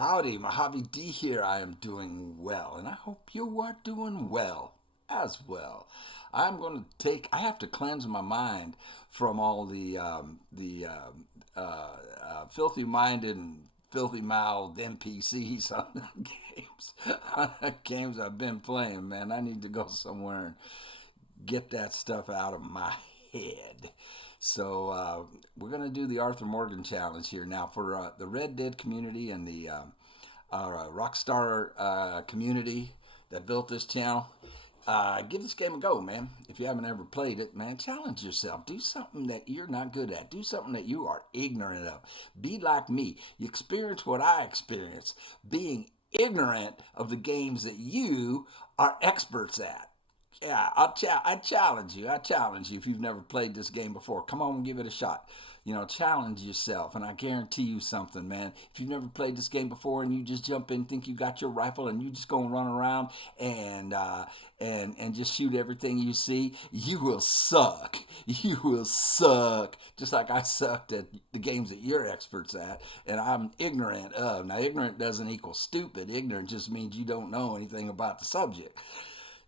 Howdy, Mojave D here. I am doing well, and I hope you are doing well as well. I have to cleanse my mind from all the filthy minded and filthy mouthed NPCs on the games I've been playing, man. I need to go somewhere and get that stuff out of my head. So we're gonna do the Arthur Morgan challenge here now for the Red Dead community and the Rockstar community that built this channel. Give this game a go, man. If you haven't ever played it, man, challenge yourself. Do something that you're not good at. Do something that you are ignorant of. Be like me. You experience what I experience, being ignorant of the games that you are experts at. Yeah, I challenge you. I challenge you if you've never played this game before. Come on and give it a shot. Challenge yourself, and I guarantee you something, man. If you've never played this game before and you just jump in, think you got your rifle, and you just gonna run around and just shoot everything you see, you will suck. You will suck, just like I sucked at the games that you're experts at, and I'm ignorant of. Now, ignorant doesn't equal stupid. Ignorant just means you don't know anything about the subject.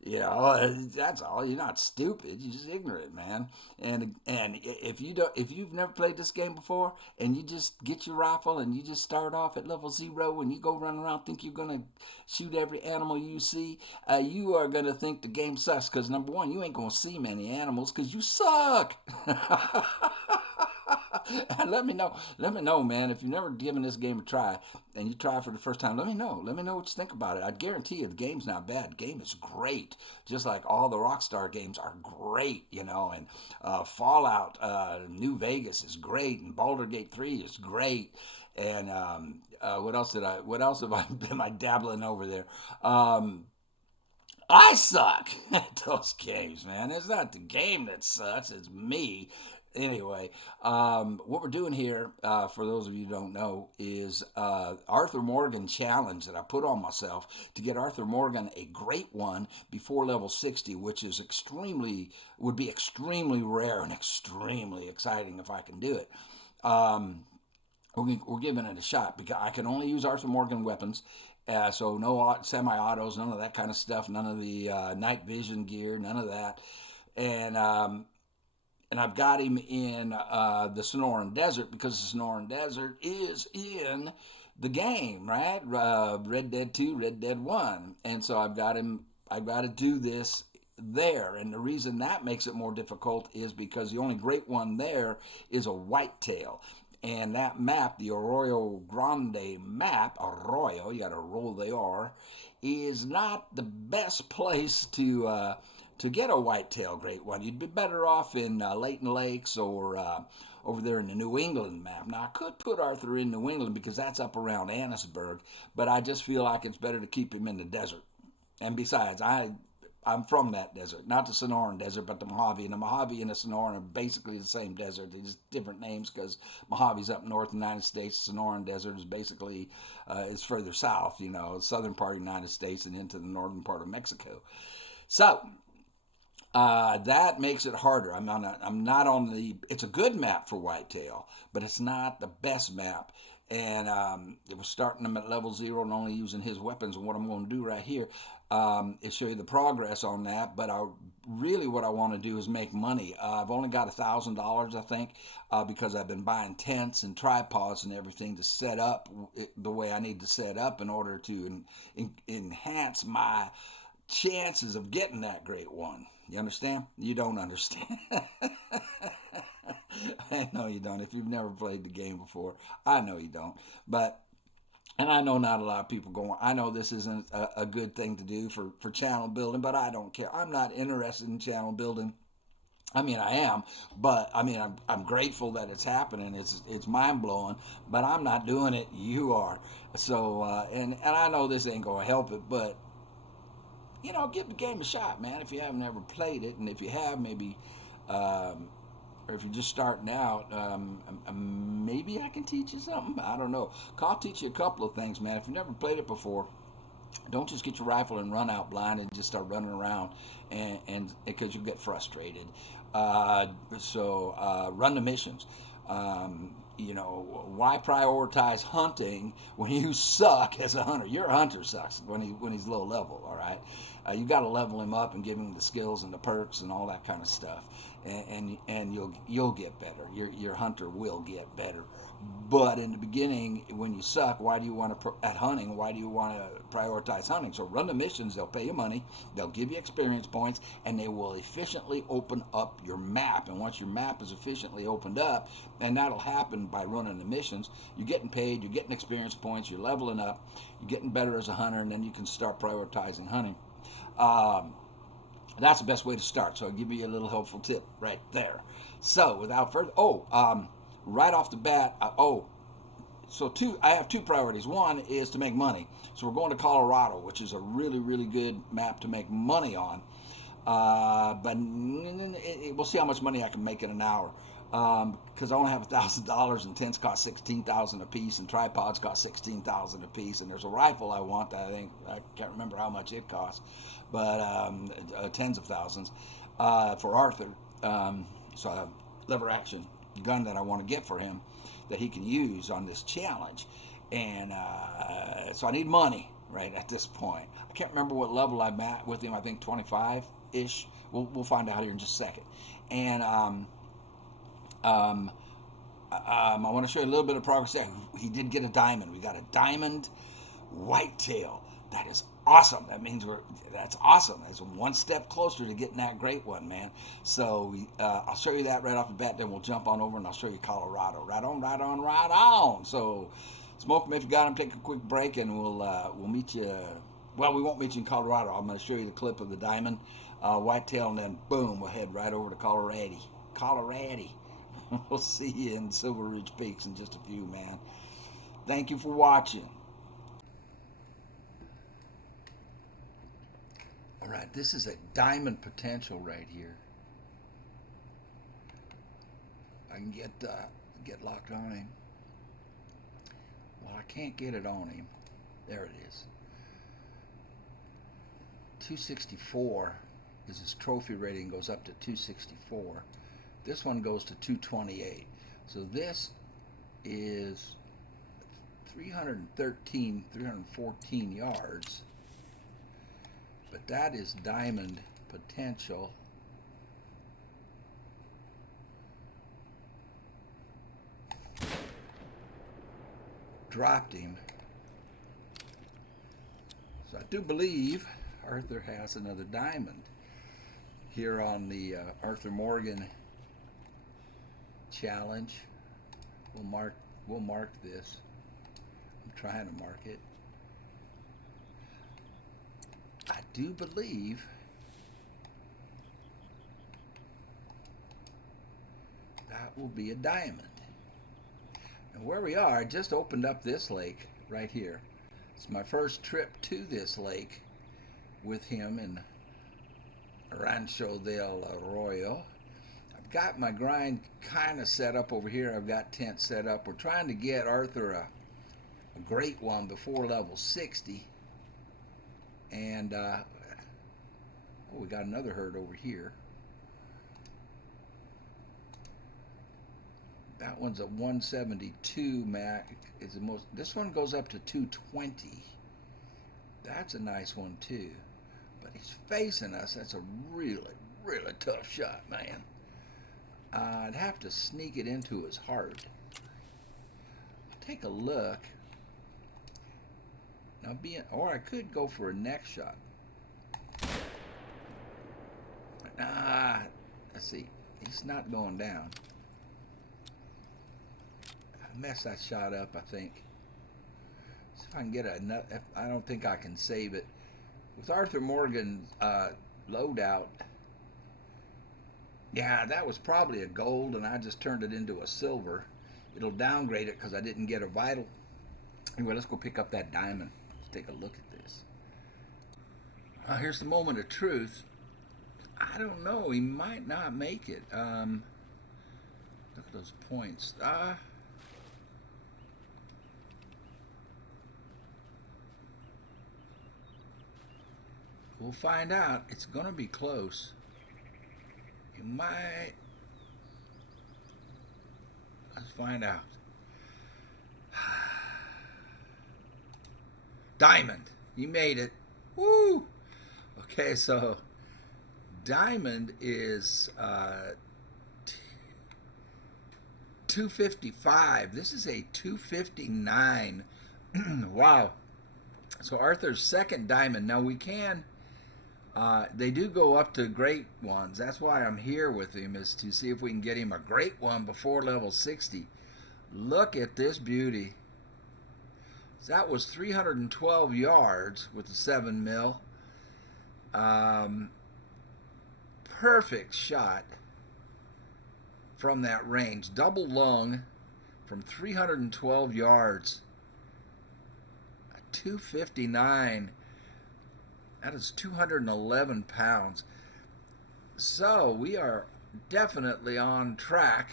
That's all. You're not stupid. You're just ignorant, man. And if you've never played this game before, and you just get your rifle and you just start off at level 0 and you go run around think you're gonna shoot every animal you see, you are gonna think the game sucks. Because number one, you ain't gonna see many animals because you suck. And let me know, man. If you've never given this game a try and you try for the first time, let me know. Let me know what you think about it. I guarantee you, the game's not bad. The game is great, just like all the Rockstar games are great, And Fallout, New Vegas is great, and Baldur's Gate 3 is great. And what else did I? What else have I been dabbling over there? I suck at those games, man. It's not the game that sucks, it's me. Anyway, what we're doing here, for those of you who don't know, is Arthur Morgan challenge that I put on myself to get Arthur Morgan a great one before level 60, which is would be extremely rare and extremely exciting if I can do it. We're giving it a shot because I can only use Arthur Morgan weapons. So no semi-autos, none of that kind of stuff, none of the night vision gear, none of that. And I've got him in the Sonoran Desert because the Sonoran Desert is in the game, right? Red Dead 2, Red Dead 1. And so I've got to do this there. And the reason that makes it more difficult is because the only great one there is a whitetail. And that map, the Arroyo Grande map, Arroyo, you got to roll the R, is not the best place to get a whitetail great one. You'd be better off in Leighton Lakes or over there in the New England map. Now, I could put Arthur in New England because that's up around Annisburg, but I just feel like it's better to keep him in the desert. And besides, I'm from that desert, not the Sonoran Desert, but the Mojave. And the Mojave and the Sonoran are basically the same desert. They're just different names because Mojave's up north in the United States. The Sonoran Desert is basically is further south, southern part of the United States and into the northern part of Mexico. So that makes it harder. I'm not on the. It's a good map for whitetail, but it's not the best map. And it was starting them at level 0 and only using his weapons. And what I'm going to do right here is show you the progress on that. But what I want to do is make money. I've only got $1,000, I think, because I've been buying tents and tripods and everything to set up the way I need to set up in order to enhance my chances of getting that great one. You understand? You don't understand. I know you don't. If you've never played the game before, I know you don't. And I know not a lot of people going, I know this isn't a good thing to do for channel building, but I don't care. I'm not interested in channel building. I mean, I am, but I'm grateful that it's happening. It's mind blowing, but I'm not doing it. You are. So, and I know this ain't going to help it, but give the game a shot, man, if you haven't ever played it. And if you have, maybe, or if you're just starting out, maybe I can teach you something. I don't know. I'll teach you a couple of things, man. If you've never played it before, don't just get your rifle and run out blind and just start running around, and because you get frustrated. So run the missions. You know, why prioritize hunting when you suck as a hunter? Your hunter sucks when he's low level. All right, you got to level him up and give him the skills and the perks and all that kind of stuff, and you'll get better. Your hunter will get better. But in the beginning, when you suck, why do you want to at hunting? Why do you want to prioritize hunting? So run the missions. They'll pay you money. They'll give you experience points, and they will efficiently open up your map. And once your map is efficiently opened up, and that'll happen by running the missions, you're getting paid. You're getting experience points. You're leveling up. You're getting better as a hunter, and then you can start prioritizing hunting. Um, that's the best way to start. So I'll give you a little helpful tip right there. So without further, right off the bat, I have two priorities. One is to make money. So we're going to Colorado, which is a really, really good map to make money on. But we'll see how much money I can make in an hour. Because I only have $1,000 and tents cost $16,000 a piece and tripods cost $16,000 a piece, and there's a rifle I want that I can't remember how much it costs, but tens of thousands for Arthur. So I have lever action gun that I want to get for him that he can use on this challenge, and so I need money right at this point. I can't remember what level I'm at with him. I think 25 ish. We'll find out here in just a second, and I want to show you a little bit of progress there. He did get a diamond. We got a diamond whitetail. That is awesome. That means that's awesome. That's one step closer to getting that great one, man. So I'll show you that right off the bat. Then we'll jump on over and I'll show you Colorado. Right on, right on, right on. So smoke them if you got them. Take a quick break and we'll meet you. Well, we won't meet you in Colorado. I'm going to show you the clip of the diamond whitetail, and then boom, we'll head right over to Colorado. We'll see you in Silver Ridge Peaks in just a few, man. Thank you for watching. All right, this is a diamond potential right here. I can get locked on him. Well, I can't get it on him. There it is. 264 is his trophy rating, goes up to 264. This one goes to 228. So this is 314 yards. But that is diamond potential. Dropped him. So I do believe Arthur has another diamond here on the Arthur Morgan challenge. We'll mark this. I'm trying to mark it. I do believe that will be a diamond. And where we are, I just opened up this lake right here. It's my first trip to this lake with him in Rancho del Arroyo. I've got my grind kind of set up over here. I've got tents set up. We're trying to get Arthur a great one before level 60. And we got another herd over here. That one's a 172 Mac. Is the most. This one goes up to 220. That's a nice one too. But he's facing us. That's a really, really tough shot, man. I'd have to sneak it into his heart. Take a look. Now, or I could go for a neck shot. Let's see. He's not going down. I messed that shot up, I think. See if I can get another. I don't think I can save it. With Arthur Morgan's loadout, yeah, that was probably a gold, and I just turned it into a silver. It'll downgrade it because I didn't get a vital. Anyway, let's go pick up that diamond. Take a look at this. Here's the moment of truth. I don't know. He might not make it. Look at those points. We'll find out. It's going to be close. He might. Let's find out. Diamond. You made it. Woo! Okay, so diamond is 255. This is a 259. Wow. So Arthur's second diamond. Now we can, they do go up to great ones. That's why I'm here with him, is to see if we can get him a great one before level 60. Look at this beauty. That was 312 yards with the 7 mil. Perfect shot from that range. Double lung from 312 yards. 259. That is 211 pounds. So we are definitely on track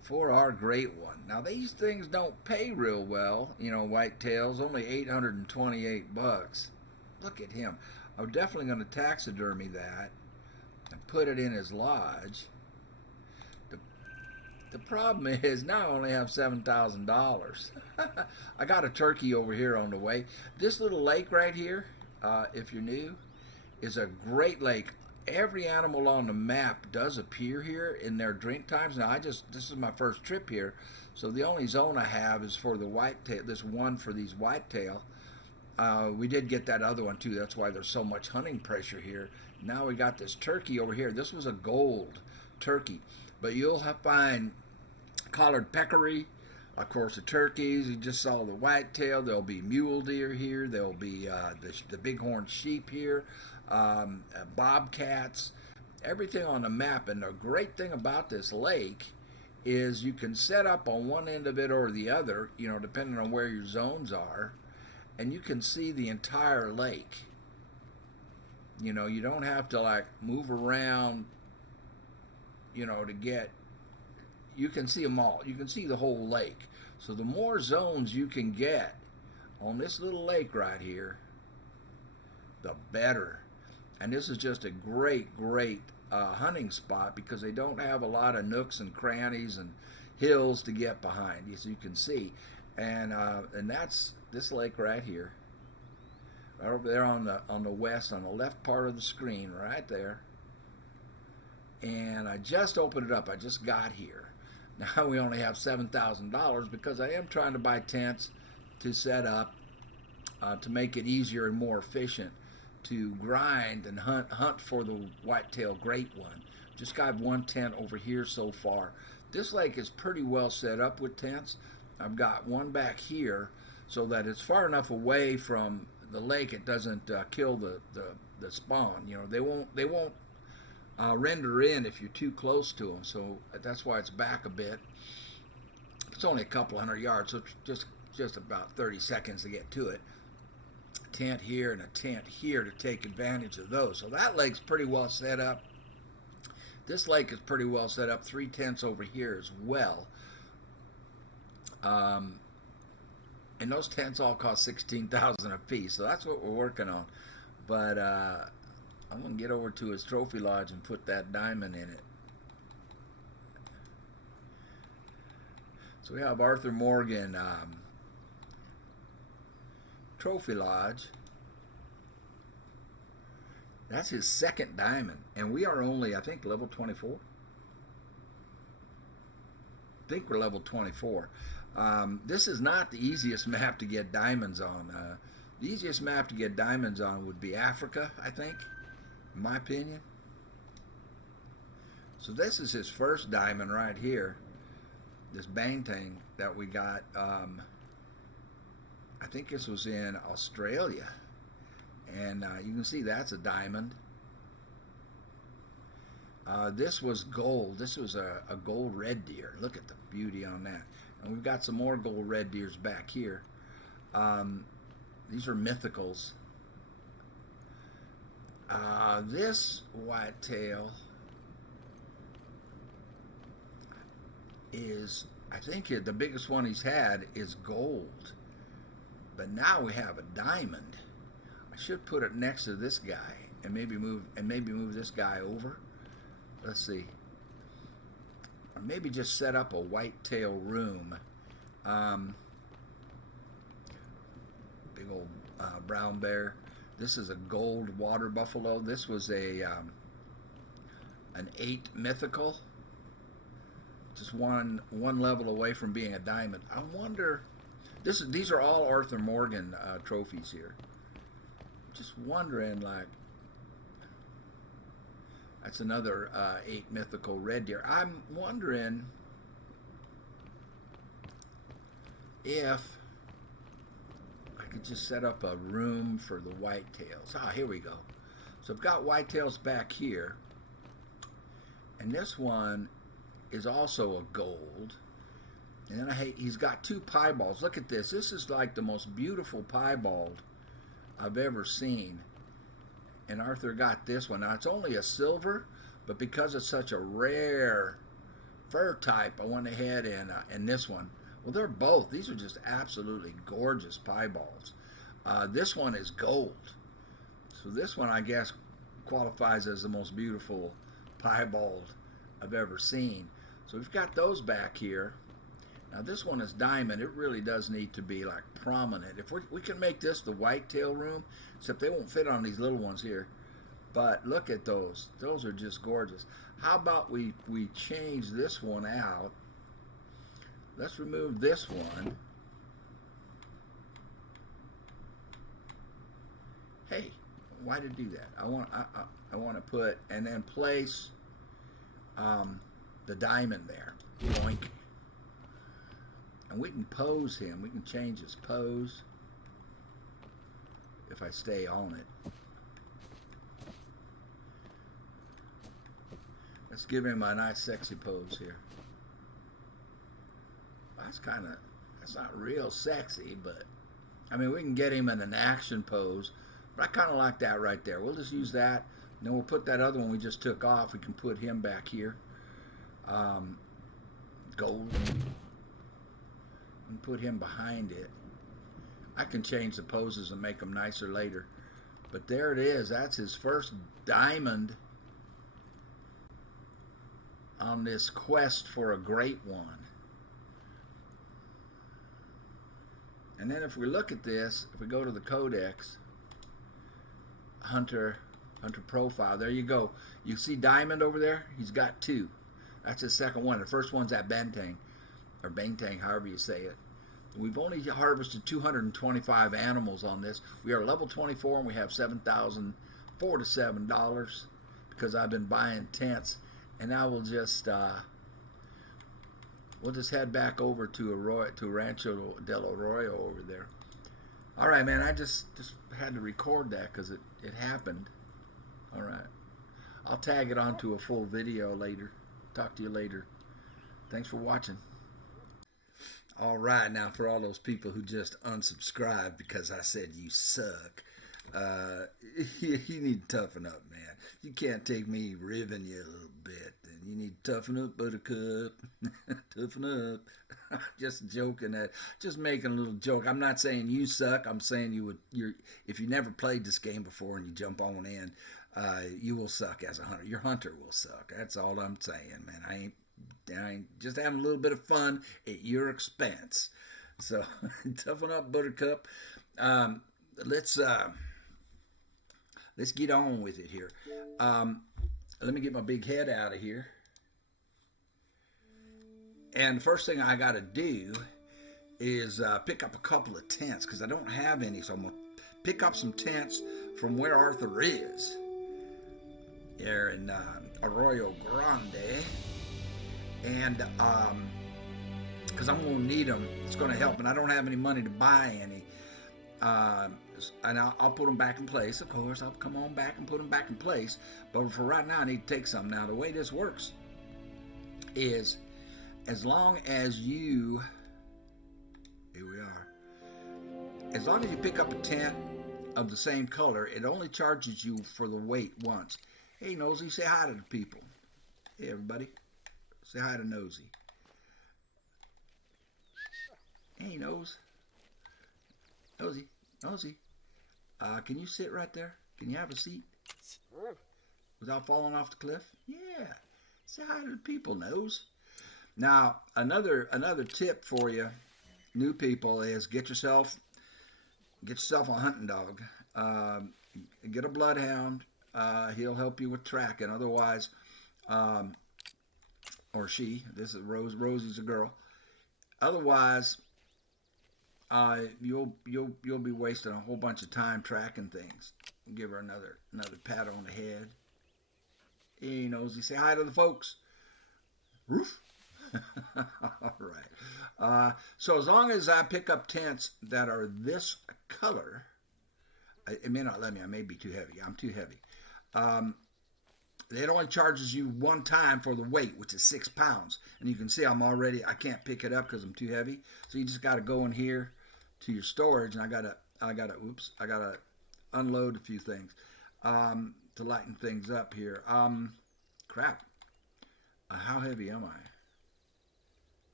for our great one. Now these things don't pay real well, you know, whitetails, only 828 bucks. Look at him. I'm definitely going to taxidermy that and put it in his lodge. The problem is now I only have $7,000. I got a turkey over here on the way. This little lake right here, if you're new, is a great lake. Every animal on the map does appear here in their drink times. Now this is my first trip here, so the only zone I have is for the whitetail. This one for these whitetail. We did get that other one too. That's why there's so much hunting pressure here. Now we got this turkey over here. This was a gold turkey, but you'll find collared peccary, of course, the turkeys. You just saw the whitetail. There'll be mule deer here. There'll be the bighorn sheep here, bobcats, everything on the map. And the great thing about this lake is you can set up on one end of it or the other, you know, depending on where your zones are, and you can see the entire lake. You know, you don't have to like move around, you know, to get, you can see them all. You can see the whole lake. So the more zones you can get on this little lake right here, the better. And this is just a great hunting spot because they don't have a lot of nooks and crannies and hills to get behind, as you can see. And that's this lake right here, right over there on the west, on the left part of the screen, right there. And I just opened it up. I just got here. Now we only have $7,000 because I am trying to buy tents to set up to make it easier and more efficient to grind and hunt for the whitetail great one. Just got one tent over here so far. This lake is pretty well set up with tents. I've got one back here so that it's far enough away from the lake it doesn't kill the spawn. You know, they won't render in if you're too close to them, so that's why it's back a bit. It's only a couple hundred yards, so it's just about 30 seconds to get to it. A tent here and a tent here to take advantage of those. So that lake's pretty well set up. This lake is pretty well set up. 3 tents over here as well. And those tents all cost $16,000 a piece, so that's what we're working on. But I'm going to get over to his trophy lodge and put that diamond in it. So we have Arthur Morgan trophy lodge. That's his second diamond. And we are only, I think, level 24. I think we're level 24. This is not the easiest map to get diamonds on. The easiest map to get diamonds on would be Africa, I think, in my opinion. So this is his first diamond right here, this bangtang that we got. I think this was in Australia, and you can see that's a diamond. This was gold. This was a gold red deer. Look at the beauty on that. And we've got some more gold red deers back here. These are mythicals. This whitetail is, I think the biggest one he's had is gold. But now we have a diamond. I should put it next to this guy and maybe move this guy over. Let's see. Or maybe just set up a whitetail room. big old brown bear. This is a gold water buffalo. This was an 8 mythical, just one level away from being a diamond. I wonder. These are all Arthur Morgan trophies here. Just wondering, like, that's another 8 mythical red deer. I'm wondering if I could just set up a room for the whitetails. Ah, here we go. So I've got whitetails back here, and this one is also a gold. And then he's got 2 piebalds. Look at this. This is like the most beautiful piebald I've ever seen. And Arthur got this one. Now, it's only a silver, but because it's such a rare fur type, I went ahead and this one. Well, they're both. These are just absolutely gorgeous piebalds. This one is gold. So this one, I guess, qualifies as the most beautiful piebald I've ever seen. So we've got those back here. Now this one is diamond. It really does need to be like prominent. If we can make this the whitetail room, except they won't fit on these little ones here. But look at those. Those are just gorgeous. How about we change this one out? Let's remove this one. Hey, why did it do that? I want to put and then place the diamond there. Boink. And we can pose him. We can change his pose if I stay on it. Let's give him a nice sexy pose here. That's not real sexy, but I mean, we can get him in an action pose, but I kind of like that right there. We'll just use that. And then we'll put that other one we just took off. We can put him back here. Gold. And put him behind it. I can change the poses and make them nicer later. But there it is. That's his first diamond on this quest for a great one. And then if we look at this, if we go to the Codex, Hunter profile, there you go. You see diamond over there? He's got 2. That's his second one. The first one's at Bentang, or Bentang, however you say it. We've only harvested 225 animals on this. We are level 24 and we have $7,047 because I've been buying tents. And now we'll just head back over to Rancho del Arroyo over there. All right, man. I just had to record that because it happened. All right. I'll tag it onto a full video later. Talk to you later. Thanks for watching. All right, now for all those people who just unsubscribed because I said you suck, you need to toughen up, man. You can't take me ribbing you a little bit. And you need to toughen up, Buttercup. Toughen up. Just joking, just making a little joke. I'm not saying you suck. I'm saying if you never played this game before and you jump on in, you will suck as a hunter. Your hunter will suck. That's all I'm saying, man. I ain't just having a little bit of fun at your expense. So toughen up, Buttercup. Let's get on with it here. Let me get my big head out of here. And the first thing I got to do is pick up a couple of tents because I don't have any. So I'm going to pick up some tents from where Arthur is here in Arroyo Grande. And because I'm going to need them, it's going to help. And I don't have any money to buy any. And I'll put them back in place. Of course, I'll come on back and put them back in place. But for right now, I need to take some. Now, the way this works is as long as you, here we are, as long as you pick up a tent of the same color, it only charges you for the weight once. Hey, Nosy, say hi to the people. Hey, everybody. Say hi to Nosy. Hey, Nosy. Nosy. Can you sit right there? Can you have a seat? Without falling off the cliff? Yeah. Say hi to the people, Nose. Now, another tip for you, new people, is get yourself Get yourself a hunting dog. Um, get a bloodhound. He'll help you with tracking. Otherwise, um, or she. This is Rose. Rosie's a girl. Otherwise, you'll be wasting a whole bunch of time tracking things. Give her another pat on the head. He knows. He say hi to the folks. Roof. All right. So as long as I pick up tents that are this color, it may not let me. I may be too heavy. I'm too heavy. Um, it only charges you one time for the weight, which is 6 pounds. And you can see I can't pick it up because I'm too heavy. So you just got to go in here to your storage, and I gotta unload a few things to lighten things up here. Crap. How heavy am I?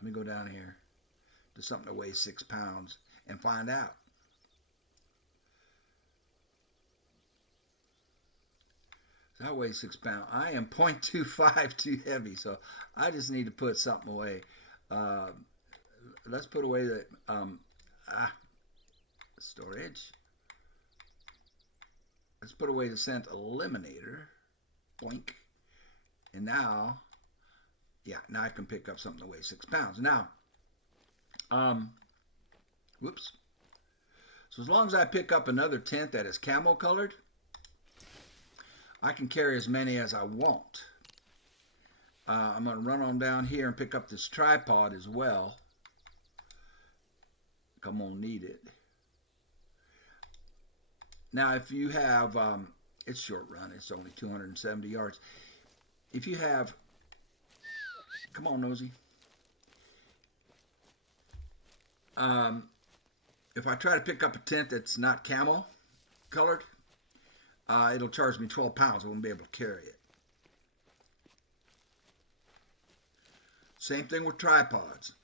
Let me go down here to something that weighs 6 pounds and find out. That weighs 6 pounds. I am 0.25 too heavy, so I just need to put something away. Uh, let's put away the storage. Let's put away the scent eliminator. Boink. And now, now I can pick up something that weighs 6 pounds. Now, whoops. So as long as I pick up another tent that is camel colored, I can carry as many as I want. I'm going to run on down here and pick up this tripod as well. Come on, need it. Now, if you have, it's short run. It's only 270 yards. If you have, come on, Nosy. If I try to pick up a tent that's not camel colored, it'll charge me 12 pounds. I won't be able to carry it. Same thing with tripods.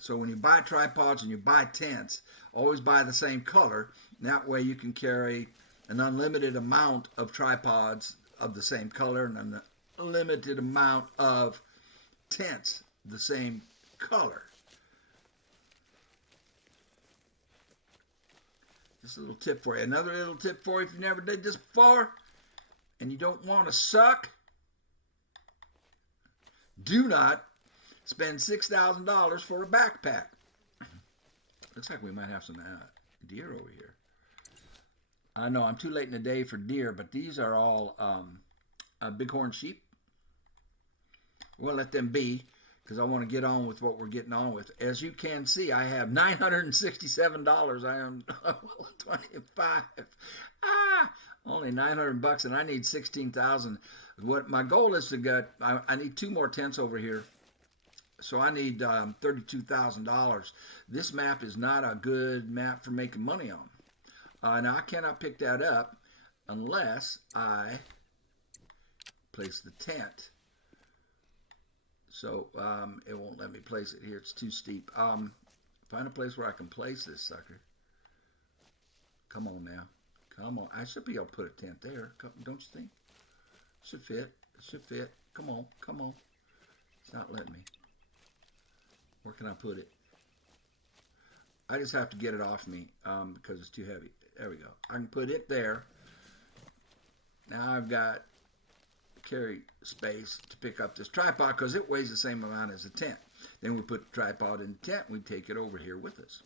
So when you buy tripods and you buy tents, always buy the same color. That way you can carry an unlimited amount of tripods of the same color and an unlimited amount of tents the same color. Just a little tip for you. Another little tip for you if you never did this before and you don't want to suck. Do not spend $6,000 for a backpack. Looks like we might have some deer over here. I know I'm too late in the day for deer, but these are all bighorn sheep. We'll let them be because I want to get on with what we're getting on with. As you can see, I have $967. I am 25. Only $900, and I need 16,000. What my goal is to get, I need 2 more tents over here. So I need $32,000. This map is not a good map for making money on. Now I cannot pick that up unless I place the tent. So it won't let me place it here. It's too steep. Find a place where I can place this sucker. Come on now. Come on. I should be able to put a tent there. Don't you think? It should fit. It should fit. Come on. Come on. It's not letting me. Where can I put it? I just have to get it off me because it's too heavy. There we go. I can put it there. Now I've got carry space to pick up this tripod because it weighs the same amount as a tent. Then we put the tripod in the tent. We take it over here with us.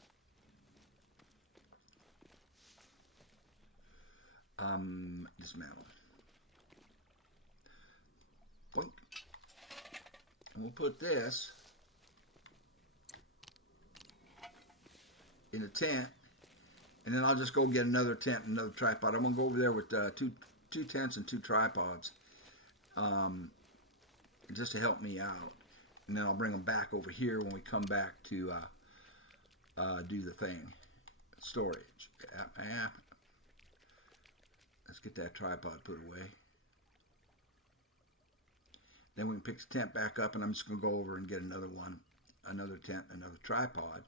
Dismantle. Boink. And we'll put this in a tent, and then I'll just go get another tent and another tripod. I'm gonna go over there with two tents and 2 tripods, just to help me out, and then I'll bring them back over here when we come back to do the thing. Storage. Let's get that tripod put away. Then we can pick the tent back up, and I'm just gonna go over and get another one, another tent, another tripod.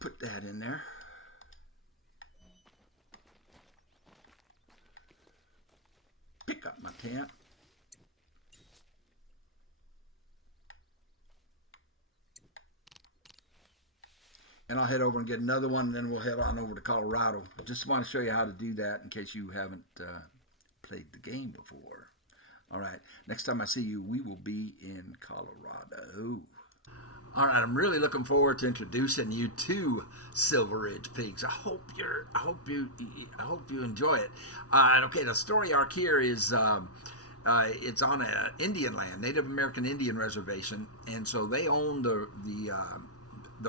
Put that in there. Pick up my tent. and I'll head over and get another one, and then we'll head on over to Colorado. Just want to show you how to do that in case you haven't played the game before. All right, next time I see you, we will be in Colorado. All right, I'm really looking forward to introducing you to Silver Ridge Peaks. I hope you enjoy it. Okay, the story arc here is it's on a Indian land, Native American Indian reservation, and so they own the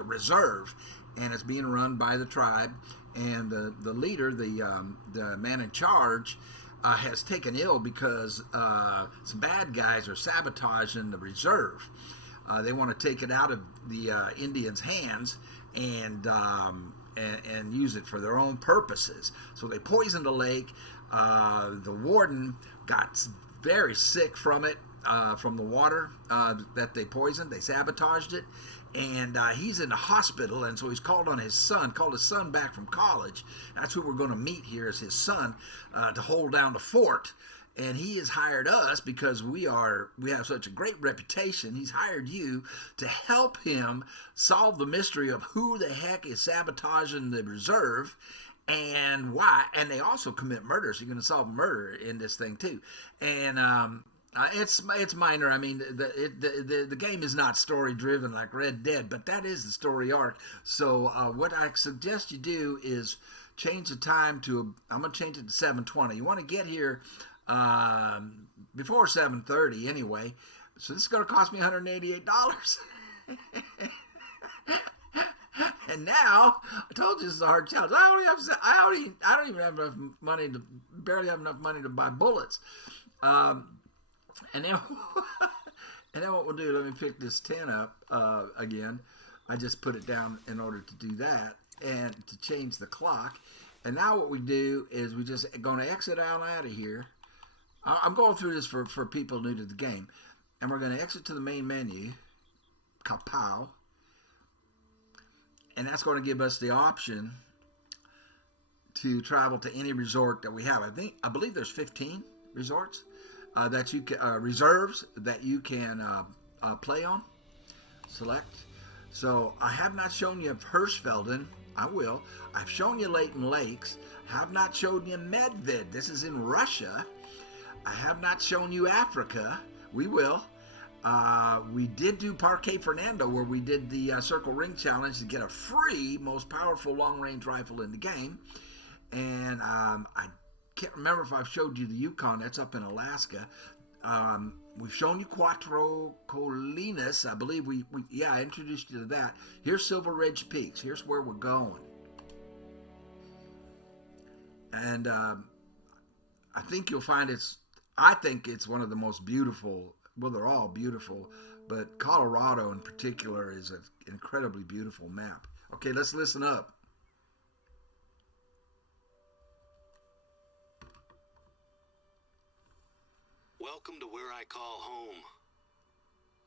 reserve, and it's being run by the tribe. And the leader, the man in charge, has taken ill because some bad guys are sabotaging the reserve. They want to take it out of the Indians' hands and use it for their own purposes. So they poisoned the lake. The warden got very sick from it, from the water that they poisoned. They sabotaged it. And he's in the hospital, and so he's called his son back from college. That's who we're going to meet here, is his son, to hold down the fort. And he has hired us because we have such a great reputation. He's hired you to help him solve the mystery of who the heck is sabotaging the reserve and why. And they also commit murder, so you're going to solve murder in this thing too. And it's minor. I mean, the game is not story driven like Red Dead, but that is the story arc. So what I suggest you do is change the time to, I'm going to change it to 7:20. You want to get here before 7:30 anyway. So this is going to cost me $188. And now I told you this is a hard challenge. I don't even have enough money to barely have enough money to buy bullets. And then what we'll do, let me pick this 10 up again. I just put it down in order to do that and to change the clock. And now what we do is we just going to exit out of here. I'm going through this for people new to the game. And we're going to exit to the main menu, Kapow. And that's going to give us the option to travel to any resort that we have. I believe there's 15 resorts that you can, reserves that you can play on. Select. So I have not shown you Hirschfelden. I will. I've shown you Leighton Lakes. I have not shown you Medved. This is in Russia. I have not shown you Africa. We will. We did do Parque Fernando, where we did the Circle Ring Challenge to get a free most powerful long-range rifle in the game. And I can't remember if I've showed you the Yukon. That's up in Alaska. We've shown you Cuatro Colinas. I believe I introduced you to that. Here's Silver Ridge Peaks. Here's where we're going. And I think you'll find I think it's one of the most beautiful. Well, they're all beautiful, but Colorado in particular is an incredibly beautiful map. Okay, let's listen up. Welcome to where I call home.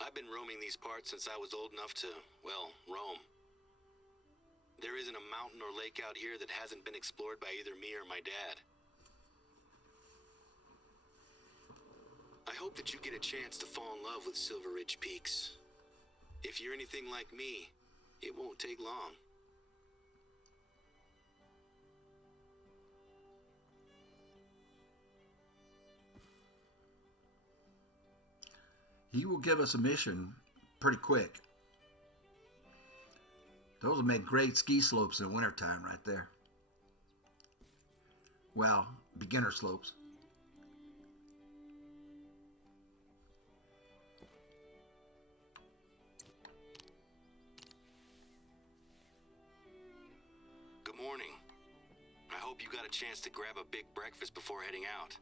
I've been roaming these parts since I was old enough to, well, roam. There isn't a mountain or lake out here that hasn't been explored by either me or my dad. I hope that you get a chance to fall in love with Silver Ridge Peaks. If you're anything like me, it won't take long. He will give us a mission pretty quick. Those will make great ski slopes in wintertime right there. Well, beginner slopes. Good morning. I hope you got a chance to grab a big breakfast before heading out.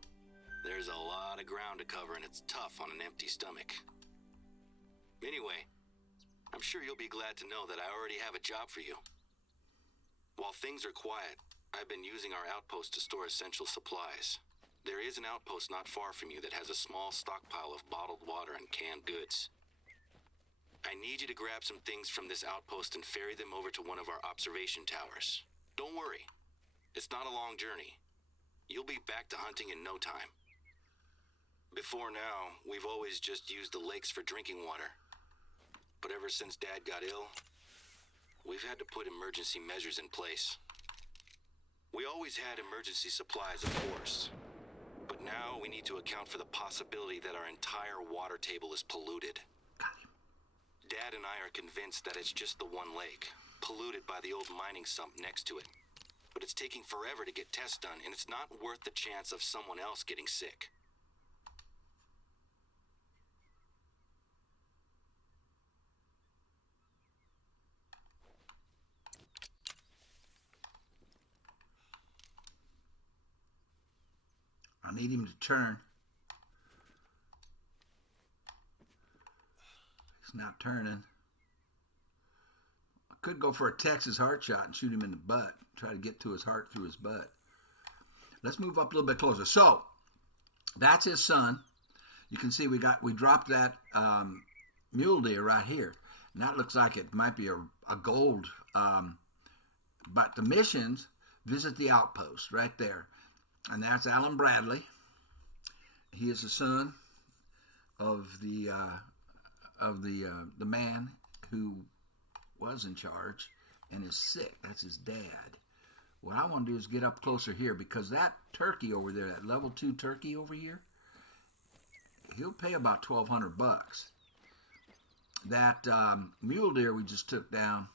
There's a lot of ground to cover and it's tough on an empty stomach. Anyway, I'm sure you'll be glad to know that I already have a job for you. While things are quiet, I've been using our outpost to store essential supplies. There is an outpost not far from you that has a small stockpile of bottled water and canned goods. I need you to grab some things from this outpost and ferry them over to one of our observation towers. Don't worry, it's not a long journey. You'll be back to hunting in no time. Before now, we've always just used the lakes for drinking water. But ever since Dad got ill, we've had to put emergency measures in place. We always had emergency supplies, of course. But now we need to account for the possibility that our entire water table is polluted. Dad and I are convinced that it's just the one lake, polluted by the old mining sump next to it. But it's taking forever to get tests done, and it's not worth the chance of someone else getting sick. I need him to turn. He's not turning. I could go for a Texas heart shot and shoot him in the butt. Try to get to his heart through his butt. Let's move up a little bit closer. So, that's his son. You can see we dropped that mule deer right here. And that looks like it might be a gold. But the missions, visit the outpost right there. And that's Alan Bradley. He is the son of the man who was in charge and is sick. That's his dad. What I want to do is get up closer here, because that turkey over there, that level 2 turkey over here, he'll pay about $1,200. That mule deer we just took down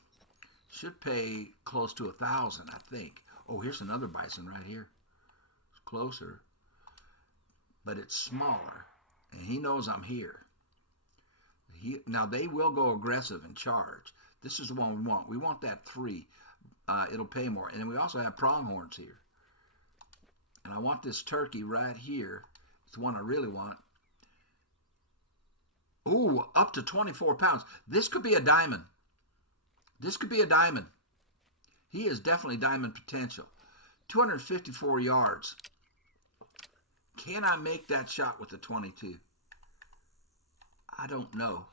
should pay close to $1,000, I think. Oh, here's another bison right here. It's closer, but it's smaller, and he knows I'm here. Now they will go aggressive and charge. This is the one we want. We want that 3. It'll pay more. And then we also have pronghorns here. And I want this turkey right here. It's the one I really want. Ooh, up to 24 pounds. This could be a diamond. This could be a diamond. He is definitely diamond potential. 254 yards. Can I make that shot with the 22? I don't know,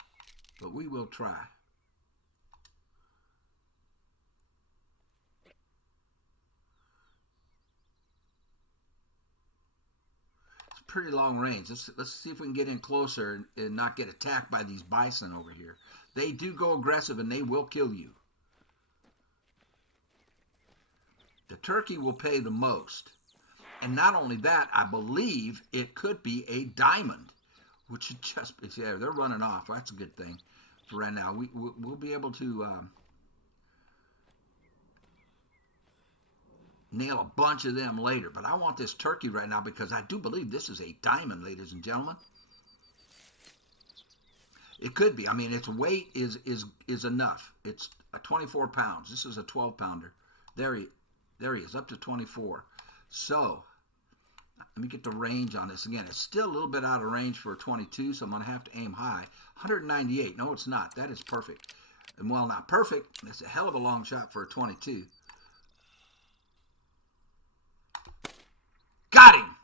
but we will try. It's pretty long range. Let's see if we can get in closer and not get attacked by these bison over here. They do go aggressive and they will kill you. The turkey will pay the most. And not only that, I believe it could be a diamond, which should just be, yeah, they're running off. That's a good thing for right now. We'll be able to nail a bunch of them later. But I want this turkey right now because I do believe this is a diamond, ladies and gentlemen. It could be. I mean, its weight is enough. It's 24 pounds. This is a 12-pounder. There he is, up to 24. So, let me get the range on this. Again, it's still a little bit out of range for a 22, so I'm going to have to aim high. 198. No, it's not. That is perfect. And while not perfect, it's a hell of a long shot for a 22. Got him!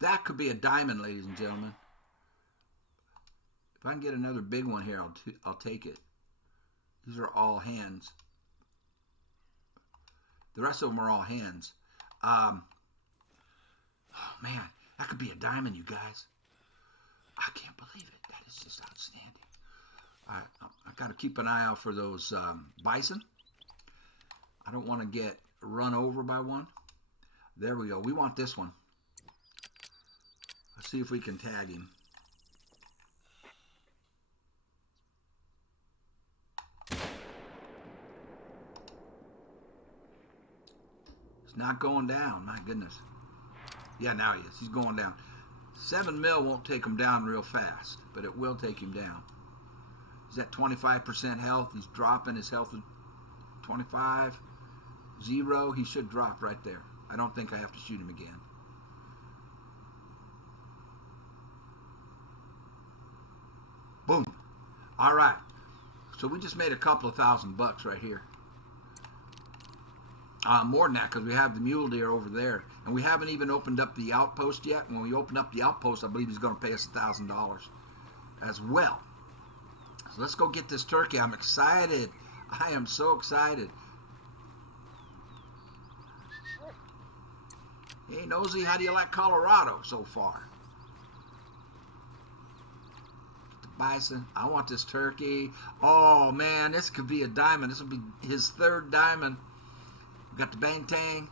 That could be a diamond, ladies and gentlemen. If I can get another big one here, I'll take it. These are all hands. The rest of them are all hands. Oh, man, that could be a diamond, you guys. I can't believe it. That is just outstanding. I got to keep an eye out for those bison. I don't want to get run over by one. There we go. We want this one. Let's see if we can tag him. It's not going down. My goodness. Yeah, now he is. He's going down. 7 mil won't take him down real fast, but it will take him down. He's at 25% health. He's dropping. His health is 25. 0. He should drop right there. I don't think I have to shoot him again. Boom. All right. So we just made a couple of $1,000 right here. More than that, because we have the mule deer over there. And we haven't even opened up the outpost yet. When we open up the outpost, I believe he's going to pay us $1,000 as well. So let's go get this turkey. I'm excited. I am so excited. Hey, Nosy, how do you like Colorado so far? The Bison. I want this turkey. Oh man, this could be a diamond. This will be his third diamond. We got the bang-tang.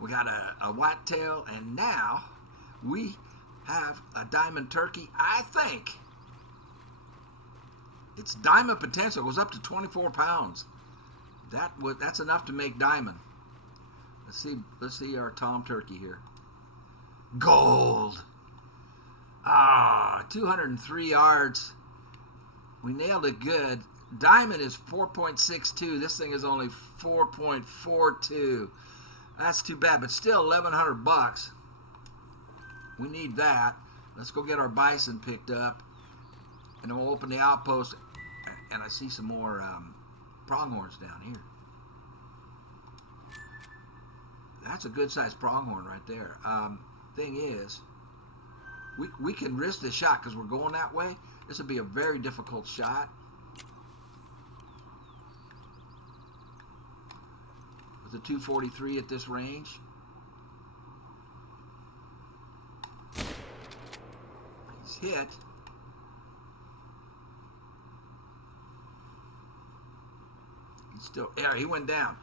We got a whitetail. And now we have a diamond turkey. I think its diamond potential goes up to 24 pounds. That's enough to make diamond. Let's see our Tom turkey here. Gold. 203 yards. We nailed it good. Diamond is 4.62. This thing is only 4.42. That's too bad, but still $1,100. We need that. Let's go get our bison picked up, and then we'll open the outpost. And I see some more pronghorns down here. That's a good-sized pronghorn right there. Thing is, we can risk this shot because we're going that way. This would be a very difficult shot. With a 243 at this range. He's hit. He's still there. He went down.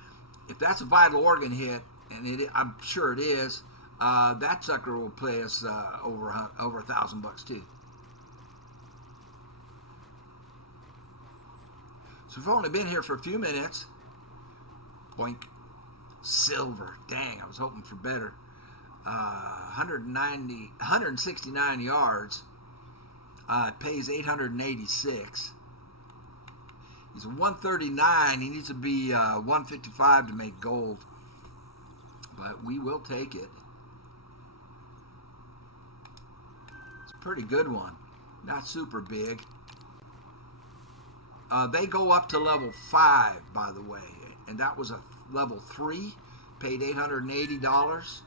If that's a vital organ hit, and I'm sure it is, that sucker will pay us over $1,000 too. So we've only been here for a few minutes. Boink. Silver. Dang, I was hoping for better. 169 yards. It pays 886. He's 139. He needs to be 155 to make gold. But we will take it. It's a pretty good one. Not super big. They go up to level 5, by the way. And that was a level 3. Paid $880.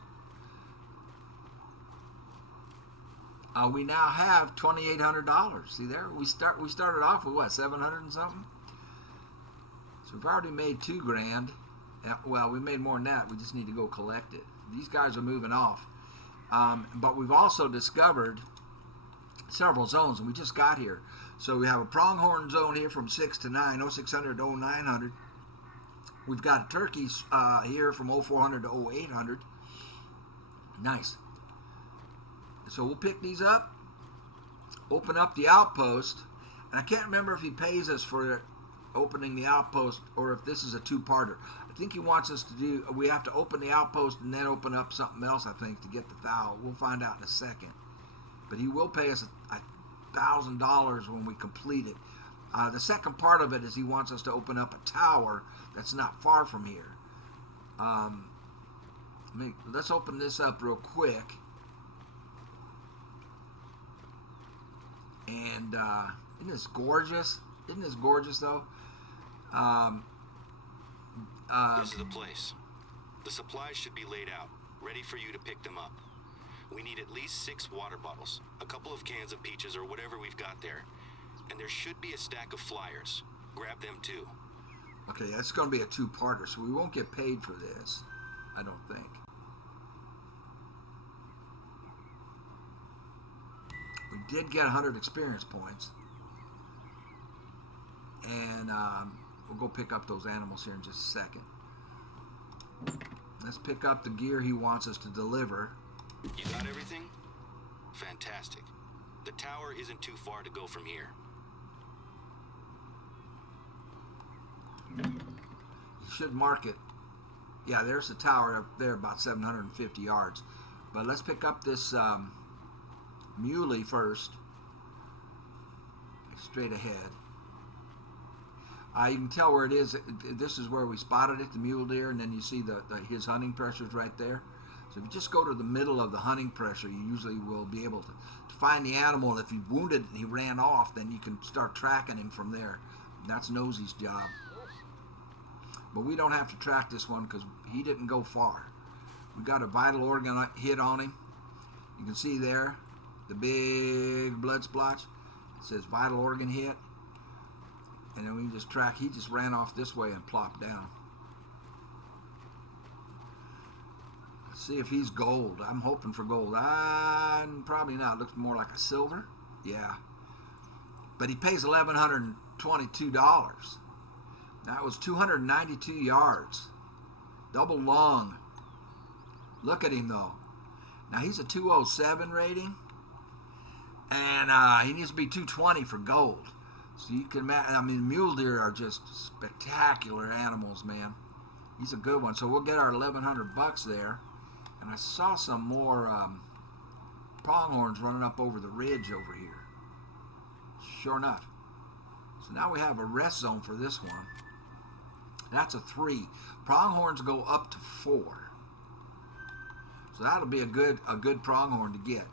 We now have $2,800. See there? We started off with what, 700 and something? So we've already made $2,000. Well, we made more than that. We just need to go collect it. These guys are moving off. But we've also discovered several zones, and we just got here. So we have a pronghorn zone here from 6 to 9, 0600 to 0900. We've got turkeys here from 0400 to 0800. Nice. So we'll pick these up, open up the outpost, and I can't remember if he pays us for opening the outpost or if this is a two-parter. I think he wants us to do, we have to open the outpost and then open up something else, I think, to get the thou. We'll find out in a second. But he will pay us $1,000 when we complete it. The second part of it is he wants us to open up a tower that's not far from here. Let's open this up real quick. And isn't this gorgeous? Isn't this gorgeous, though? This is the place. The supplies should be laid out, ready for you to pick them up. We need at least 6 water bottles, a couple of cans of peaches or whatever we've got there. And there should be a stack of flyers. Grab them too. Okay, that's going to be a two-parter, so we won't get paid for this, I don't think. We did get 100 experience points. And we'll go pick up those animals here in just a second. Let's pick up the gear he wants us to deliver. You got everything? Fantastic. The tower isn't too far to go from here. You should mark it. Yeah, there's the tower up there, about 750 yards. But let's pick up this muley first. Straight ahead. You can tell where it is. This is where we spotted it, the mule deer, and then you see his hunting pressures right there. So if you just go to the middle of the hunting pressure, you usually will be able to find the animal. And if he wounded and he ran off, then you can start tracking him from there. That's Nosey's job. But we don't have to track this one because he didn't go far. We got a vital organ hit on him. You can see there the big blood splotch. It says vital organ hit. And then we can just track. He just ran off this way and plopped down. Let's see if he's gold. I'm hoping for gold. Probably not. Looks more like a silver. Yeah. but he pays $1,122. That was 292 yards. Double lung. Look at him, though. Now, he's a 207 rating, and he needs to be 220 for gold. So you can imagine, I mean, mule deer are just spectacular animals, man. He's a good one. So we'll get our $1,100 there. And I saw some more pronghorns running up over the ridge over here. Sure enough. So now we have a rest zone for this one. That's a 3. Pronghorns go up to 4. So that'll be a good pronghorn to get.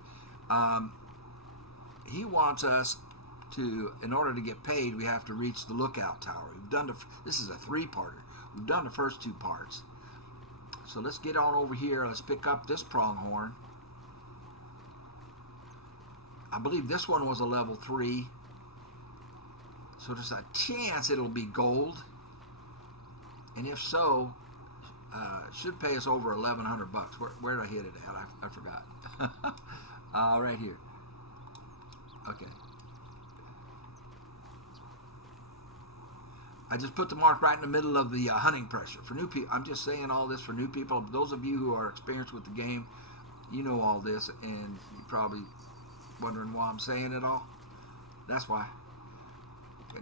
He wants us to, in order to get paid, we have to reach the lookout tower. This is a 3-parter. We've done the first 2 parts. So let's get on over here. Let's pick up this pronghorn. I believe this one was a level 3. So there's a chance it'll be gold. And if so, it should pay us over $1,100. Where did I hit it at? I forgot. Right here. Okay. I just put the mark right in the middle of the hunting pressure. For new people, I'm just saying all this for new people. Those of you who are experienced with the game, you know all this, and you're probably wondering why I'm saying it all. That's why.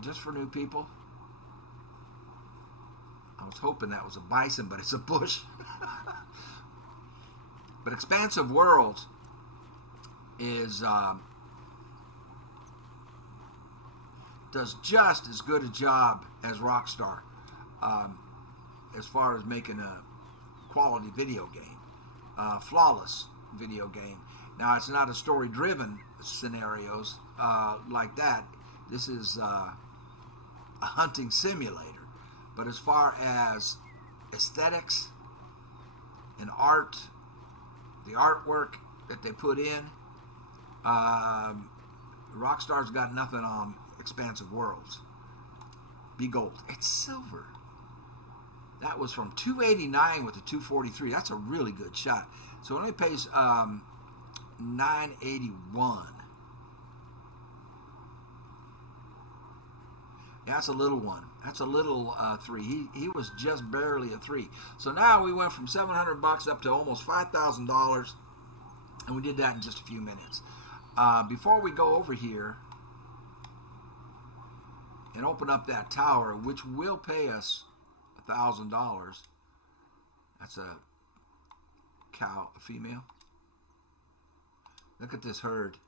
Just for new people. I was hoping that was a bison, but it's a bush. But Expansive Worlds is does just as good a job as Rockstar as far as making a quality video game, flawless video game. Now, it's not a story-driven scenarios like that. This is a hunting simulator. But as far as aesthetics and art, the artwork that they put in, Rockstar's got nothing on Expansive Worlds. Be gold. It's silver. That was from 289 with the 243. That's a really good shot. So it only pays 981. Yeah, that's a little one. That's a little 3. He was just barely a 3. So now we went from $700 up to almost $5,000, and we did that in just a few minutes. Before we go over here and open up that tower, which will pay us $1,000. That's a cow, a female. Look at this herd.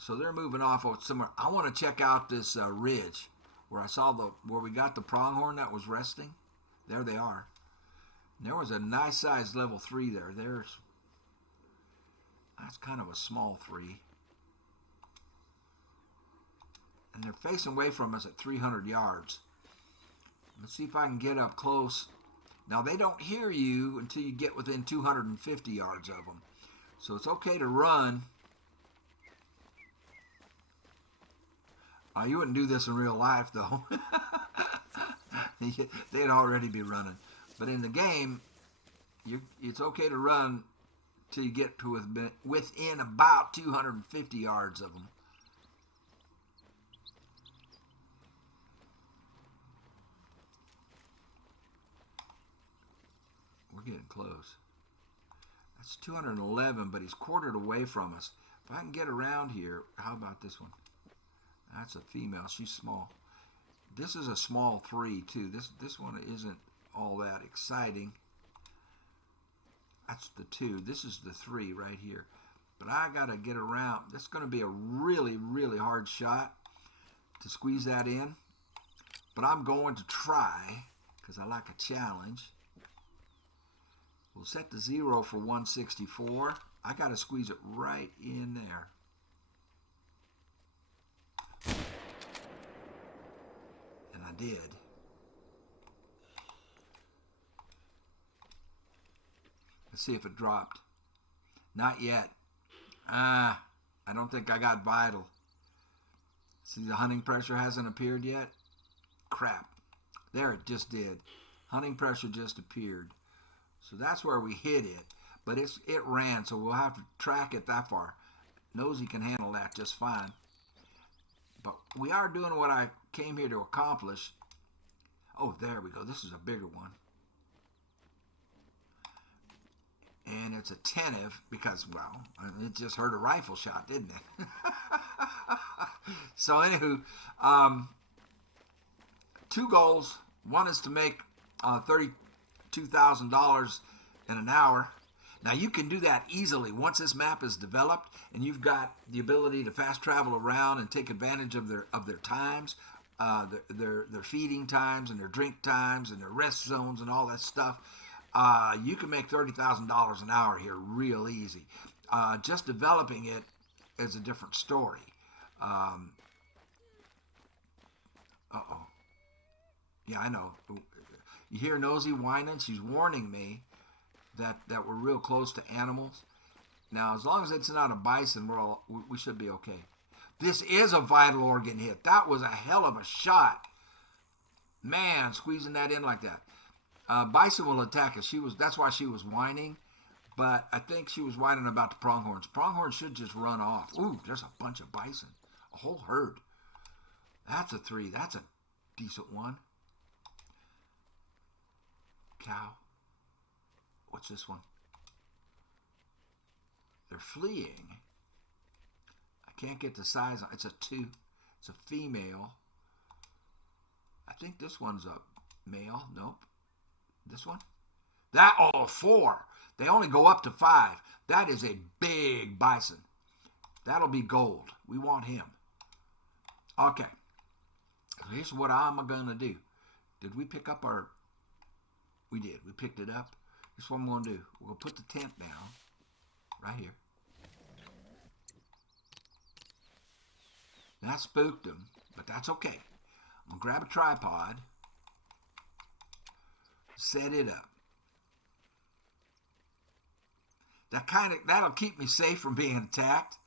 So they're moving off somewhere. I want to check out this ridge where where we got the pronghorn that was resting. There they are. And there was a nice sized level 3 there. That's kind of a small 3. And they're facing away from us at 300 yards. Let's see if I can get up close. Now, they don't hear you until you get within 250 yards of them. So it's okay to run. You wouldn't do this in real life, though. They'd already be running. But in the game, it's okay to run till you get to within about 250 yards of them. We're getting close. That's 211, but he's quartered away from us. If I can get around here, how about this one? That's a female. She's small. This is a small 3 too. This one isn't all that exciting. That's the 2. This is the 3 right here. But I gotta get around. That's gonna be a really, really hard shot to squeeze that in. But I'm going to try because I like a challenge. We'll set the 0 for 164. I gotta squeeze it right in there. And I did. Let's see if it dropped. Not yet. I don't think I got vital. See, the hunting pressure hasn't appeared yet. Crap. There, it just did. Hunting pressure just appeared. So that's where we hit it. but it ran, so we'll have to track it that far. Nosy can handle that just fine. But we are doing what I came here to accomplish. Oh, there we go. This is a bigger one. And it's attentive because, well, it just heard a rifle shot, didn't it? So, anywho, two goals. One is to make $32,000 in an hour. Now, you can do that easily once this map is developed and you've got the ability to fast travel around and take advantage of their times, their feeding times and their drink times and their rest zones and all that stuff. You can make $30,000 an hour here real easy. Just developing it is a different story. Uh-oh. Yeah, I know. You hear Nosy whining? She's warning me that we're real close to animals. Now, as long as it's not a bison, we should be okay. This is a vital organ hit. That was a hell of a shot. Man, squeezing that in like that. Bison will attack us. That's why she was whining. But I think she was whining about the pronghorns. Pronghorns should just run off. Ooh, there's a bunch of bison. A whole herd. That's a 3. That's a decent one. Cow. What's this one? They're fleeing. I can't get the size. It's a 2. It's a female. I think this one's a male. Nope. This one? 4. They only go up to 5. That is a big bison. That'll be gold. We want him. Okay. Here's what I'm going to do. Did we pick up our... We did. We picked it up. Here's what I'm going to do. We'll put the tent down. Right here. That spooked him, but that's okay. I'm going to grab a tripod. Set it up. That'll keep me safe from being attacked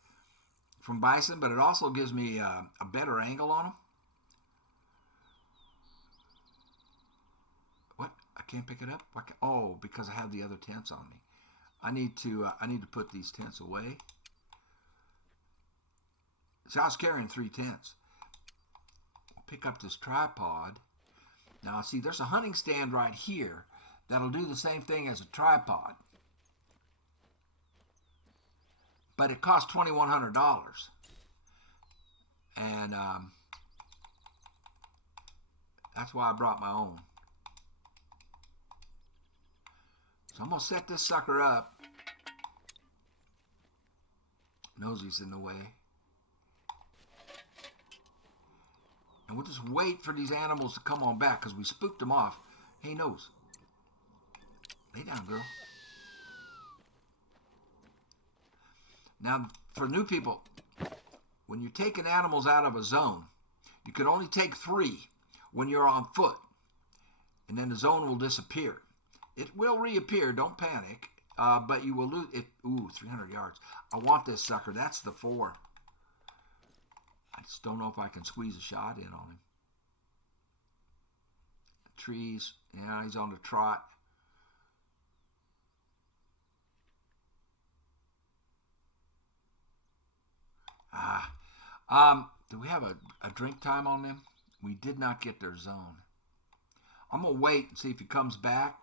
from bison, but it also gives me a better angle on them. What? I can't pick it up? Oh, because I have the other tents on me. I need to put these tents away. So I was carrying 3 tents. Pick up this tripod. Now, see, there's a hunting stand right here that'll do the same thing as a tripod. But it costs $2,100. And that's why I brought my own. So I'm going to set this sucker up. Nosy's in the way. And we'll just wait for these animals to come on back because we spooked them off. Hey, Nose. Lay down, girl. Now, for new people, when you're taking animals out of a zone, you can only take 3 when you're on foot. And then the zone will disappear. It will reappear, don't panic, but you will lose it. Ooh, 300 yards. I want this sucker. That's the 4. I just don't know if I can squeeze a shot in on him. Trees. Yeah, he's on the trot. Do we have a drink time on them? We did not get their zone. I'm going to wait and see if he comes back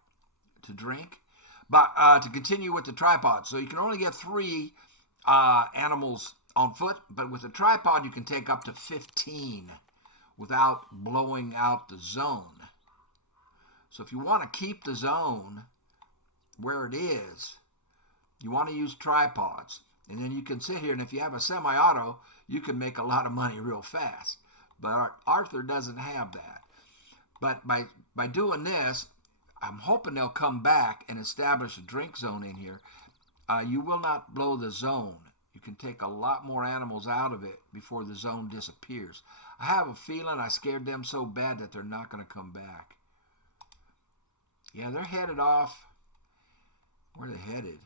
to drink. But to continue with the tripod. So you can only get 3 animals on foot. But with a tripod, you can take up to 15 without blowing out the zone. So if you want to keep the zone where it is, you want to use tripods. And then you can sit here, and if you have a semi-auto, you can make a lot of money real fast. But Arthur doesn't have that. But by doing this, I'm hoping they'll come back and establish a drink zone in here. You will not blow the zone. You can take a lot more animals out of it before the zone disappears. I have a feeling I scared them so bad that they're not going to come back. Yeah, they're headed off. Where are they headed?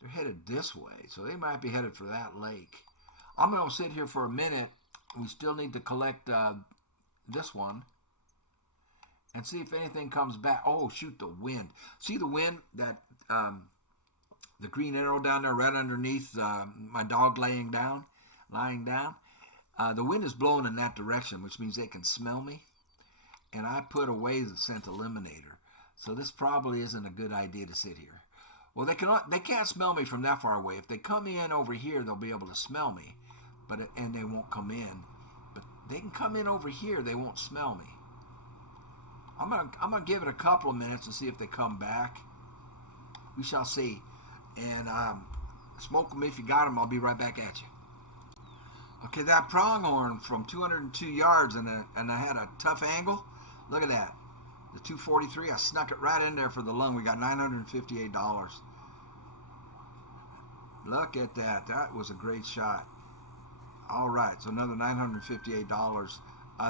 They're headed this way, so they might be headed for that lake. I'm going to sit here for a minute. We still need to collect this one and see if anything comes back. Oh, shoot, the wind. See the wind? That the green arrow down there right underneath my dog lying down. The wind is blowing in that direction, which means they can smell me. And I put away the scent eliminator. So this probably isn't a good idea to sit here. Well, they can't smell me from that far away. If they come in over here, they'll be able to smell me, and they won't come in. But they can come in over here, they won't smell me. I'm gonna give it a couple of minutes to see if they come back. We shall see. And smoke them if you got them. I'll be right back at you. Okay, that pronghorn from 202 yards, and I had a tough angle. Look at that. The 243, I snuck it right in there for the lung. We got $958. Look at that. That was a great shot. All right, so another $958.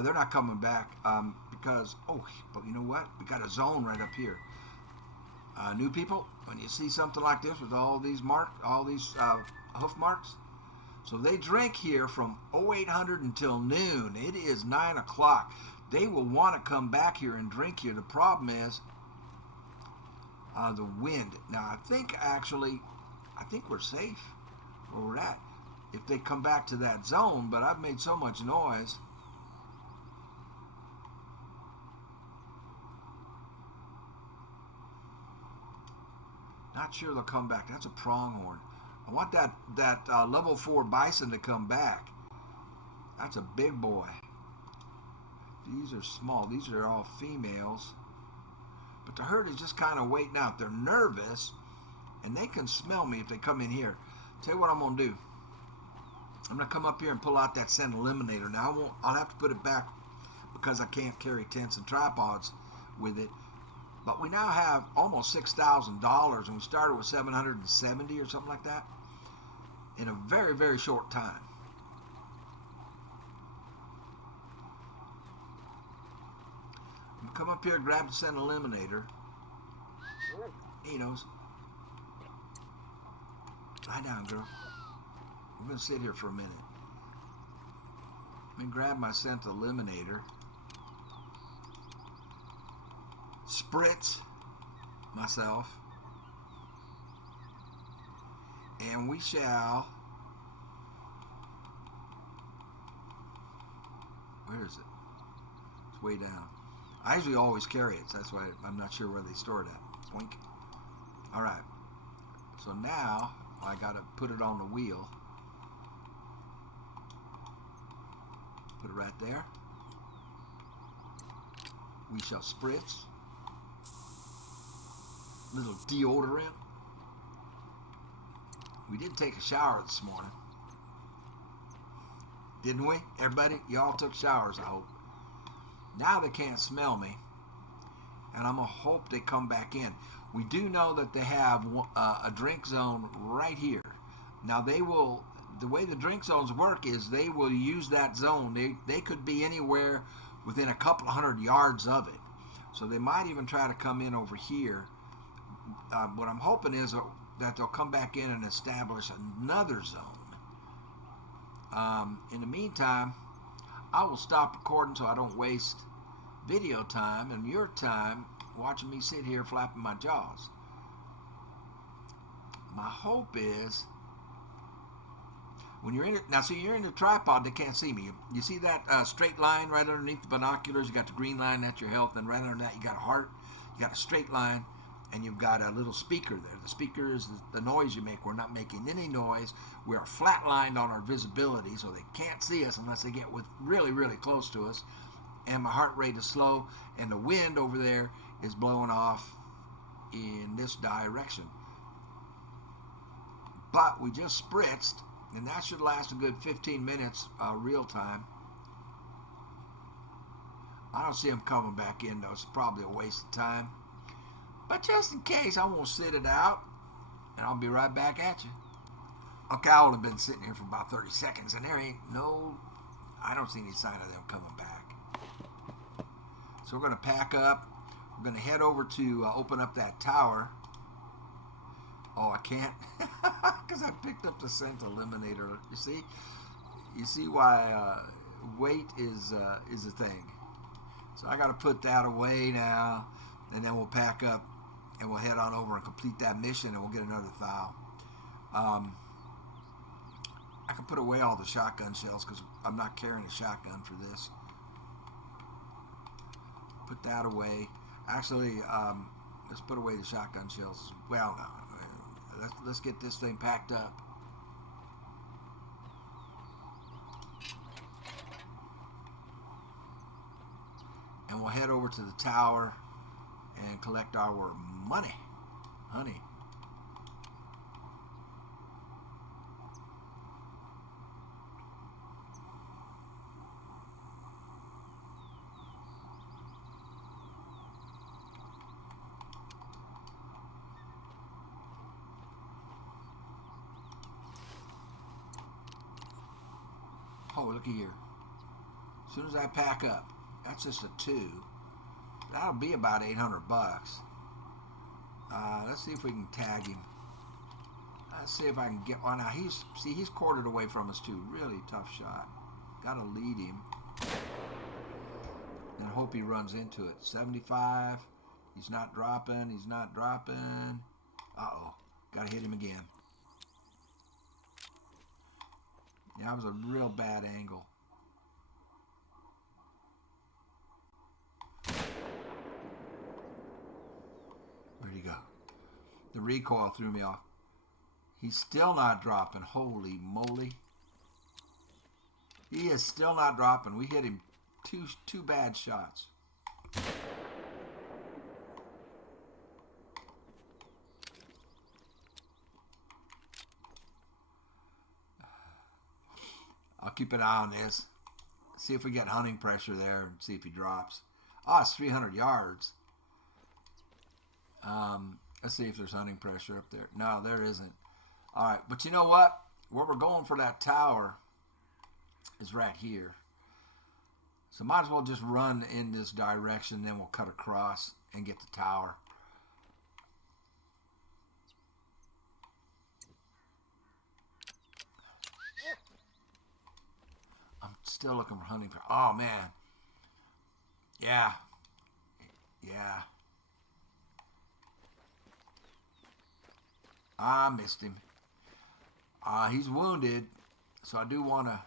They're not coming back because, but you know what? We got a zone right up here. New people, when you see something like this with all these hoof marks, so they drink here from 0800 until noon. It is 9 o'clock. They will want to come back here and drink here. The problem is the wind. Now, I think we're safe where we're at if they come back to that zone, but I've made so much noise. Not sure they'll come back. That's a pronghorn. I want that level 4 bison to come back. That's a big boy. These are small. These are all females. But the herd is just kind of waiting out. They're nervous, and they can smell me if they come in here. Tell you what I'm going to do. I'm going to come up here and pull out that scent eliminator. Now, I'll have to put it back because I can't carry tents and tripods with it. But we now have almost $6,000, and we started with 770 or something like that in a very, very short time. Come up here, grab the scent eliminator. He knows. Lie down, girl. We're going to sit here for a minute. Let me grab my scent eliminator. Spritz myself. And we shall... Where is it? It's way down. I usually always carry it, so that's why I'm not sure where they store it at. Twink. All right. So now I got to put it on the wheel. Put it right there. We shall spritz. Little deodorant. We did take a shower this morning. Didn't we? Everybody, y'all took showers, I hope. Now they can't smell me, and I'm going to hope they come back in. We do know that they have a drink zone right here. Now they will, the way the drink zones work is they will use that zone. They could be anywhere within a couple of 100 yards of it. So they might even try to come in over here. What I'm hoping is that they'll come back in and establish another zone. In the meantime, I will stop recording so I don't waste video time and your time watching me sit here flapping my jaws. My hope is when you're in it now, see, you're in the tripod, they can't see me. You see that straight line right underneath the binoculars? You got the green line, that's your health, and right under that you got a heart, you got a straight line, and you've got a little speaker there. The speaker is the noise you make. We're not making any noise. We are flatlined on our visibility, so they can't see us unless they get really, really close to us. And my heart rate is slow, and the wind over there is blowing off in this direction. But we just spritzed, and that should last a good 15 minutes real time. I don't see them coming back in, though. It's probably a waste of time. But just in case, I won't sit it out, and I'll be right back at you. Okay, I would have been sitting here for about 30 seconds, and I don't see any sign of them coming back. So we're going to pack up. We're going to head over to open up that tower. Oh, I can't, because I picked up the scent eliminator. You see why weight is a thing. So I got to put that away now, and then we'll pack up. And we'll head on over and complete that mission, and we'll get another thou. Um, I can put away all the shotgun shells because I'm not carrying a shotgun for this. Put that away. Actually, let's put away the shotgun shells. Well, let's get this thing packed up. And we'll head over to the tower and collect our money. Honey. Oh, looky here. As soon as I pack up, that's just a 2. That'll be about 800 bucks. Let's see if we can tag him. Let's see if I can get one. Now he's quartered away from us too. Really tough shot. Got to lead him and hope he runs into it. 75. He's not dropping. He's not dropping. Uh-oh. Got to hit him again. Yeah, that was a real bad angle. Where'd he go? The recoil threw me off. He's still not dropping. Holy moly. He is still not dropping. We hit him two bad shots. I'll keep an eye on this. See if we get hunting pressure there and see if he drops. Oh, it's 300 yards. Let's see if there's hunting pressure up there. No, there isn't. All right, but you know what? Where we're going for that tower is right here. So might as well just run in this direction, then we'll cut across and get the tower. I'm still looking for hunting pressure. Oh, man. Yeah. Yeah. I missed him. He's wounded, so I do want to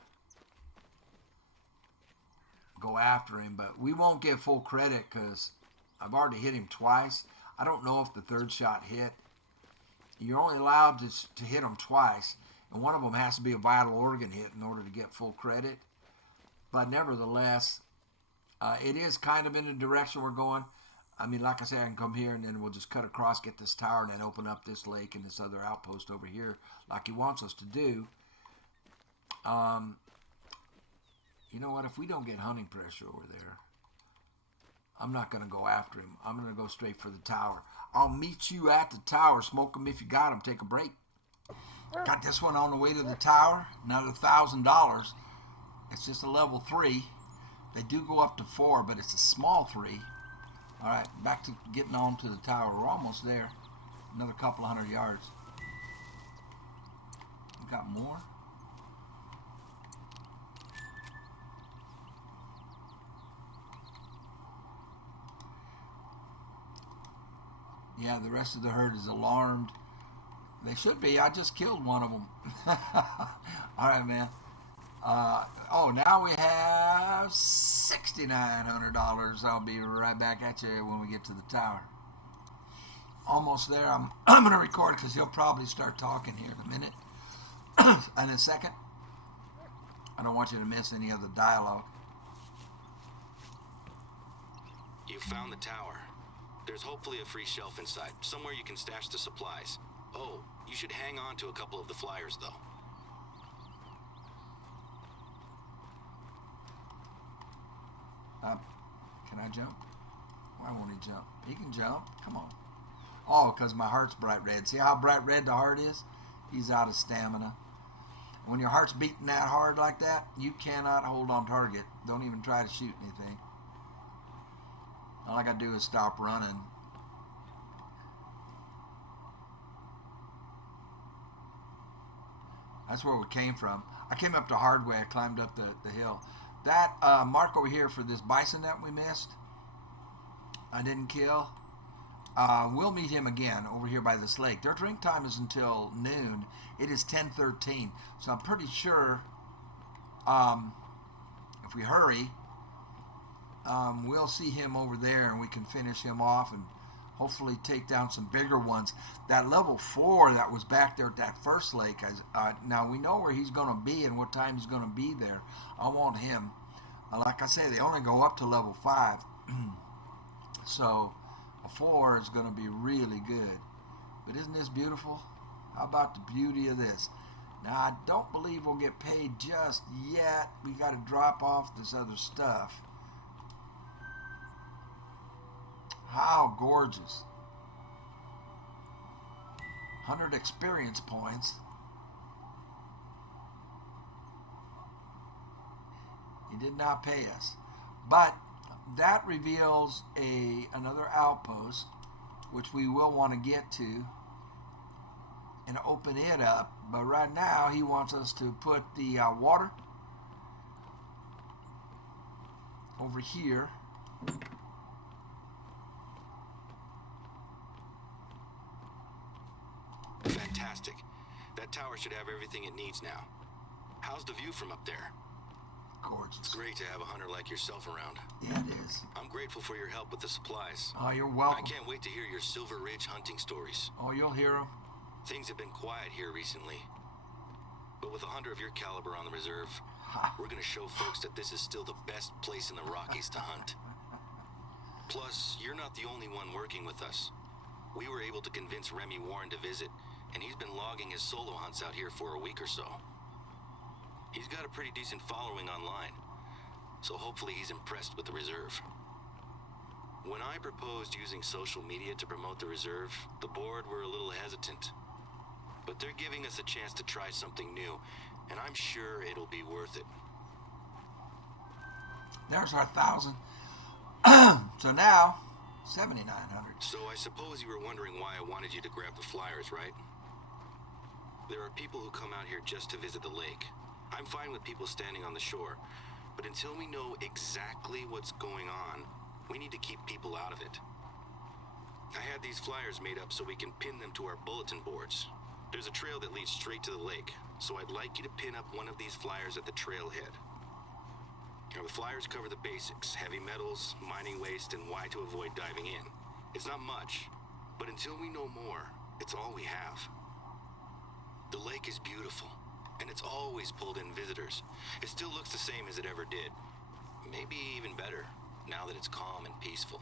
go after him, but we won't get full credit because I've already hit him twice. I don't know if the third shot hit. You're only allowed to hit them twice, and one of them has to be a vital organ hit in order to get full credit. But nevertheless, it is kind of in the direction we're going. I mean, like I say, I can come here and then we'll just cut across, get this tower, and then open up this lake and this other outpost over here like he wants us to do. You know what? If we don't get hunting pressure over there, I'm not going to go after him. I'm going to go straight for the tower. I'll meet you at the tower. Smoke them if you got them. Take a break. Got this one on the way to the tower. Another $1,000. It's just a level 3. They do go up to 4, but it's a small 3. All right, back to getting on to the tower. We're almost there. Another couple of 100 yards. We got more. Yeah, the rest of the herd is alarmed. They should be. I just killed one of them. All right, man. Oh, now we have $6,900. I'll be right back at you when we get to the tower. Almost there. I'm going to record because he'll probably start talking here in a minute. And in a second. I don't want you to miss any of the dialogue. You found the tower. There's hopefully a free shelf inside, somewhere you can stash the supplies. Oh, you should hang on to a couple of the flyers, though. Can I jump? Why won't he jump? He can jump. Come on. Oh, because my heart's bright red. See how bright red the heart is? He's out of stamina. When your heart's beating that hard like that, you cannot hold on target. Don't even try to shoot anything. All I got to do is stop running. That's where we came from. I came up the hard way. I climbed up the hill. That mark over here for this bison that we missed, I didn't kill. we'll meet him again over here by this lake. Their drink time is until noon. It is 10:13, so I'm pretty sure if we hurry, we'll see him over there and we can finish him off and hopefully take down some bigger ones. That level 4 that was back there at that first lake, now we know where he's going to be and what time he's going to be there. I want him. Like I say, they only go up to level 5. So a 4 is going to be really good. But isn't this beautiful? How about the beauty of this? Now, I don't believe we'll get paid just yet. We got to drop off this other stuff. How gorgeous. 100 experience points. He did not pay us. But that reveals another outpost, which we will want to get to and open it up. But right now, he wants us to put the water over here. Fantastic. That tower should have everything it needs now. How's the view from up there? Gorgeous. It's great to have a hunter like yourself around. Yeah, it is. I'm grateful for your help with the supplies. Oh, you're I welcome. can't wait to hear your Silver Ridge hunting stories. Oh, you'll hear them. Things have been quiet here recently. But with a hunter of your caliber on the reserve, we're going to show folks that this is still the best place in the Rockies to hunt. Plus, you're not the only one working with us. We were able to convince Remy Warren to visit, and he's been logging his solo hunts out here for a week or so. He's got a pretty decent following online, so hopefully he's impressed with the reserve. When I proposed using social media to promote the reserve, the board were a little hesitant. But they're giving us a chance to try something new, and I'm sure it'll be worth it. There's our 1,000. So now, 7,900. So I suppose you were wondering why I wanted you to grab the flyers, right? There are people who come out here just to visit the lake. I'm fine with people standing on the shore, but until we know exactly what's going on, we need to keep people out of it. I had these flyers made up so we can pin them to our bulletin boards. There's a trail that leads straight to the lake, so I'd like you to pin up one of these flyers at the trailhead. Now, the flyers cover the basics: heavy metals, mining waste, and why to avoid diving in. It's not much, but until we know more, it's all we have. The lake is beautiful, and it's always pulled in visitors. It still looks the same as it ever did. Maybe even better, now that it's calm and peaceful.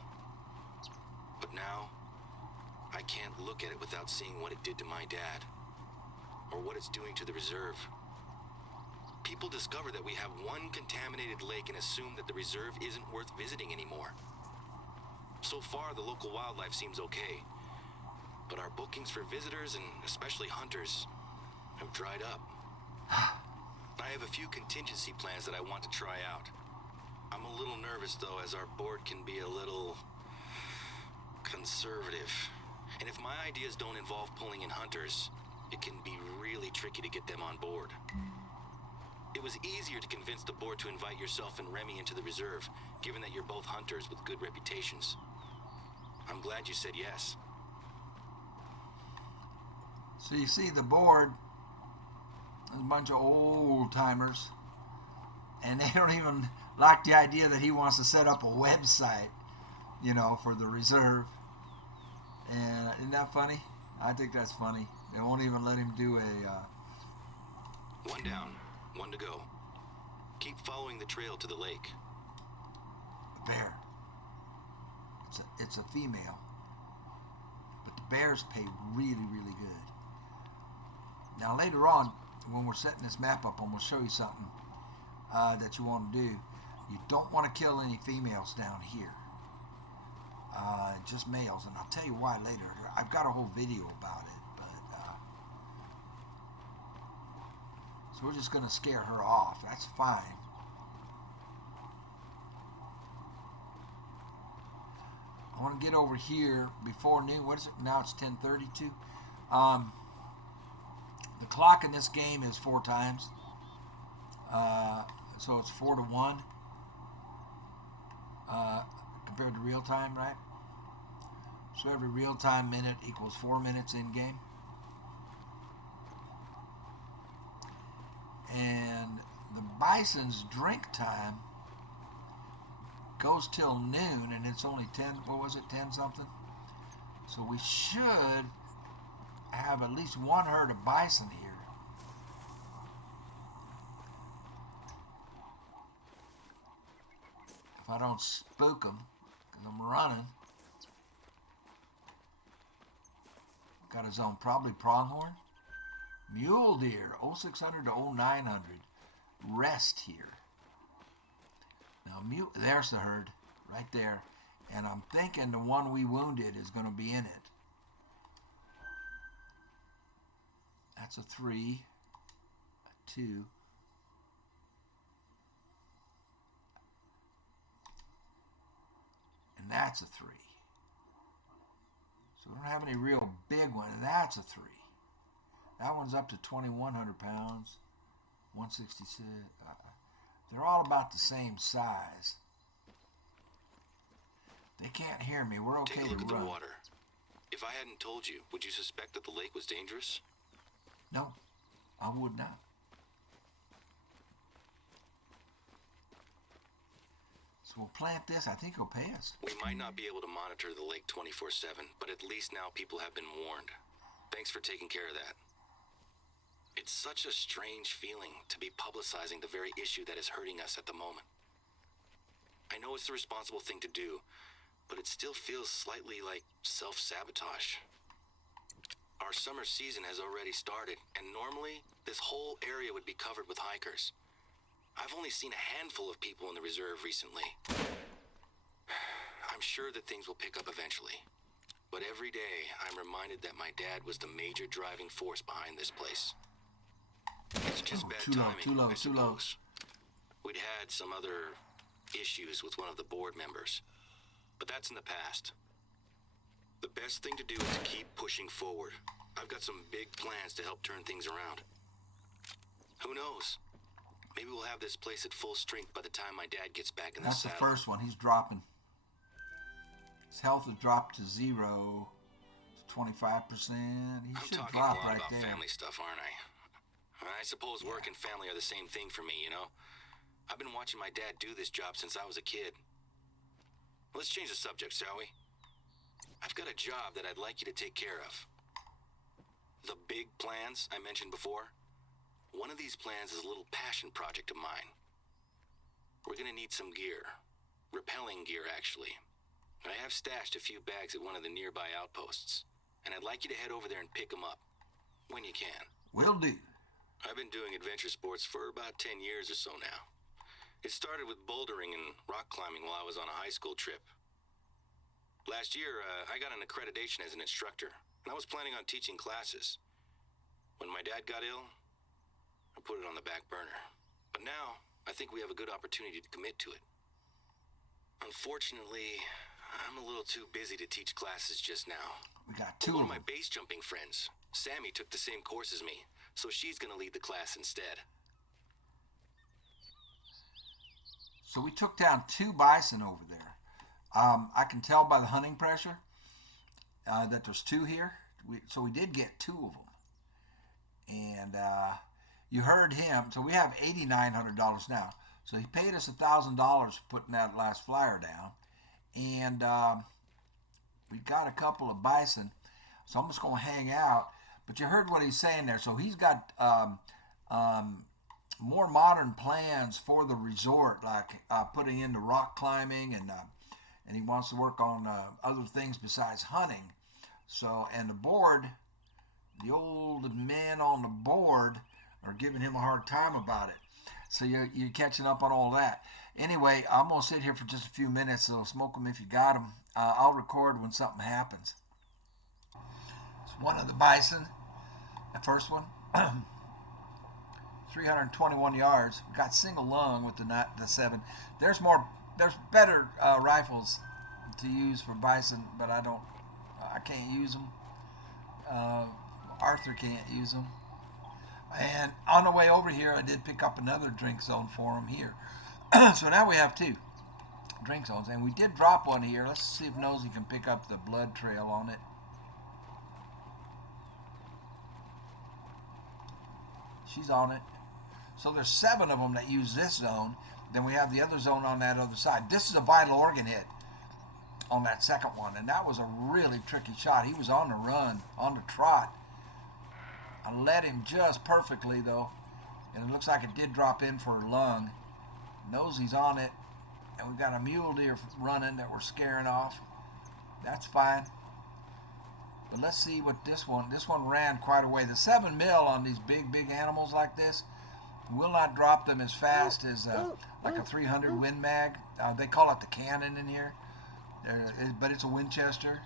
But now, I can't look at it without seeing what it did to my dad, or what it's doing to the reserve. People discover that we have one contaminated lake and assume that the reserve isn't worth visiting anymore. So far, the local wildlife seems okay, but our bookings for visitors, and especially hunters, have dried up. I have a few contingency plans that I want to try out. I'm a little nervous, though, as our board can be a little conservative. And if my ideas don't involve pulling in hunters, it can be really tricky to get them on board. It was easier to convince the board to invite yourself and Remy into the reserve, given that you're both hunters with good reputations. I'm glad you said yes. So you see the board, there's a bunch of old timers, and they don't even like the idea that he wants to set up a website, for the reserve. And isn't that funny? I think that's funny. They won't even let him do a... One down, one to go. Keep following the trail to the lake. bear. It's a female. But the bears pay really, really good. Now later on, when we're setting this map up, I'm going to show you something that you want to do. You don't want to kill any females down here. Just males, and I'll tell you why later. I've got a whole video about it, but so we're just going to scare her off. That's fine. I want to get over here before noon. What is it? Now it's 10:32. The clock in this game is 4 times. So it's 4 to 1 compared to real time, right? So every real-time minute equals 4 minutes in game. And the Bison's drink time goes till noon, and it's only 10, what was it, 10 something? So we should have at least one herd of bison here. If I don't spook them, because I'm running. Got his own, probably pronghorn. Mule deer, 0600 to 0900. Rest here. Now, there's the herd right there. And I'm thinking the one we wounded is going to be in it. That's a 3, a 2. And that's a 3. So we don't have any real big one. And that's a 3. That one's up to 2,100 pounds. 166. They're all about the same size. They can't hear me. We're okay to run. Take a look at the water. If I hadn't told you, would you suspect that the lake was dangerous? No, I would not. So we'll plant this. I think it'll pay us. We might not be able to monitor the lake 24/7, but at least now people have been warned. Thanks for taking care of that. It's such a strange feeling to be publicizing the very issue that is hurting us at the moment. I know it's the responsible thing to do, but it still feels slightly like self-sabotage. Our summer season has already started, and normally this whole area would be covered with hikers. I've only seen a handful of people in the reserve recently. I'm sure that things will pick up eventually, but every day I'm reminded that my dad was the major driving force behind this place. It's just bad timing, I suppose. We'd had some other issues with one of the board members, but that's in the past. The best thing to do is to keep pushing forward. I've got some big plans to help turn things around. Who knows? Maybe we'll have this place at full strength by the time my dad gets back in the saddle. That's the first one. He's dropping. His health has dropped to 0. 25%. He should drop right there. I'm talking a lot about family stuff, aren't I? I suppose work and family are the same thing for me, you know? I've been watching my dad do this job since I was a kid. Let's change the subject, shall we? I've got a job that I'd like you to take care of. The big plans I mentioned before. One of these plans is a little passion project of mine. We're gonna need some gear. Rappelling gear, actually. I have stashed a few bags at one of the nearby outposts, and I'd like you to head over there and pick them up. When you can. Will do. I've been doing adventure sports for about 10 years or so now. It started with bouldering and rock climbing while I was on a high school trip. Last year, I got an accreditation as an instructor, and I was planning on teaching classes. When my dad got ill, I put it on the back burner. But now, I think we have a good opportunity to commit to it. Unfortunately, I'm a little too busy to teach classes just now. We got 2 One of of them. my base jumping friends, Sammy, took the same course as me, so she's gonna lead the class instead. So we took down 2 bison over there. I can tell by the hunting pressure that there's 2 here. So we did get 2 of them. And you heard him. So we have $8,900 now. So he paid us $1,000 for putting that last flyer down. And we got a couple of bison. So I'm just going to hang out. But you heard what he's saying there. So he's got more modern plans for the resort, like putting in the rock climbing, and he wants to work on other things besides hunting. So, and the board, the old men on the board are giving him a hard time about it. So you're catching up on all that. Anyway, I'm going to sit here for just a few minutes, so smoke them if you got them. I'll record when something happens. It's one of the bison, the first one. 321 yards. We got single lung with the 7. There's better rifles to use for bison, but I can't use them. Arthur can't use them. And on the way over here, I did pick up another drink zone for him here. So now we have 2. drink zones. And we did drop one here. Let's see if Nosy can pick up the blood trail on it. She's on it. So there's 7 of them that use this zone. Then we have the other zone on that other side. This is a vital organ hit on that second one. And that was a really tricky shot. He was on the run, on the trot. I led him just perfectly, though. And it looks like it did drop in for a lung. Nosy's on it. And we've got a mule deer running that we're scaring off. That's fine. But let's see what this one ran quite a way. The 7 mil on these big animals like this will not drop them as fast as like a 300 Win Mag. They call it the cannon in here. But it's a Winchester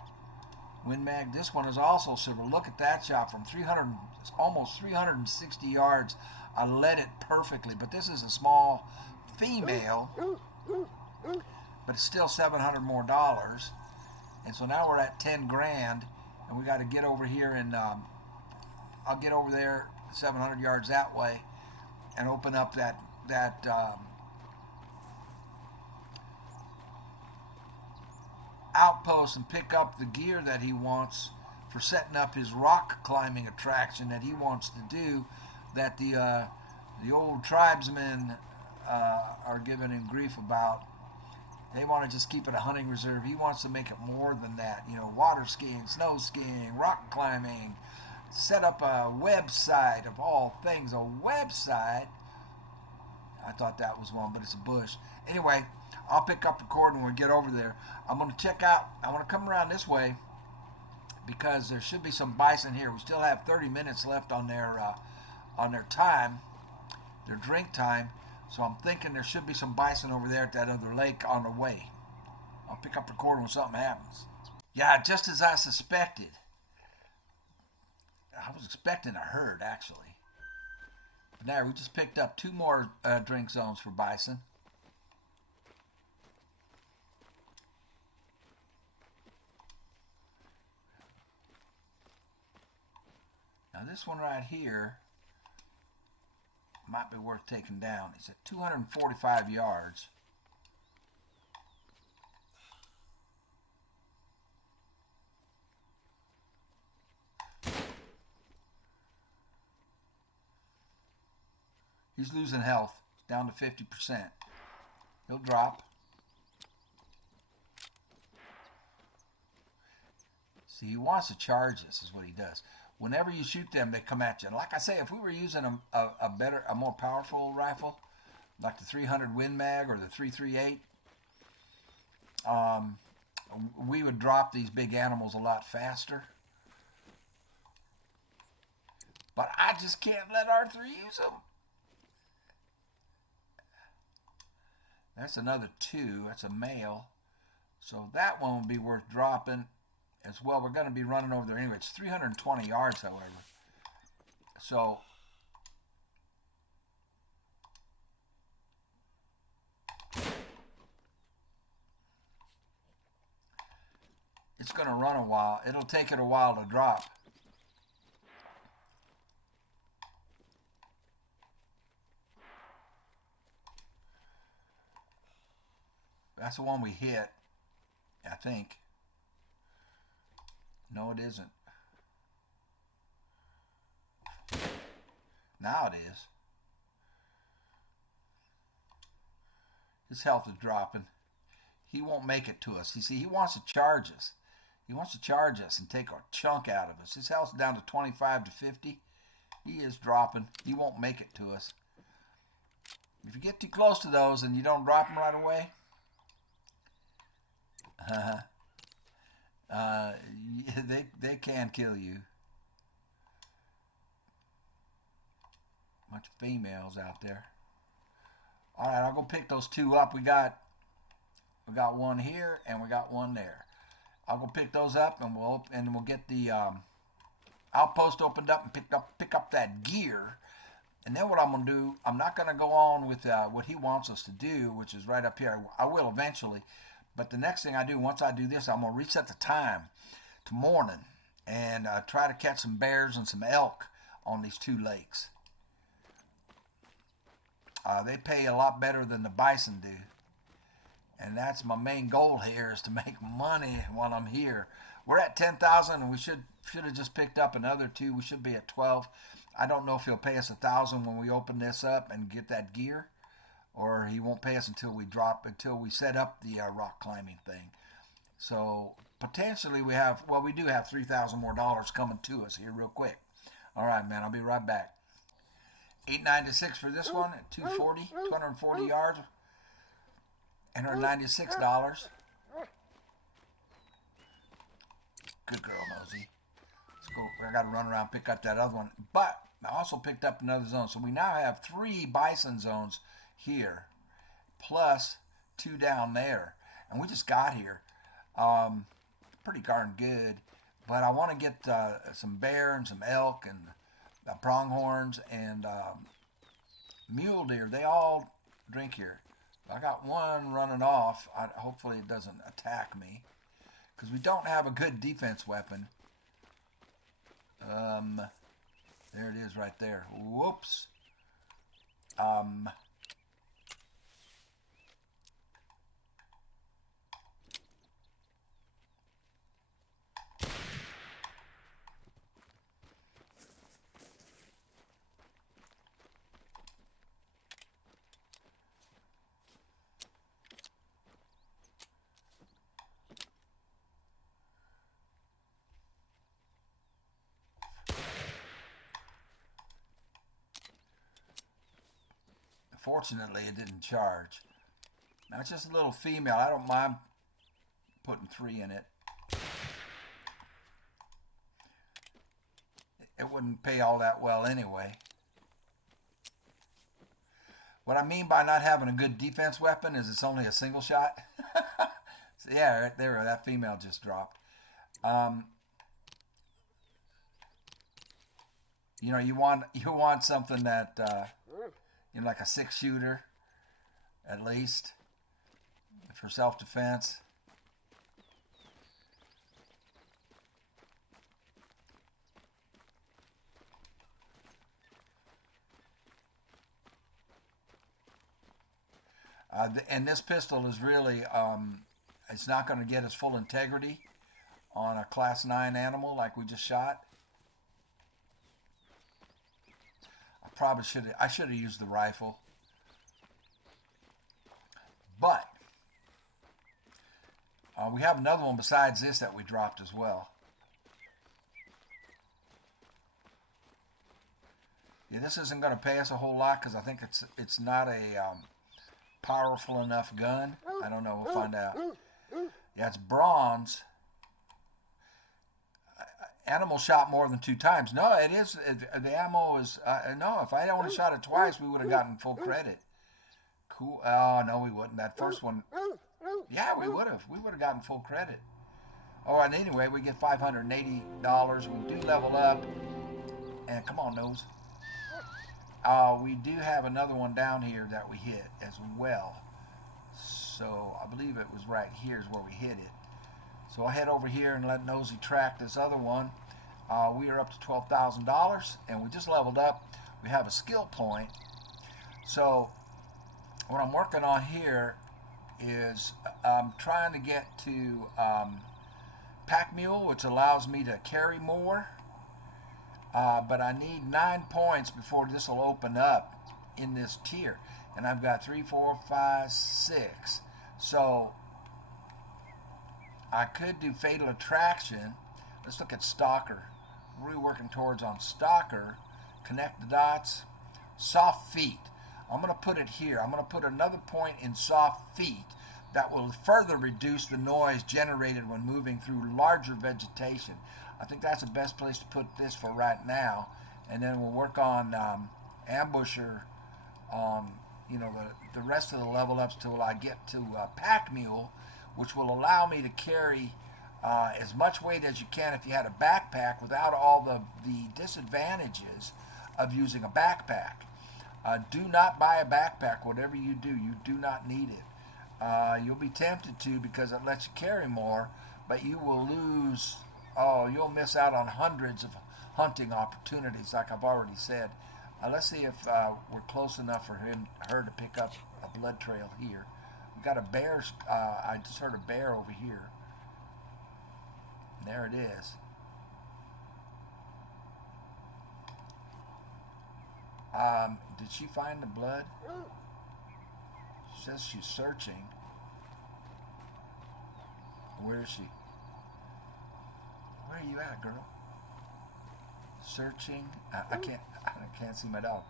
Win Mag. This one is also silver. Look at that shot from 300, almost 360 yards. I led it perfectly. But this is a small female. But it's still $700 more. And so now we're at 10 grand. And we got to get over here and I'll get over there 700 yards that way and open up that outpost and pick up the gear that he wants for setting up his rock climbing attraction that he wants to do, that the old tribesmen are giving him grief about. They want to just keep it a hunting reserve. He wants to make it more than that. You know, water skiing, snow skiing, rock climbing. Set up a website, of all things, a website. I thought that was one, but it's a bush. Anyway, I'll pick up the cord when we get over there. I'm going to check out. I want to come around this way because there should be some bison here. We still have 30 minutes left on their time, their drink time. So I'm thinking there should be some bison over there at that other lake on the way. I'll pick up the cord when something happens. Yeah, just as I suspected. I was expecting a herd, actually. But now we just picked up 2 more drink zones for bison. Now this one right here might be worth taking down. He's at 245 yards. He's losing health, down to 50%. He'll drop. See, he wants to charge us, is what he does. Whenever you shoot them, they come at you. And like I say, if we were using a more powerful rifle, like the 300 Win Mag or the 338, we would drop these big animals a lot faster. But I just can't let Arthur use them. That's another 2. That's a male. So that one would be worth dropping as well. We're going to be running over there anyway. It's 320 yards, however. So it's going to run a while. It'll take it a while to drop. That's the one we hit, I think. No, it isn't. Now it is. His health is dropping. He won't make it to us. You see, he wants to charge us. He wants to charge us and take a chunk out of us. His health's down to 25 to 50. He is dropping. He won't make it to us. If you get too close to those and you don't drop them right away, they can kill you. Bunch of females out there. All right, I'll go pick those 2 up. We got one here and we got one there. I'll go pick those up and we'll get the outpost opened up and pick up that gear. And then what I'm going to do, I'm not going to go on with what he wants us to do, which is right up here. I will eventually. But the next thing I do, once I do this, I'm going to reset the time to morning and try to catch some bears and some elk on these 2 lakes. They pay a lot better than the bison do. And that's my main goal here, is to make money while I'm here. We're at 10,000, and we should have just picked up another 2. We should be at 12. I don't know if he'll pay us 1,000 when we open this up and get that gear, or he won't pay us until we set up the rock climbing thing. So potentially we do have $3,000 more coming to us here real quick. All right, man, I'll be right back. 896 for this one at 240 yards, $196. Good girl, Nosy. Let's go. I got to run around and pick up that other one. But I also picked up another zone. So we now have 3 bison zones here, plus 2 down there. And we just got here. Pretty darn good. But I want to get some bear and some elk and pronghorns and mule deer. They all drink here. I got one running off. Hopefully it doesn't attack me, because we don't have a good defense weapon. There it is right there. Whoops. Fortunately, it didn't charge. Now, it's just a little female. I don't mind putting 3 in it. It wouldn't pay all that well anyway. What I mean by not having a good defense weapon is it's only a single shot. So yeah, right there, that female just dropped. You know, you want something that like a 6-shooter, at least, for self-defense. And this pistol is really, it's not going to get its full integrity on a Class 9 animal like we just shot. I should have used the rifle. But we have another one besides this that we dropped as well. Yeah, this isn't going to pay us a whole lot because I think it's not a powerful enough gun. I don't know. We'll find out. Yeah, it's bronze. Animal shot more than 2 times. No, it is. The ammo is. No, if I only shot it twice, we would have gotten full credit. Cool. Oh, no, we wouldn't. That first one. Yeah, we would have. We would have gotten full credit. All right, anyway, we get $580. We do level up. And come on, Nose. We do have another one down here that we hit as well. So I believe it was right here is where we hit it. So I'll head over here and let Nosy track this other one. We are up to $12,000, and we just leveled up. We have a skill point. So what I'm working on here is I'm trying to get to pack mule, which allows me to carry more. But I need 9 points before this will open up in this tier. And I've got 3, 4, 5, 6. So I could do Fatal Attraction. Let's look at Stalker. What are we working towards on Stalker? Connect the dots. Soft Feet. I'm going to put it here. I'm going to put another point in Soft Feet that will further reduce the noise generated when moving through larger vegetation. I think that's the best place to put this for right now. And then we'll work on Ambusher, the rest of the level ups till I get to Pack Mule, which will allow me to carry as much weight as you can if you had a backpack without all the disadvantages of using a backpack. Do not buy a backpack. Whatever you do not need it. You'll be tempted to because it lets you carry more, but you will lose. Oh, you'll miss out on hundreds of hunting opportunities, like I've already said. Let's see if we're close enough for her to pick up a blood trail here. We got a bear's. I just heard a bear over here. There it is. Did she find the blood? She says she's searching. Where is she? Where are you at, girl? Searching. I can't see my dog.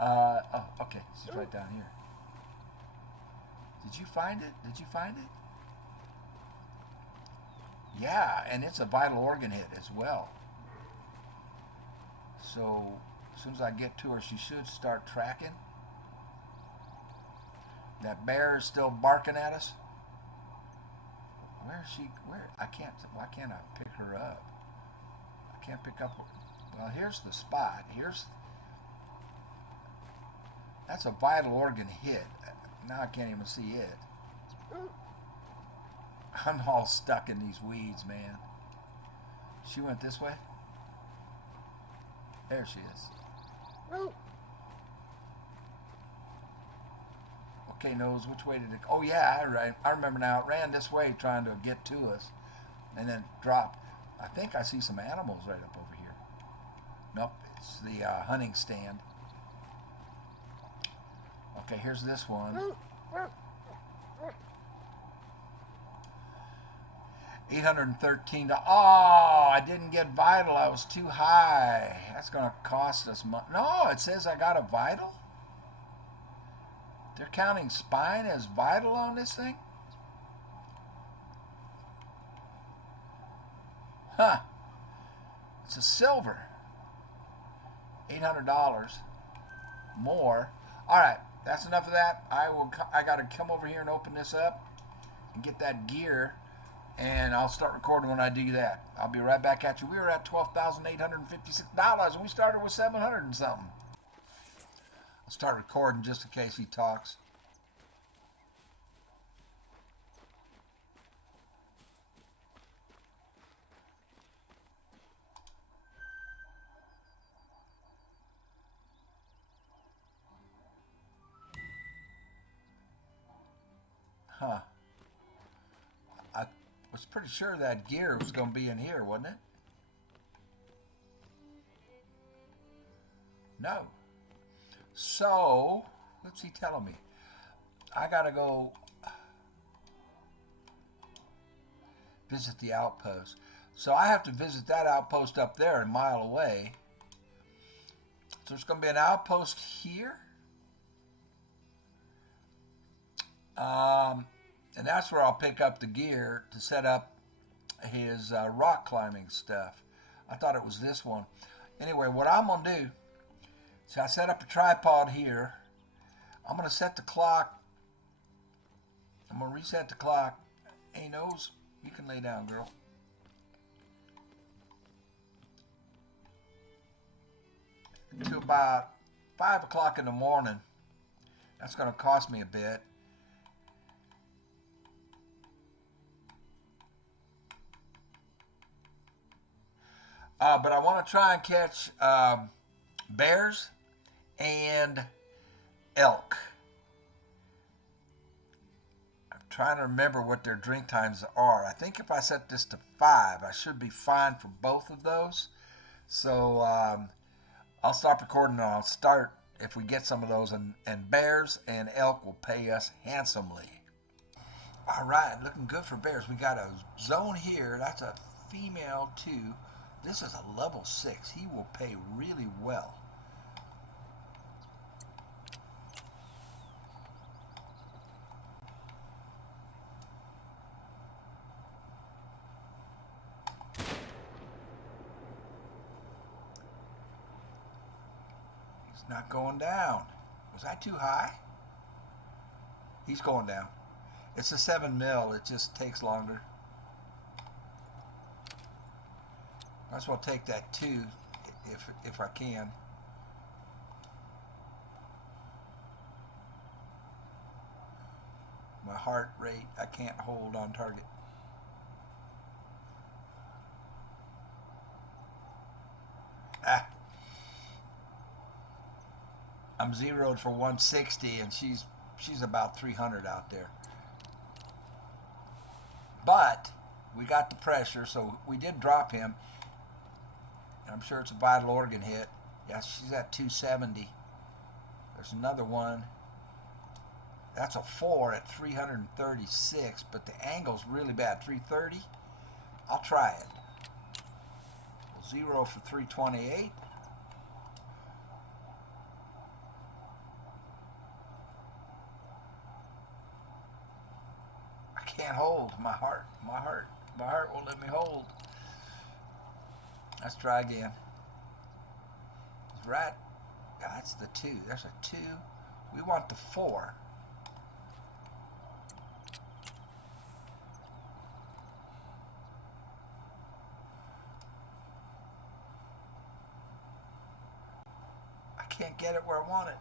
Oh, okay. She's right down here. Did you find it? Did you find it? Yeah, and it's a vital organ hit as well. So as soon as I get to her, she should start tracking. That bear is still barking at us. Where is she? Where? I can't. Why can't I pick her up? I can't pick up. Well, here's the spot. That's a vital organ hit. Now I can't even see it. I'm all stuck in these weeds, man. She went this way. There she is. Okay, Nose, which way did it go? Oh, yeah, I remember now. It ran this way trying to get to us and then dropped. I think I see some animals right up over here. Nope, it's the hunting stand. Okay, here's this one. 813. Oh, I didn't get vital. I was too high. That's going to cost us money. No, it says I got a vital. They're counting spine as vital on this thing? Huh. It's a silver. $800 more. All right, that's enough of that. I got to come over here and open this up and get that gear, and I'll start recording when I do that. I'll be right back at you. We were at $12,856, and we started with 700 and something. I'll start recording just in case he talks. Huh. I was pretty sure that gear was going to be in here, wasn't it? No. So, what's he telling me? I got to go visit the outpost. So I have to visit that outpost up there, a mile away. So there's going to be an outpost here. And that's where I'll pick up the gear to set up his rock climbing stuff. I thought it was this one. Anyway, what I'm going to do, so I set up a tripod here. I'm going to set the clock. I'm going to reset the clock. Hey, Nose, you can lay down, girl. To about 5 o'clock in the morning. That's going to cost me a bit. But I want to try and catch bears and elk. I'm trying to remember what their drink times are. I think if I set this to 5, I should be fine for both of those. So I'll stop recording and I'll start if we get some of those. And bears and elk will pay us handsomely. All right, looking good for bears. We got a zone here. That's a female too. This is a level 6. He will pay really well. He's not going down. Was that too high? He's going down. It's a 7 mil. It just takes longer. Might as well take that 2 if I can. My heart rate, I can't hold on target. I'm zeroed for 160 and she's she's about 300 out there. But we got the pressure, so we did drop him. And I'm sure it's a vital organ hit. Yeah, she's at 270. There's another one. That's a 4 at 336, but the angle's really bad. 330. I'll try it. 0 for 328. I can't hold my heart. My heart won't let me hold. Let's try again. It's right. That's the 2. There's a 2. We want the 4. I can't get it where I want it.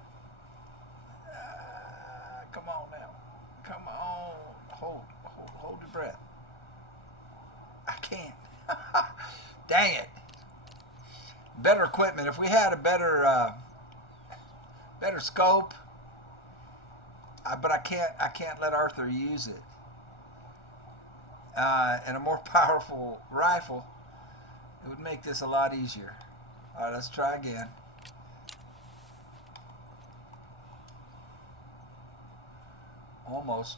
Come on now. Come on. Hold your breath. I can't. Dang it. Better equipment. If we had a better scope, but I can't let Arthur use it. And a more powerful rifle, it would make this a lot easier. All right, let's try again. Almost.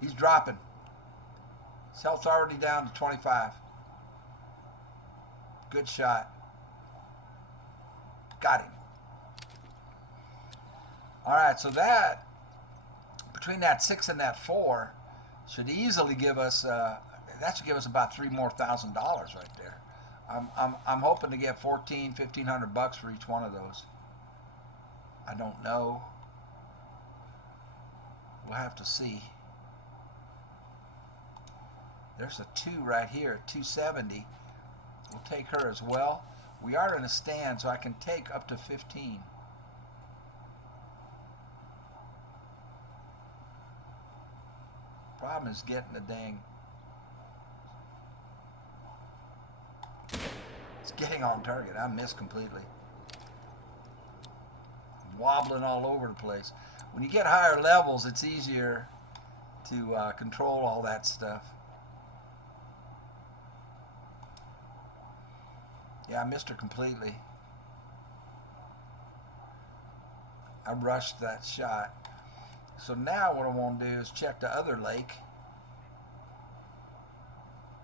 He's dropping. His health's already down to 25. Good shot. Got him. All right, so that, between that 6 and that 4, should easily give us, that should give us about $3,000 more right there. I'm hoping to get $1,500 for each one of those. I don't know. We'll have to see. There's a 2 right here at 270. We'll take her as well. We are in a stand, so I can take up to 15. Problem is getting the dang. It's getting on target. I missed completely. Wobbling all over the place. When you get higher levels, it's easier to control all that stuff. Yeah, I missed her completely. I rushed that shot. So now what I want to do is check the other lake.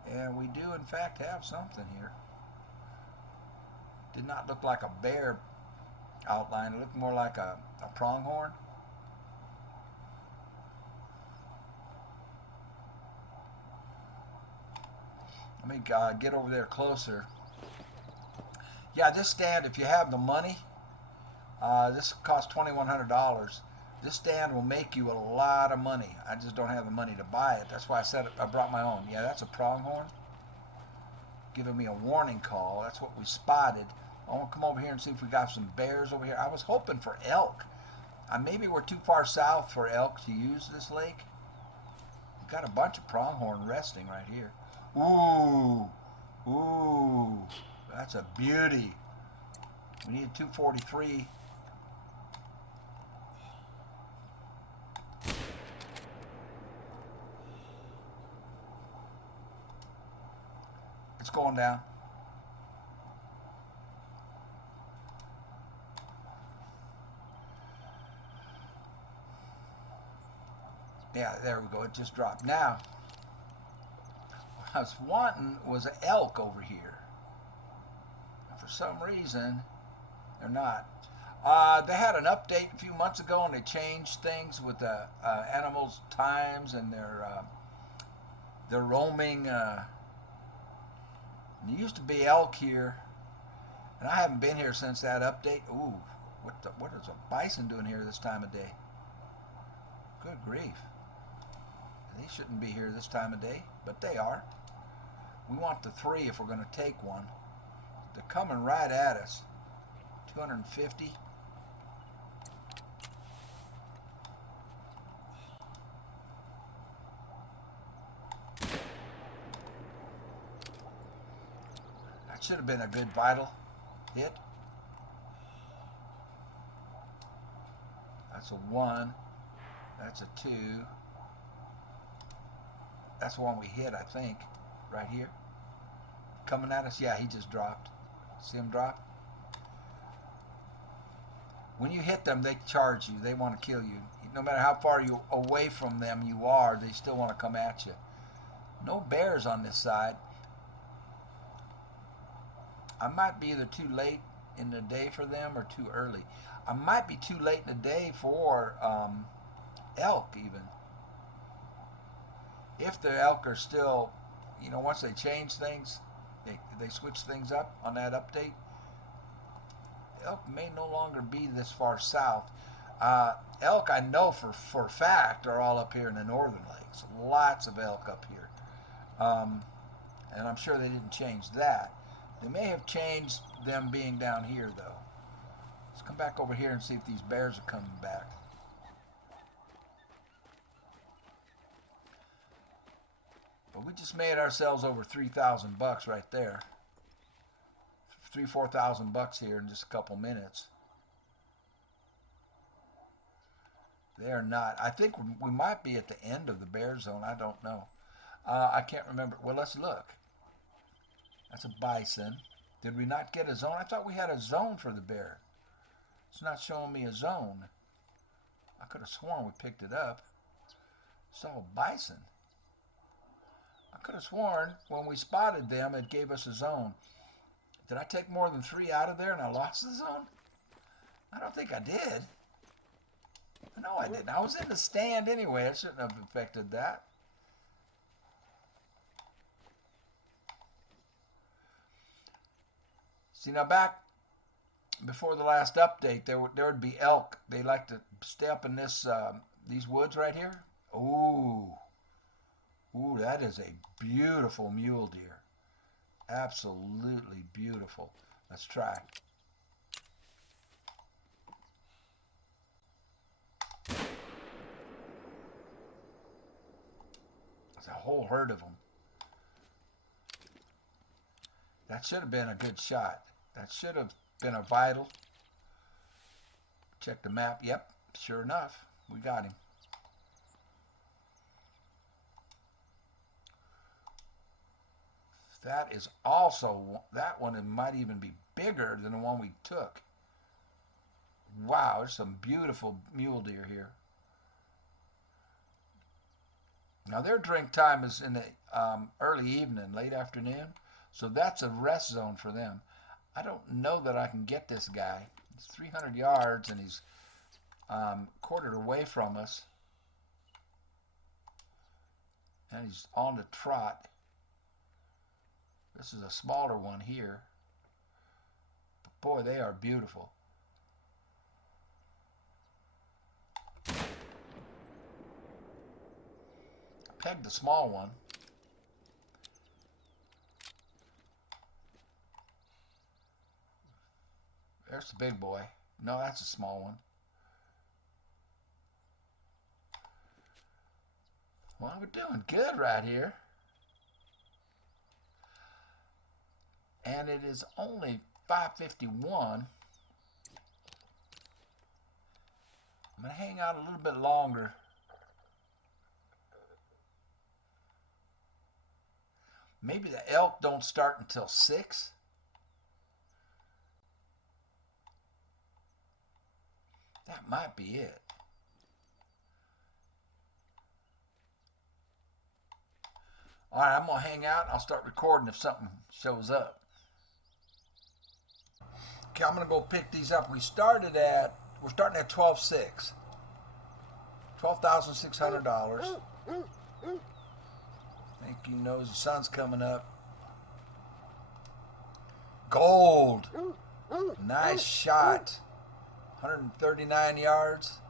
And we do in fact have something here. Did not look like a bear outline. It looked more like a pronghorn. Let me get over there closer. Yeah, this stand, if you have the money, this costs $2,100. This stand will make you a lot of money. I just don't have the money to buy it. That's why I said I brought my own. Yeah, that's a pronghorn. Giving me a warning call. That's what we spotted. I want to come over here and see if we got some bears over here. I was hoping for elk. Maybe we're too far south for elk to use this lake. We've got a bunch of pronghorn resting right here. Ooh, that's a beauty. We need a 243. It's going down. Yeah, there we go. It just dropped. Now, what I was wanting was an elk over here. For some reason, they're not. They had an update a few months ago, and they changed things with the animals' times and their roaming. There used to be elk here, and I haven't been here since that update. Ooh, what is a bison doing here this time of day? Good grief. They shouldn't be here this time of day, but they are. We want the 3 if we're going to take one. They're coming right at us. 250. should have been a good vital hit. That's a 1. That's a 2. That's the one we hit, I think, right here. Coming at us. Yeah, he just dropped. See him drop? When you hit them, they charge you. They want to kill you. No matter how far you away from them you are, they still want to come at you. No bears on this side. I might be either too late in the day for them or too early. I might be too late in the day for elk even. If the elk are still, you know, once they change things, they switch things up on that update, elk may no longer be this far south. Elk, I know for a fact, are all up here in the northern lakes. Lots of elk up here. And I'm sure they didn't change that. They may have changed them being down here, though. Let's come back over here and see if these bears are coming back. But we just made ourselves over $3,000 right there. $4,000 here in just a couple minutes. They are not. I think we might be at the end of the bear zone. I don't know. I can't remember. Well, let's look. That's a bison. Did we not get a zone? I thought we had a zone for the bear. It's not showing me a zone. I could have sworn we picked it up. Saw a bison. I could have sworn when we spotted them, it gave us a zone. Did I take more than 3 out of there and I lost the zone? I don't think I did. No, I didn't. I was in the stand anyway. It shouldn't have affected that. See, now back before the last update, there would be elk. They like to stay up in these woods right here. Ooh, that is a beautiful mule deer. Absolutely beautiful. Let's try. There's a whole herd of them. That should have been a good shot. That should have been a vital. Check the map. Yep, sure enough, we got him. That is also, that one, it might even be bigger than the one we took. Wow, there's some beautiful mule deer here. Now their drink time is in the early evening, late afternoon. So that's a rest zone for them. I don't know that I can get this guy. He's 300 yards and he's quartered away from us. And he's on the trot. This is a smaller one here. But boy, they are beautiful. Pegged the small one. There's the big boy. No, that's a small one. Well, we're doing good right here. And it is only 5:51. I'm going to hang out a little bit longer. Maybe the elk don't start until 6. That might be it. All right, I'm going to hang out. I'll start recording if something shows up. Okay, I'm going to go pick these up. We're starting at 12.6. $12,600. I think you know the sun's coming up. Gold. Nice shot. 139 yards.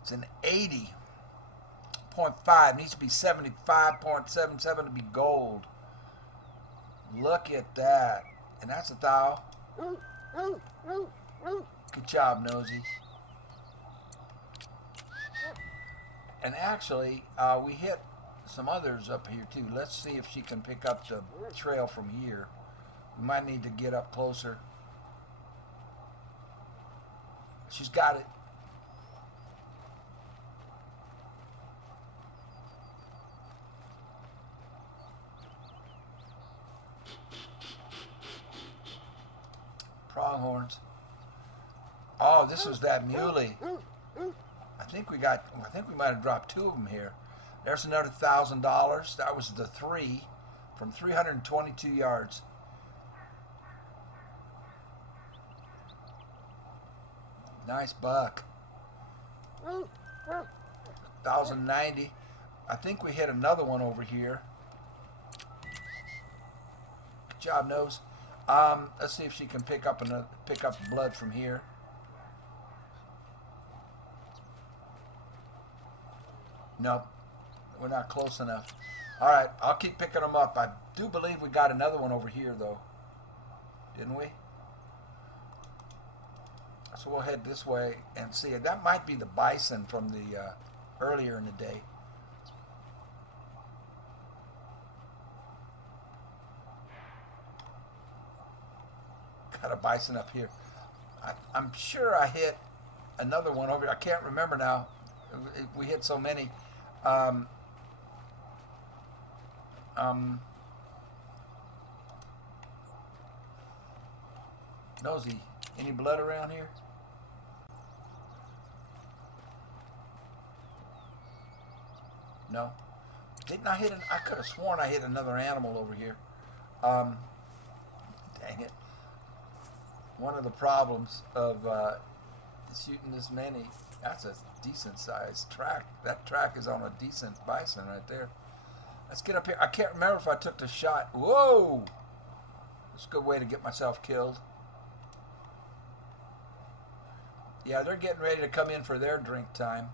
It's an 80.5. Needs to be 75.77 to be gold. Look at that. And that's a thou. Good job, Nosy. And actually, we hit some others up here too. Let's see if she can pick up the trail from here. We might need to get up closer. She's got it. Pronghorns. Oh, this is that muley. I think we might have dropped 2 of them here. There's another $1,000. That was the 3 from 322 yards. Nice buck. 1,090. I think we hit another one over here. Good job, Nose. Let's see if she can pick up blood from here. Nope, we're not close enough. All right, I'll keep picking them up. I do believe we got another one over here, though. Didn't we? So we'll head this way and see it. That might be the bison from the earlier in the day. Got a bison up here. I'm sure I hit another one over here. I can't remember now. We hit so many. Nosy, any blood around here? No. Didn't I hit I could have sworn I hit another animal over here. Dang it. One of the problems of shooting this many, that's a decent sized track. That track is on a decent bison right there. Let's get up here. I can't remember if I took the shot. Whoa! That's a good way to get myself killed. Yeah, they're getting ready to come in for their drink time.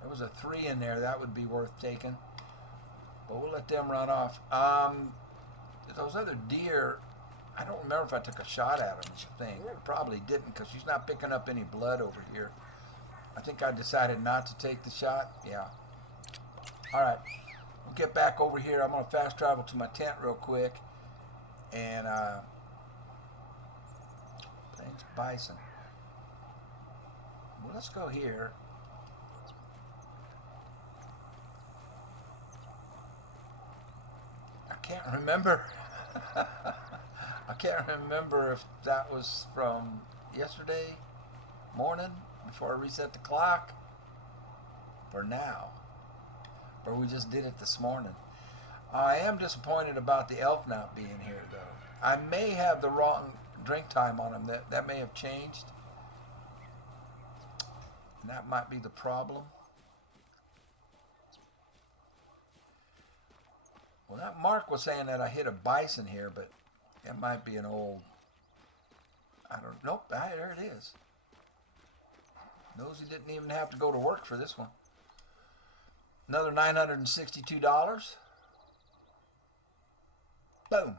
There was a 3 in there. That would be worth taking. But we'll let them run off. Those other deer, I don't remember if I took a shot at them. I think probably didn't, because she's not picking up any blood over here. I think I decided not to take the shot. Yeah. All right. We'll get back over here. I'm going to fast travel to my tent real quick. And thanks, bison. Well, let's go here. I can't remember. I can't remember if that was from yesterday morning before I reset the clock or now, or we just did it this morning. I am disappointed about the elk not being here, though. I may have the wrong drink time on them. That may have changed, and that might be the problem. Well, that Mark was saying that I hit a bison here, but that might be an old, I don't know. Nope, there it is. Nosy didn't even have to go to work for this one. Another $962. Boom.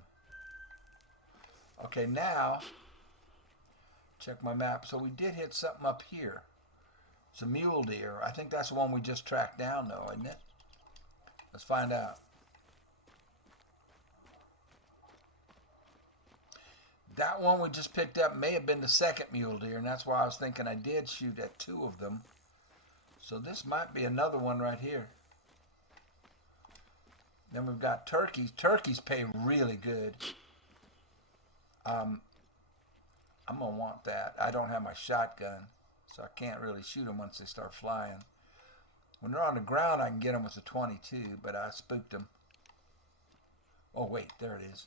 Okay, now, check my map. So we did hit something up here. It's a mule deer. I think that's the one we just tracked down, though, isn't it? Let's find out. That one we just picked up may have been the second mule deer, and that's why I was thinking I did shoot at 2 of them. So this might be another one right here. Then we've got turkeys. Turkeys pay really good. I'm going to want that. I don't have my shotgun, so I can't really shoot them once they start flying. When they're on the ground, I can get them with a 22, but I spooked them. Oh, wait, there it is.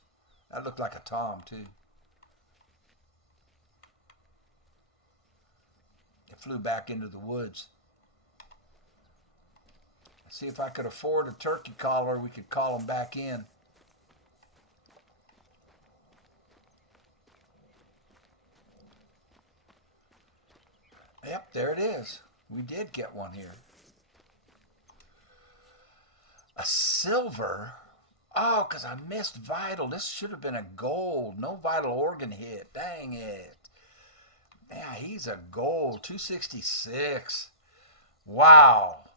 That looked like a tom, too. It flew back into the woods. Let's see if I could afford a turkey caller. We could call them back in. Yep, there it is. We did get one here. A silver? Oh, because I missed vital. This should have been a gold. No vital organ hit. Dang it. Yeah, he's a gold. 266. Wow.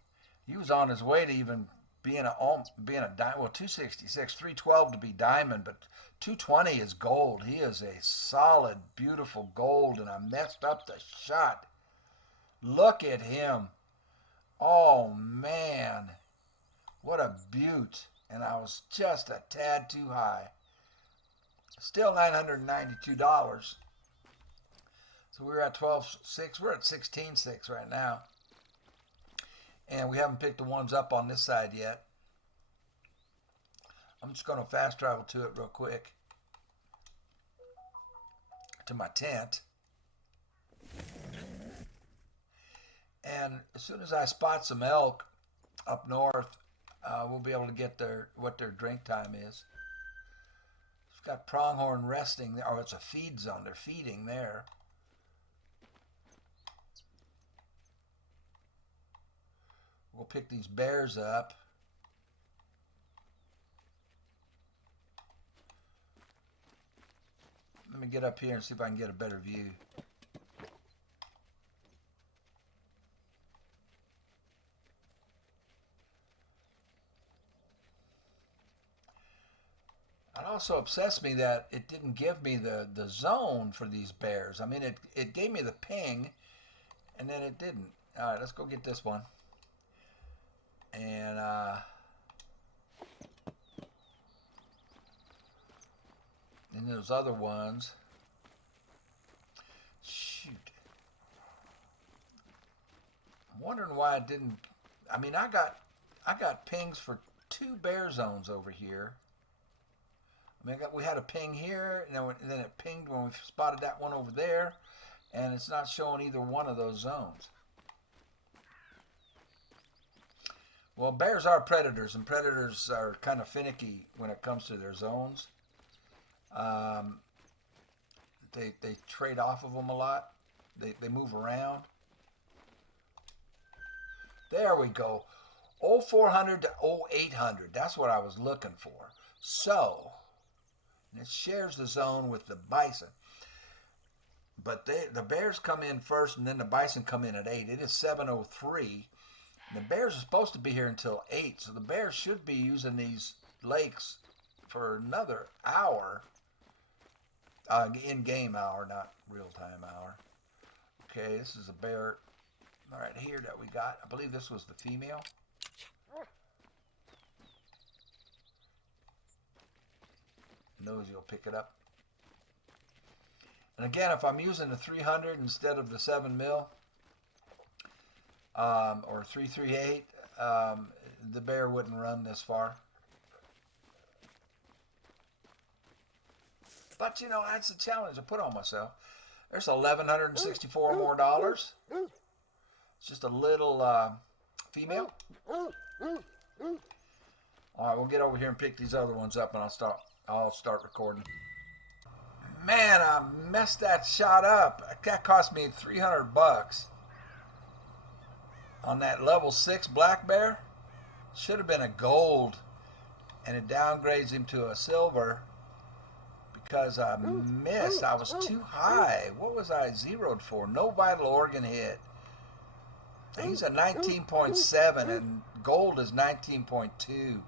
He was on his way to even being a diamond. Well, 266, 312 to be diamond, but 220 is gold. He is a solid, beautiful gold, and I messed up the shot. Look at him. Oh man, what a beaut. And I was just a tad too high. Still $992. So we were at 12.6. We're at 16.6 right now. And we haven't picked the ones up on this side yet. I'm just going to fast travel to it real quick. To my tent. And as soon as I spot some elk up north, we'll be able to get what their drink time is. It's got pronghorn resting there. Oh, it's a feed zone. They're feeding there. We'll pick these bears up. Let me get up here and see if I can get a better view. It also obsessed me that it didn't give me the zone for these bears. I mean, it gave me the ping, and then it didn't. All right, let's go get this one. And then those other ones. Shoot. I'm wondering why it didn't. I mean, I got pings for 2 bear zones over here. I mean, we had a ping here, and then it pinged when we spotted that one over there, and it's not showing either one of those zones. Well, bears are predators, and predators are kind of finicky when it comes to their zones. They trade off of them a lot. They move around. There we go. 0400 to 0800. That's what I was looking for. So, it shares the zone with the bison. But the bears come in first, and then the bison come in at 8. It is 7:03. The bears are supposed to be here until 8, so the bears should be using these lakes for another hour. In-game hour, not real-time hour. Okay, this is a bear right here that we got. I believe this was the female. Nosy will pick it up. And again, if I'm using the 300 instead of the 7 mil, or 338, the bear wouldn't run this far. But you know, that's the challenge I put on myself. There's $1,164 more dollars. It's just a little female. All right, we'll get over here and pick these other ones up, and I'll start recording. Man, I messed that shot up. That cost me $300 on that level 6 black bear. Should have been a gold, and it downgrades him to a silver because I missed. I was too high. What was I zeroed for? No vital organ hit. He's a 19.7, and gold is 19.2.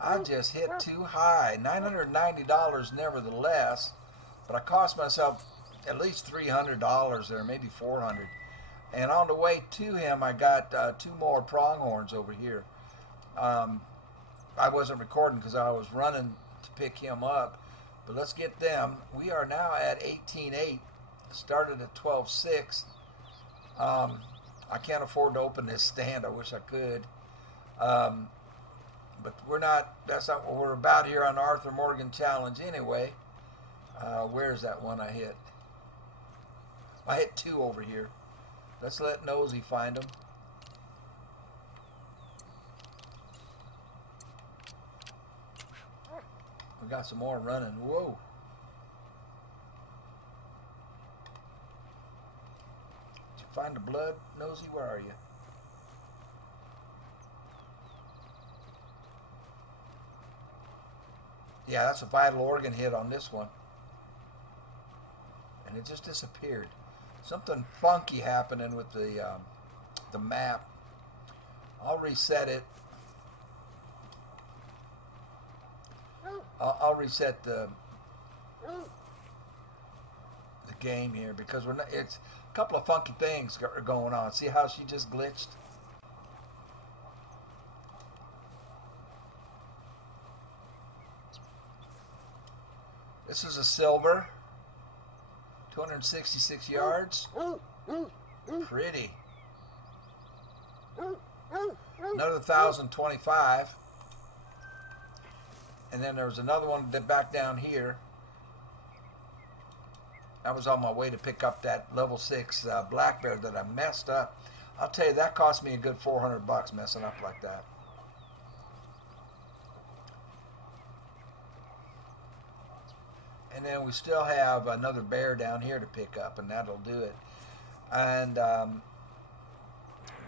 I just hit too high. $990 nevertheless, but I cost myself at least $300 there, maybe $400. And on the way to him, I got 2 more pronghorns over here. I wasn't recording because I was running to pick him up, but let's get them. We are now at 18.8. Started at 12.6. I can't afford to open this stand. I wish I could. But that's not what we're about here on the Arthur Morgan Challenge anyway. Where's that one I hit? I hit 2 over here. Let's let Nosy find them. We got some more running. Whoa. Did you find the blood, Nosy? Where are you? Yeah, that's a vital organ hit on this one. And it just disappeared. Something funky happening with the the map. I'll reset it. I'll reset the game here because we're not. It's a couple of funky things are going on. See how she just glitched? This is a silver, 266 yards. Pretty. Another 1,025. And then there was another one back down here. I was on my way to pick up that level 6 black bear that I messed up. I'll tell you, that cost me a good $400 messing up like that. And then we still have another bear down here to pick up, and that'll do it. And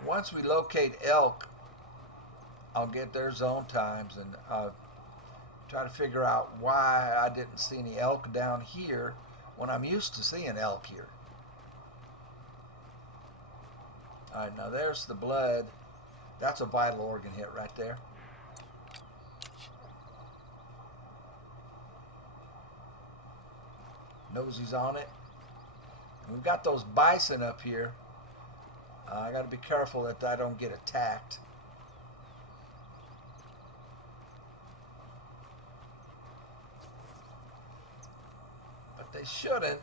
once we locate elk, I'll get their zone times and try to figure out why I didn't see any elk down here when I'm used to seeing elk here. All right, now there's the blood. That's a vital organ hit right there. Nosy's on it. And we've got those bison up here. I got to be careful that I don't get attacked. But they shouldn't,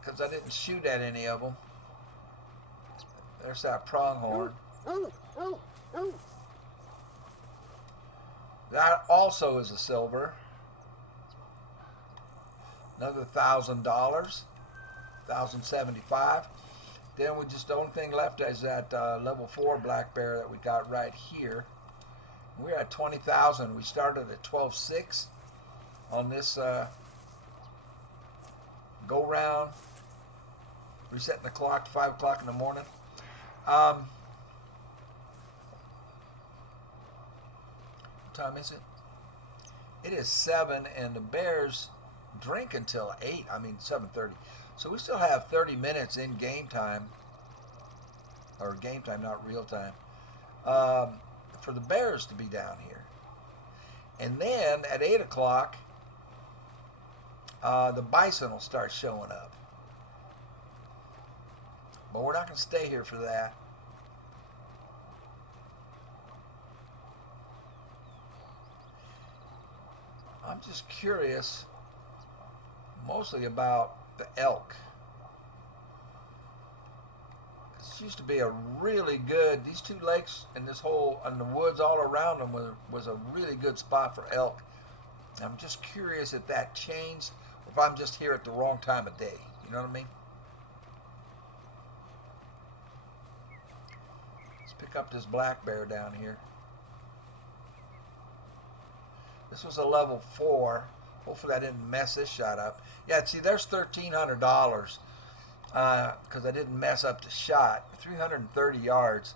because I didn't shoot at any of them. There's that pronghorn. That also is a silver. Another $1,000, 1,075. Then we just, the only thing left is that level 4 black bear that we got right here. We're at 20,000. We started at 12.6 on this go round, resetting the clock to 5 o'clock in the morning. What time is it? It is 7, and the Bears drink until 8. I mean 7:30. So we still have 30 minutes in game time, or game time, not real time, for the Bears to be down here. And then at 8 o'clock, the Bison will start showing up. But we're not going to stay here for that. I'm just curious, mostly about the elk. This used to be a really good, these two lakes and this whole, and the woods all around them was a really good spot for elk. I'm just curious if that changed, or if I'm just here at the wrong time of day. You know what I mean? Let's pick up this black bear down here. This was a level 4. Hopefully I didn't mess this shot up. Yeah, see, there's $1,300 because I didn't mess up the shot. 330 yards.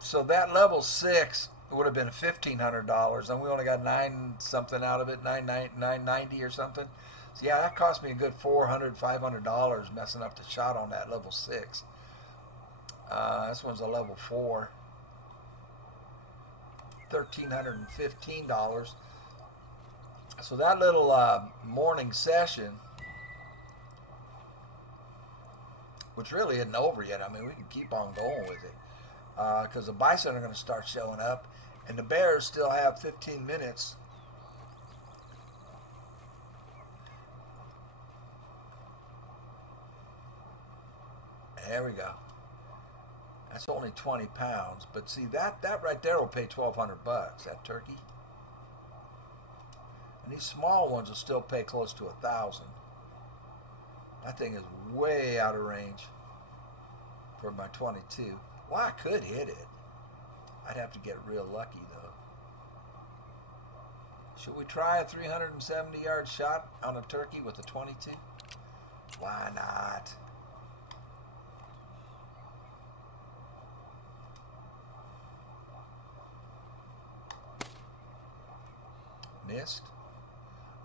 So that level 6 would have been $1,500, and we only got 9 something out of it, 990 or something. So yeah, that cost me a good $400, $500 messing up the shot on that level 6. This one's a level 4. $1,315. So that little morning session, which really isn't over yet. I mean, we can keep on going with it because the Bison are going to start showing up, and the Bears still have 15 minutes. There we go. That's only 20 pounds, but see that right there will pay $1,200. That turkey. And these small ones will still pay close to 1,000. That thing is way out of range for my 22. Well, I could hit it. I'd have to get real lucky, though. Should we try a 370-yard shot on a turkey with a 22? Why not? Missed.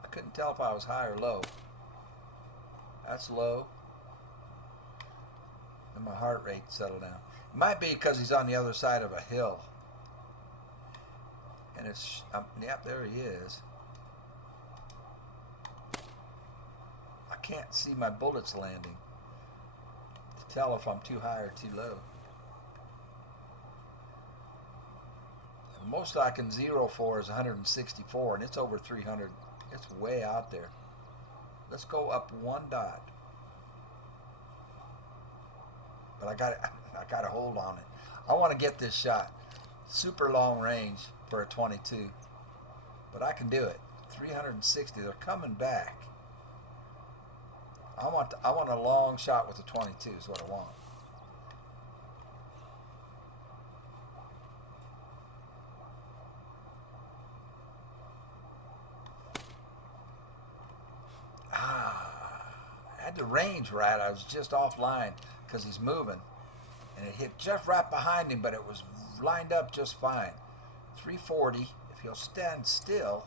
I couldn't tell if I was high or low. That's low. And my heart rate settled down. Might be because he's on the other side of a hill. And it's, yep, there he is. I can't see my bullets landing to tell if I'm too high or too low. The most I can zero for is 164, and it's over 300. It's way out there. Let's go up one dot. But I got to hold on it. I want to get this shot. Super long range for a 22. But I can do it. 360. They're coming back. I want a long shot with the 22 is what I want. I had the range right. I was just offline because he's moving. And it hit just right behind him, but it was lined up just fine. 340. If he'll stand still.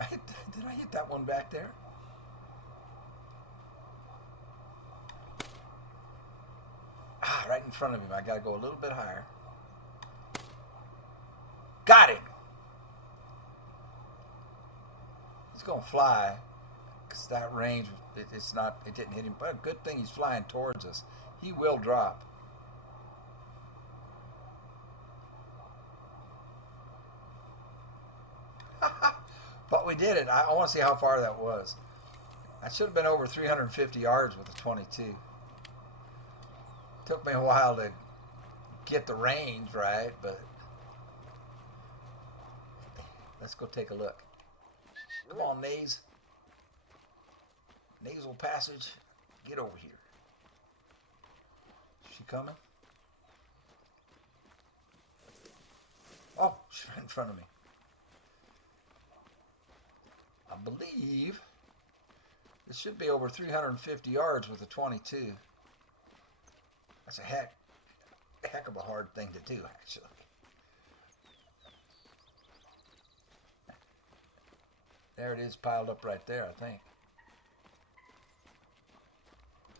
Did I hit that one back there? Right in front of him. I got to go a little bit higher. Got him. He's going to fly because that range, it didn't hit him. But a good thing he's flying towards us. He will drop. But we did it. I want to see how far that was. I should have been over 350 yards with the 22. Took me a while to get the range right, but let's go take a look. Come on, Naze. Nasal passage. Get over here. Is she coming? Oh, she's right in front of me. I believe this should be over 350 yards with a 22. That's a heck of a hard thing to do, actually. There it is, piled up right there, I think.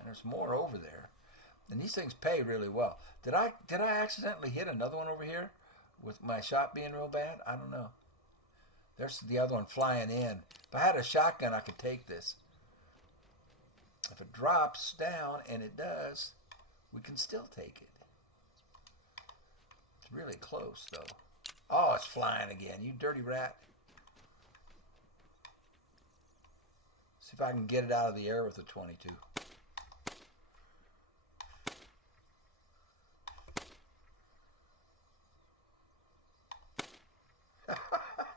And there's more over there. And these things pay really well. Did I accidentally hit another one over here with my shot being real bad? I don't know. There's the other one flying in. If I had a shotgun, I could take this. If it drops down, and it does, we can still take it. It's really close, though. Oh, it's flying again. You dirty rat. See if I can get it out of the air with a 22.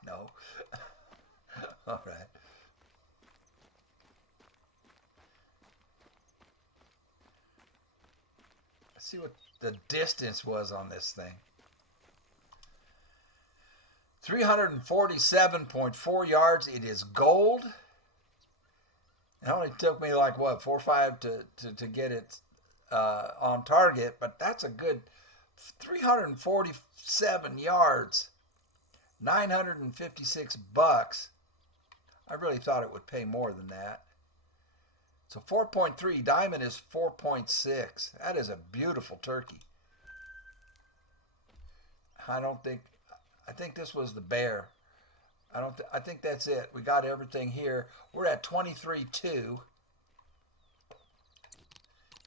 No. All right. Let's see what the distance was on this thing. 347.4 yards. It is gold. It only took me like, what, 4 or 5 to get it on target, but that's a good 347 yards, $956. I really thought it would pay more than that. So 4.3, diamond is 4.6. That is a beautiful turkey. I think this was the bear. I think that's it. We got everything here. We're at 23.2.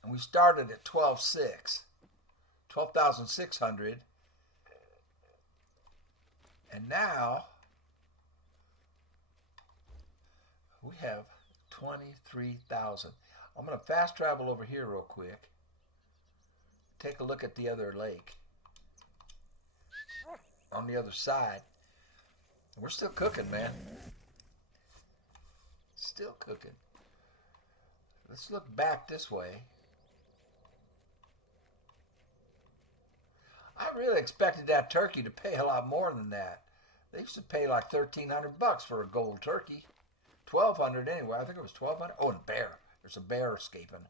And we started at 12.6. 12,600. And now we have 23,000. I'm going to fast travel over here real quick. Take a look at the other lake. On the other side. We're still cooking, man. Still cooking. Let's look back this way. I really expected that turkey to pay a lot more than that. They used to pay like $1,300 for a gold turkey. 1,200 anyway. I think it was 1,200. Oh, and a bear. There's a bear escaping.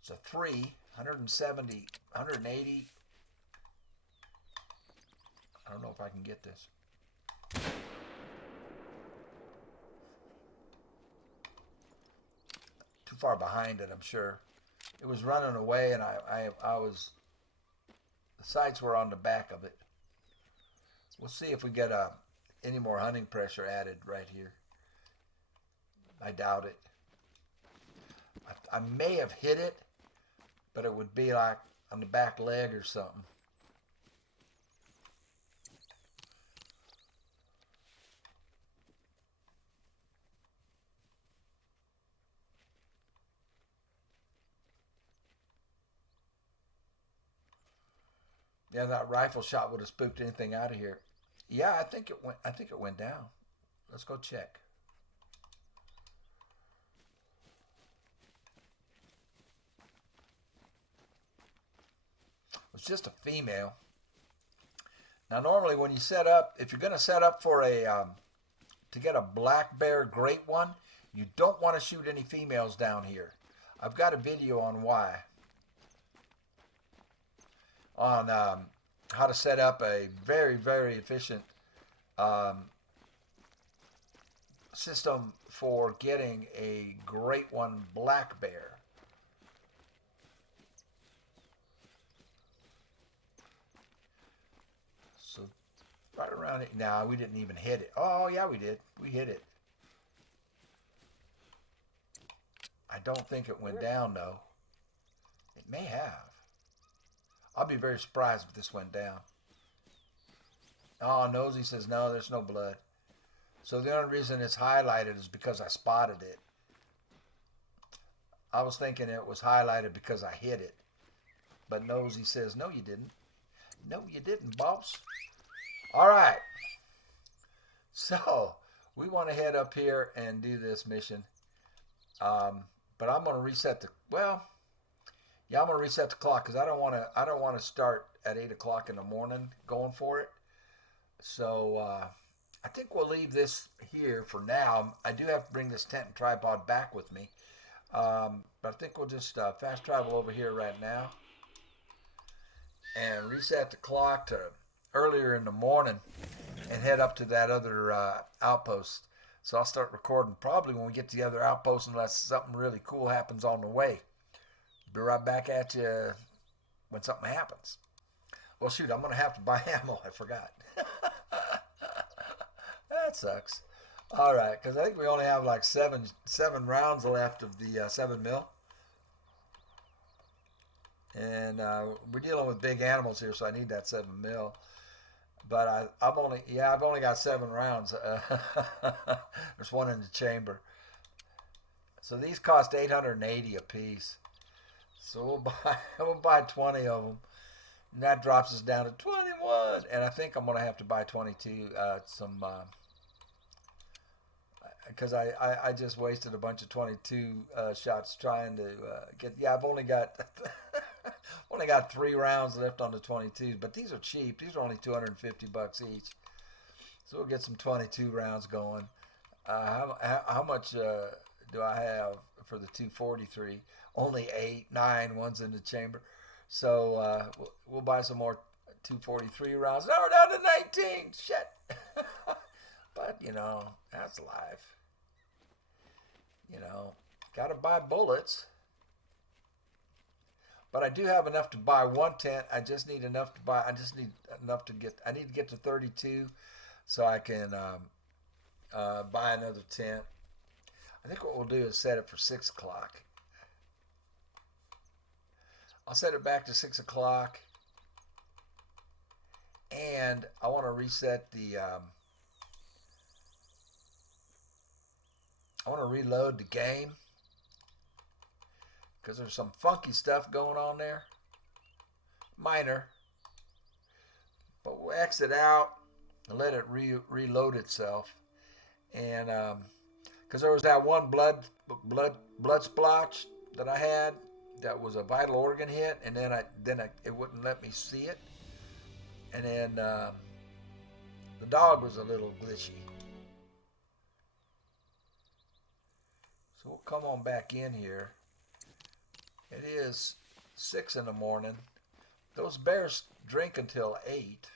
It's a 3, 170, 180. I don't know if I can get this. far behind it, I'm sure. It was running away, and I was, the sights were on the back of it. We'll see if we get any more hunting pressure added right here. I doubt it. I may have hit it, but it would be like on the back leg or something. Yeah, that rifle shot would have spooked anything out of here. Yeah, I think it went. I think it went down. Let's go check. It's just a female. Now, normally when you set up, if you're going to set up for to get a black bear great one, you don't want to shoot any females down here. I've got a video on why. On how to set up a very, very efficient system for getting a great one black bear. So right around it. Now we didn't even hit it. Oh yeah, we did. We hit it. I don't think it went down though. It may have. I'll be very surprised if this went down. Oh, Nosy says no, there's no blood. So the only reason it's highlighted is because I spotted it. I was thinking it was highlighted because I hit it. But Nosy says, no, you didn't. No, you didn't, boss. All right. So we want to head up here and do this mission. But I'm going to reset the, well, yeah, I'm going to reset the clock because I don't want to start at 8 o'clock in the morning going for it. So I think we'll leave this here for now. I do have to bring this tent and tripod back with me. But I think we'll just fast travel over here right now and reset the clock to earlier in the morning and head up to that other outpost. So I'll start recording probably when we get to the other outpost unless something really cool happens on the way. Be right back at you when something happens. Well, shoot, I'm going to have to buy ammo. I forgot. That sucks. All right, because I think we only have like seven rounds left of the 7 mil. And we're dealing with big animals here, so I need that 7 mil. But I've only got 7 rounds. There's one in the chamber. So these cost $880 a piece. So we'll buy 20 of them. And that drops us down to 21. And I think I'm going to have to buy 22 because I just wasted a bunch of 22 shots trying to get. Yeah, I've only got only got 3 rounds left on the 22s, but these are cheap. These are only $250 each. So we'll get some 22 rounds going. How much do I have for the 243? Only 8, 9. One's in the chamber. So we'll buy some more 243 rounds. Now we're down to 19. Shit. But, you know, that's life. You know, got to buy bullets. But I do have enough to buy one tent. I just need enough to buy. I need to get to 32 so I can buy another tent. I think what we'll do is set it for 6 o'clock. I'll set it back to 6 o'clock. And I want to reset the, I want to reload the game because there's some funky stuff going on there. Minor. But we'll exit out and let it reload itself. And because there was that one blood splotch that I had that was a vital organ hit, and then it wouldn't let me see it. And then the dog was a little glitchy. So we'll come on back in here. It is 6 in the morning. Those bears drink until 8.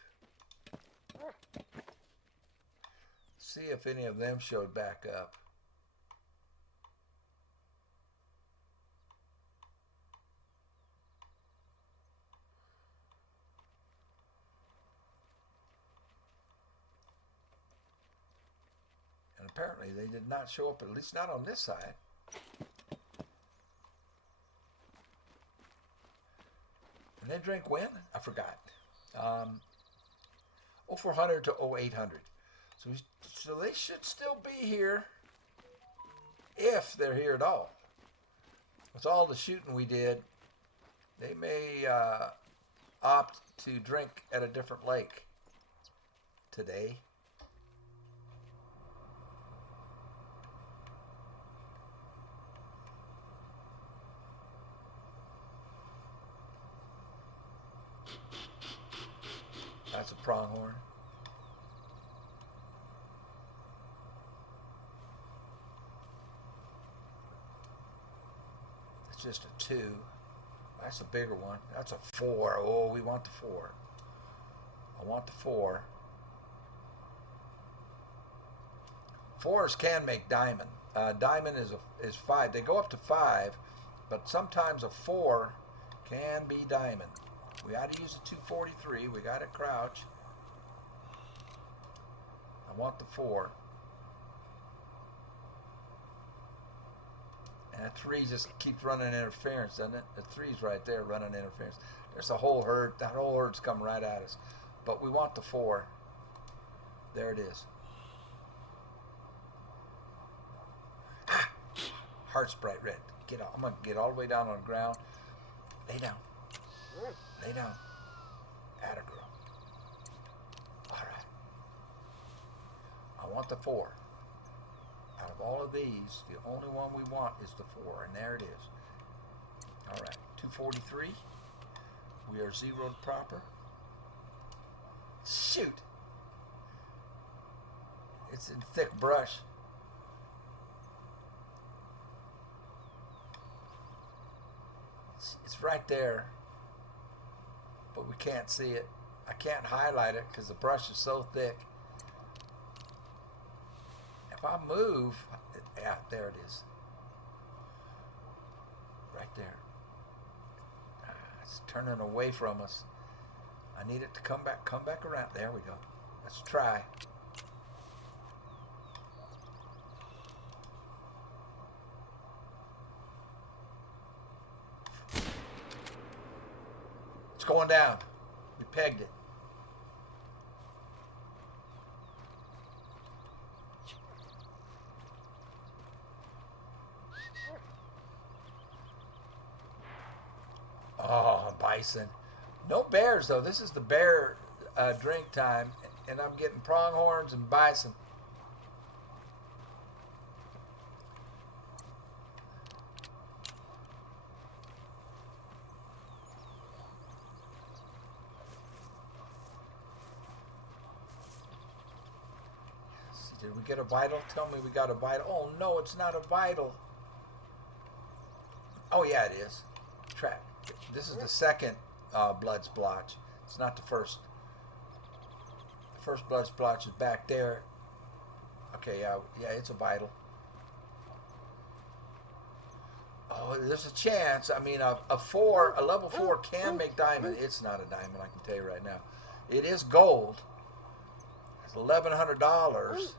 See if any of them showed back up. Apparently they did not show up, at least not on this side. And they drink when? I forgot. 0400 to 0800. So they should still be here if they're here at all. With all the shooting we did, they may opt to drink at a different lake today. That's a pronghorn. It's just a 2. That's a bigger one. That's a 4. Oh, we want the 4. I want the 4. 4s can make diamond. Diamond is 5. They go up to 5, but sometimes a 4 can be diamond. We got to use a 243. We got to crouch. I want the 4. And a 3 just keeps running interference, doesn't it? The 3's right there running interference. There's a whole herd. That whole herd's coming right at us. But we want the 4. There it is. Ah! Heart's bright red. Get out. I'm going to get all the way down on the ground. Lay down. Lay down. Atta girl. All right. I want the 4. Out of all of these, the only one we want is the 4, and there it is. All right, 243. We are zeroed proper. Shoot! It's in thick brush. It's right there, but we can't see it. I can't highlight it because the brush is so thick. If I move, yeah, there it is. Right there. It's turning away from us. I need it to come back around. There we go. Let's try. It's going down. We pegged it. Oh, bison. No bears, though. This is the bear drink time, and I'm getting pronghorns and bison. Did we get a vital? Tell me we got a vital. Oh, no, it's not a vital. Oh, yeah, it is. Track. This is the second blood splotch. It's not the first. The first blood splotch is back there. Okay, yeah, it's a vital. Oh, there's a chance. I mean, a level 4 can make diamond. It's not a diamond, I can tell you right now. It is gold. It's $1,100.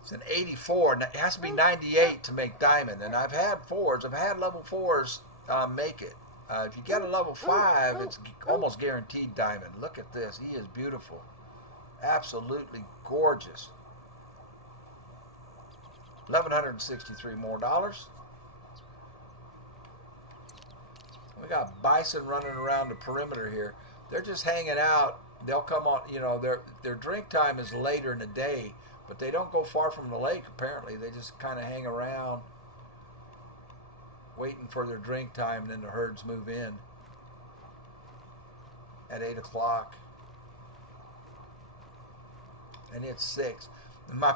It's an 84. It has to be 98 to make diamond. And I've had 4s. I've had level 4s make it. If you get a level 5, it's almost guaranteed diamond. Look at this. He is beautiful. Absolutely gorgeous. $1,163 more dollars. We got bison running around the perimeter here. They're just hanging out. They'll come on, you know, their drink time is later in the day, but they don't go far from the lake, apparently. They just kind of hang around waiting for their drink time, and then the herds move in at 8 o'clock. And it's 6. My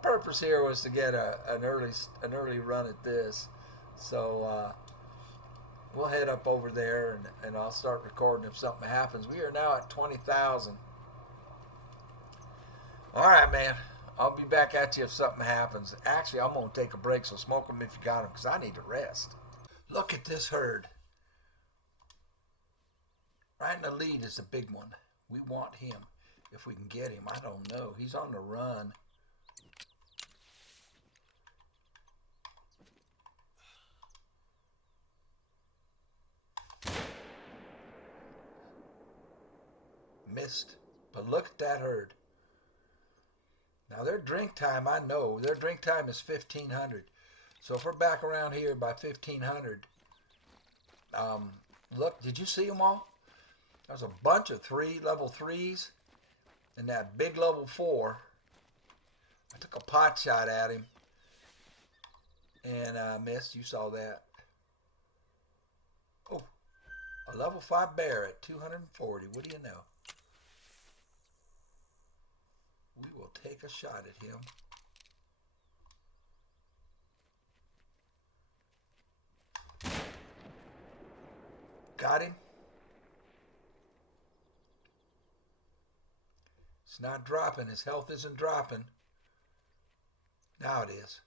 purpose here was to get an early run at this. So we'll head up over there, and I'll start recording if something happens. We are now at 20,000. All right, man. I'll be back at you if something happens. Actually, I'm going to take a break, so smoke them if you got them, because I need to rest. Look at this herd. Right in the lead is the big one. We want him. If we can get him, I don't know. He's on the run. Missed. But look at that herd. Now their drink time, I know. Their drink time is 1,500. So if we're back around here by 1,500, look, did you see them all? There's a bunch of level 3s and that big level 4. I took a pot shot at him and missed. You saw that. Oh, a level 5 bear at 240. What do you know? We will take a shot at him. Got him. It's not dropping. His health isn't dropping. Now it is.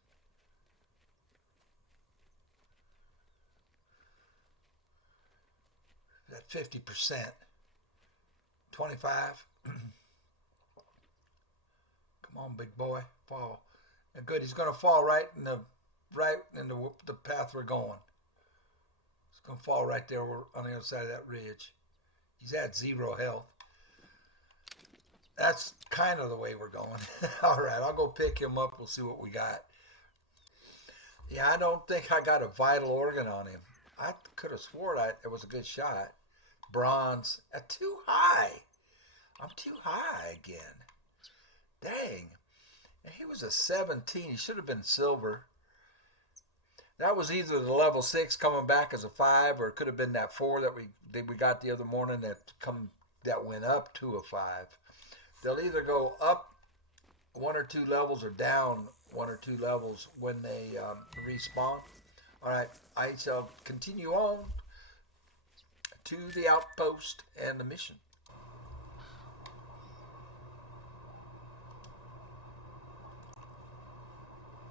At 50%. 25. Come on, big boy. Fall. Now, good. He's going to fall right in the path we're going. He's going to fall right there on the other side of that ridge. He's at 0 health. That's kind of the way we're going. All right, I'll go pick him up. We'll see what we got. Yeah, I don't think I got a vital organ on him. I could have swore it was a good shot. Bronze. Too high. I'm too high again. Dang. And he was a 17. He should have been silver. That was either the level 6 coming back as a 5, or it could have been that 4 that we got the other morning that went up to a 5. They'll either go up 1 or 2 levels or down 1 or 2 levels when they respawn. All right, I shall continue on to the outpost and the mission.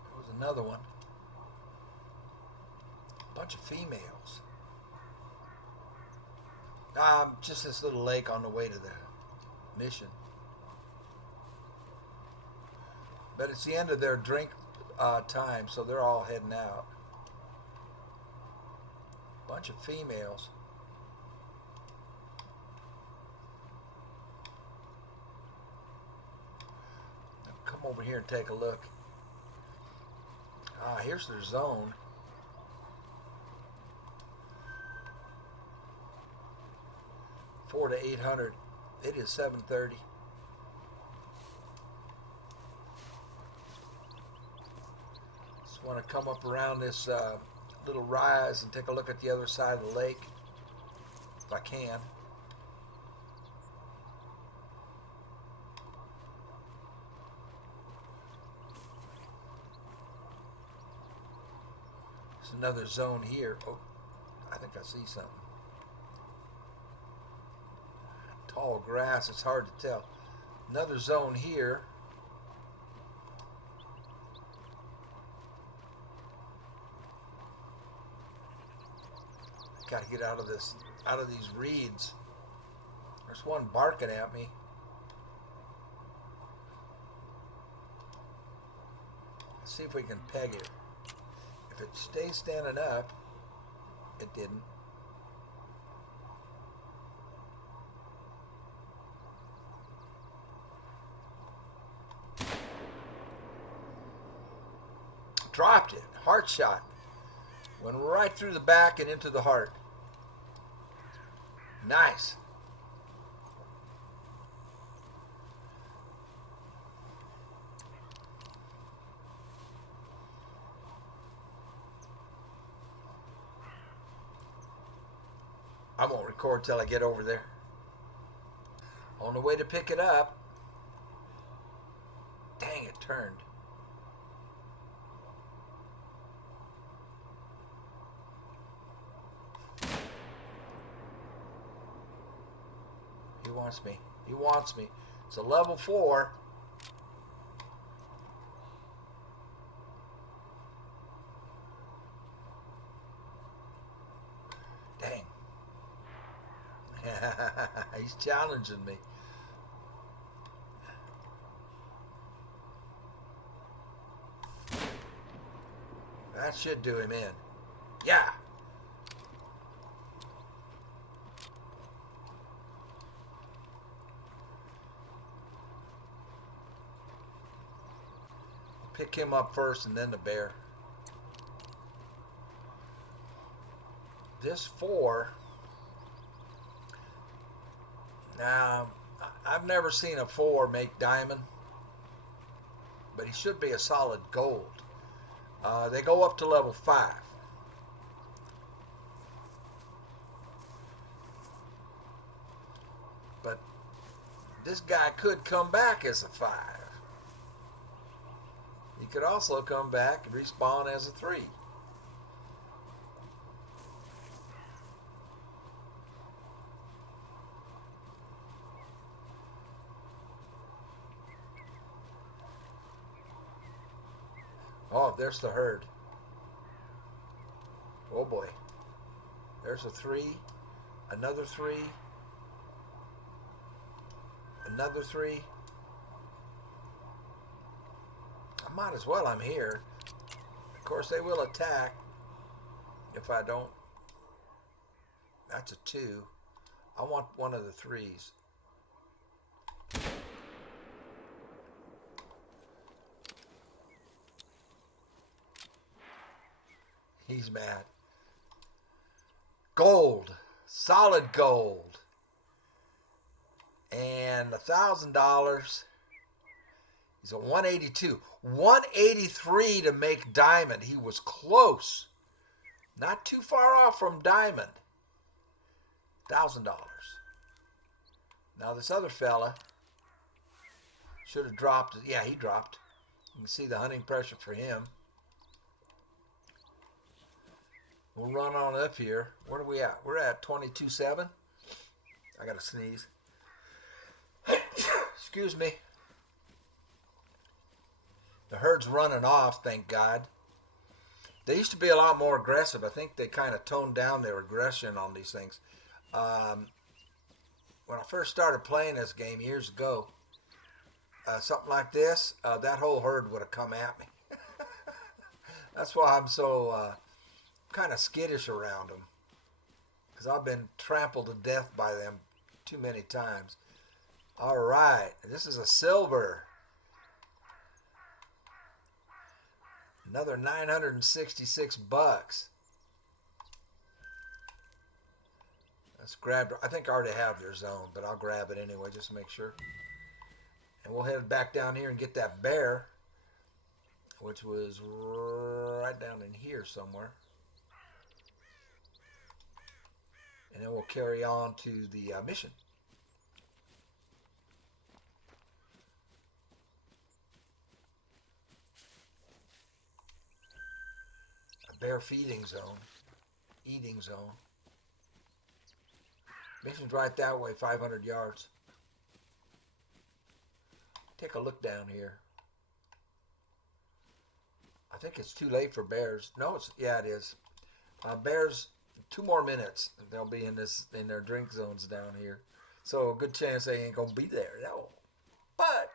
There was another one. A bunch of females. Just this little lake on the way to the mission. But it's the end of their drink time, so they're all heading out. Bunch of females. Come over here and take a look. Here's their zone. $400 to $800. It is 7:30. Just want to come up around this little rise and take a look at the other side of the lake, if I can. There's another zone here. Oh, I think I see something. Tall grass, it's hard to tell. Another zone here. Got to get out of these reeds. There's one barking at me. Let's see if we can peg it. If it stays standing up, it didn't. Dropped it. Heart shot. Went right through the back and into the heart. Nice. I won't record till I get over there. On the way to pick it up. Dang, it turned. He wants me. He wants me. It's a level 4. Dang. He's challenging me. should do him in. Yeah. Pick him up first and then the bear. This 4. Now, I've never seen a 4 make diamond, but he should be a solid gold. They go up to level 5. But this guy could come back as a 5. He could also come back and respawn as a 3. Oh, there's the herd. Oh boy. There's a 3. Another 3. Another 3. I might as well. I'm here. Of course, they will attack if I don't. That's a 2. I want one of the 3s. He's mad. Gold. Solid gold. And $1,000. He's a 182. 183 to make diamond. He was close. Not too far off from diamond. $1,000. Now this other fella should have dropped. Yeah, he dropped. You can see the hunting pressure for him. We'll run on up here. Where are we at? We're at 22.7. I gotta sneeze. Excuse me. The herd's running off, thank God. They used to be a lot more aggressive. I think they kind of toned down their aggression on these things. When I first started playing this game years ago, something like this, that whole herd would have come at me. That's why I'm so kind of skittish around them, because I've been trampled to death by them too many times. All right, this is a silver. Another 966 bucks. Let's grab. I think I already have their zone, but I'll grab it anyway just to make sure. And we'll head back down here and get that bear, which was right down in here somewhere. And then we'll carry on to the mission. A bear feeding zone. Eating zone. Mission's right that way, 500 yards. Take a look down here. I think it's too late for bears. No, yeah, it is. Bears, 2 more minutes. They'll be in their drink zones down here. So a good chance they ain't gonna be there. No. But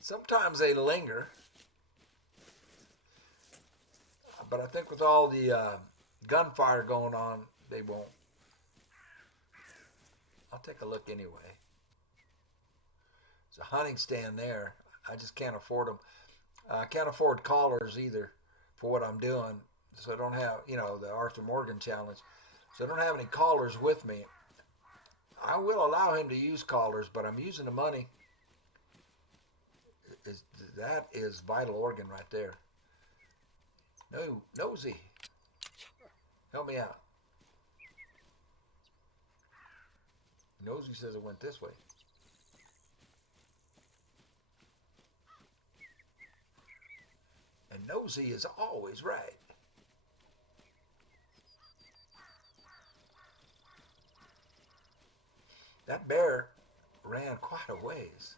sometimes they linger. But I think with all the gunfire going on, they won't. I'll take a look anyway. There's a hunting stand there. I just can't afford them. I can't afford collars either for what I'm doing. So I don't have, the Arthur Morgan challenge. So I don't have any collars with me. I will allow him to use collars, but I'm using the money. That is vital organ right there. No, Nosy. Help me out. Nosy says it went this way. And Nosy is always right. That bear ran quite a ways.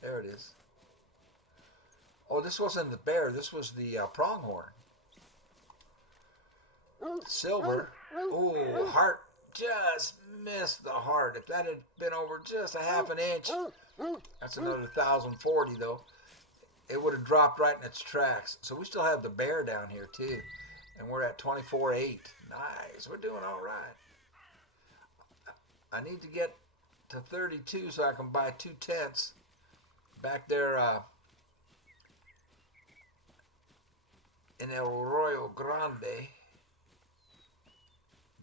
There it is. Oh, this wasn't the bear. This was the pronghorn. Silver. Oh, heart. Just missed the heart. If that had been over just a half an inch, that's another 1,040 though. it would have dropped right in its tracks. So we still have the bear down here too. And we're at 24.8. Nice. We're doing all right. I need to get to 32 so I can buy 2 tents back there in El Arroyo Grande.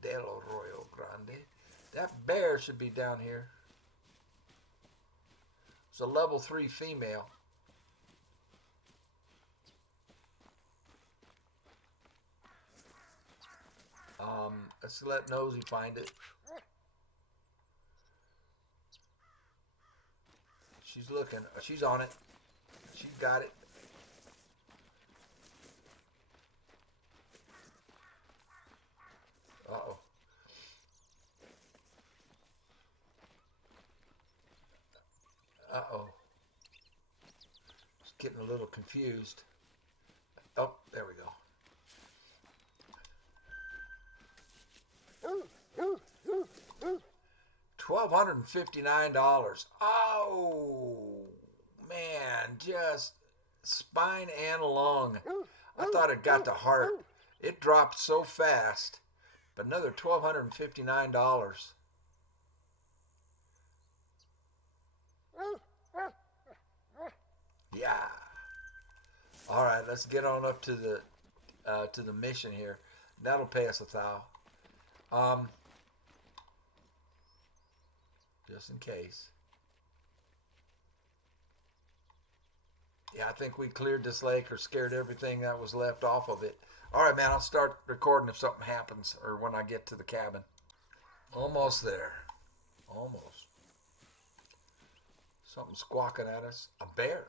Del Arroyo Grande. That bear should be down here. It's a level 3 female. Let's let Nosy find it. She's looking. She's on it. She's got it. Uh-oh. Uh-oh. Just getting a little confused. Oh, there we go. $1,259. Oh, man, just spine and lung. I thought it got to heart. It dropped so fast. But another $1,259. Yeah. All right, let's get on up to the mission here. That'll pay us $1,000. Just in case. Yeah, I think we cleared this lake or scared everything that was left off of it. All right, man, I'll start recording if something happens or when I get to the cabin. Almost there. Almost. Something squawking at us. A bear.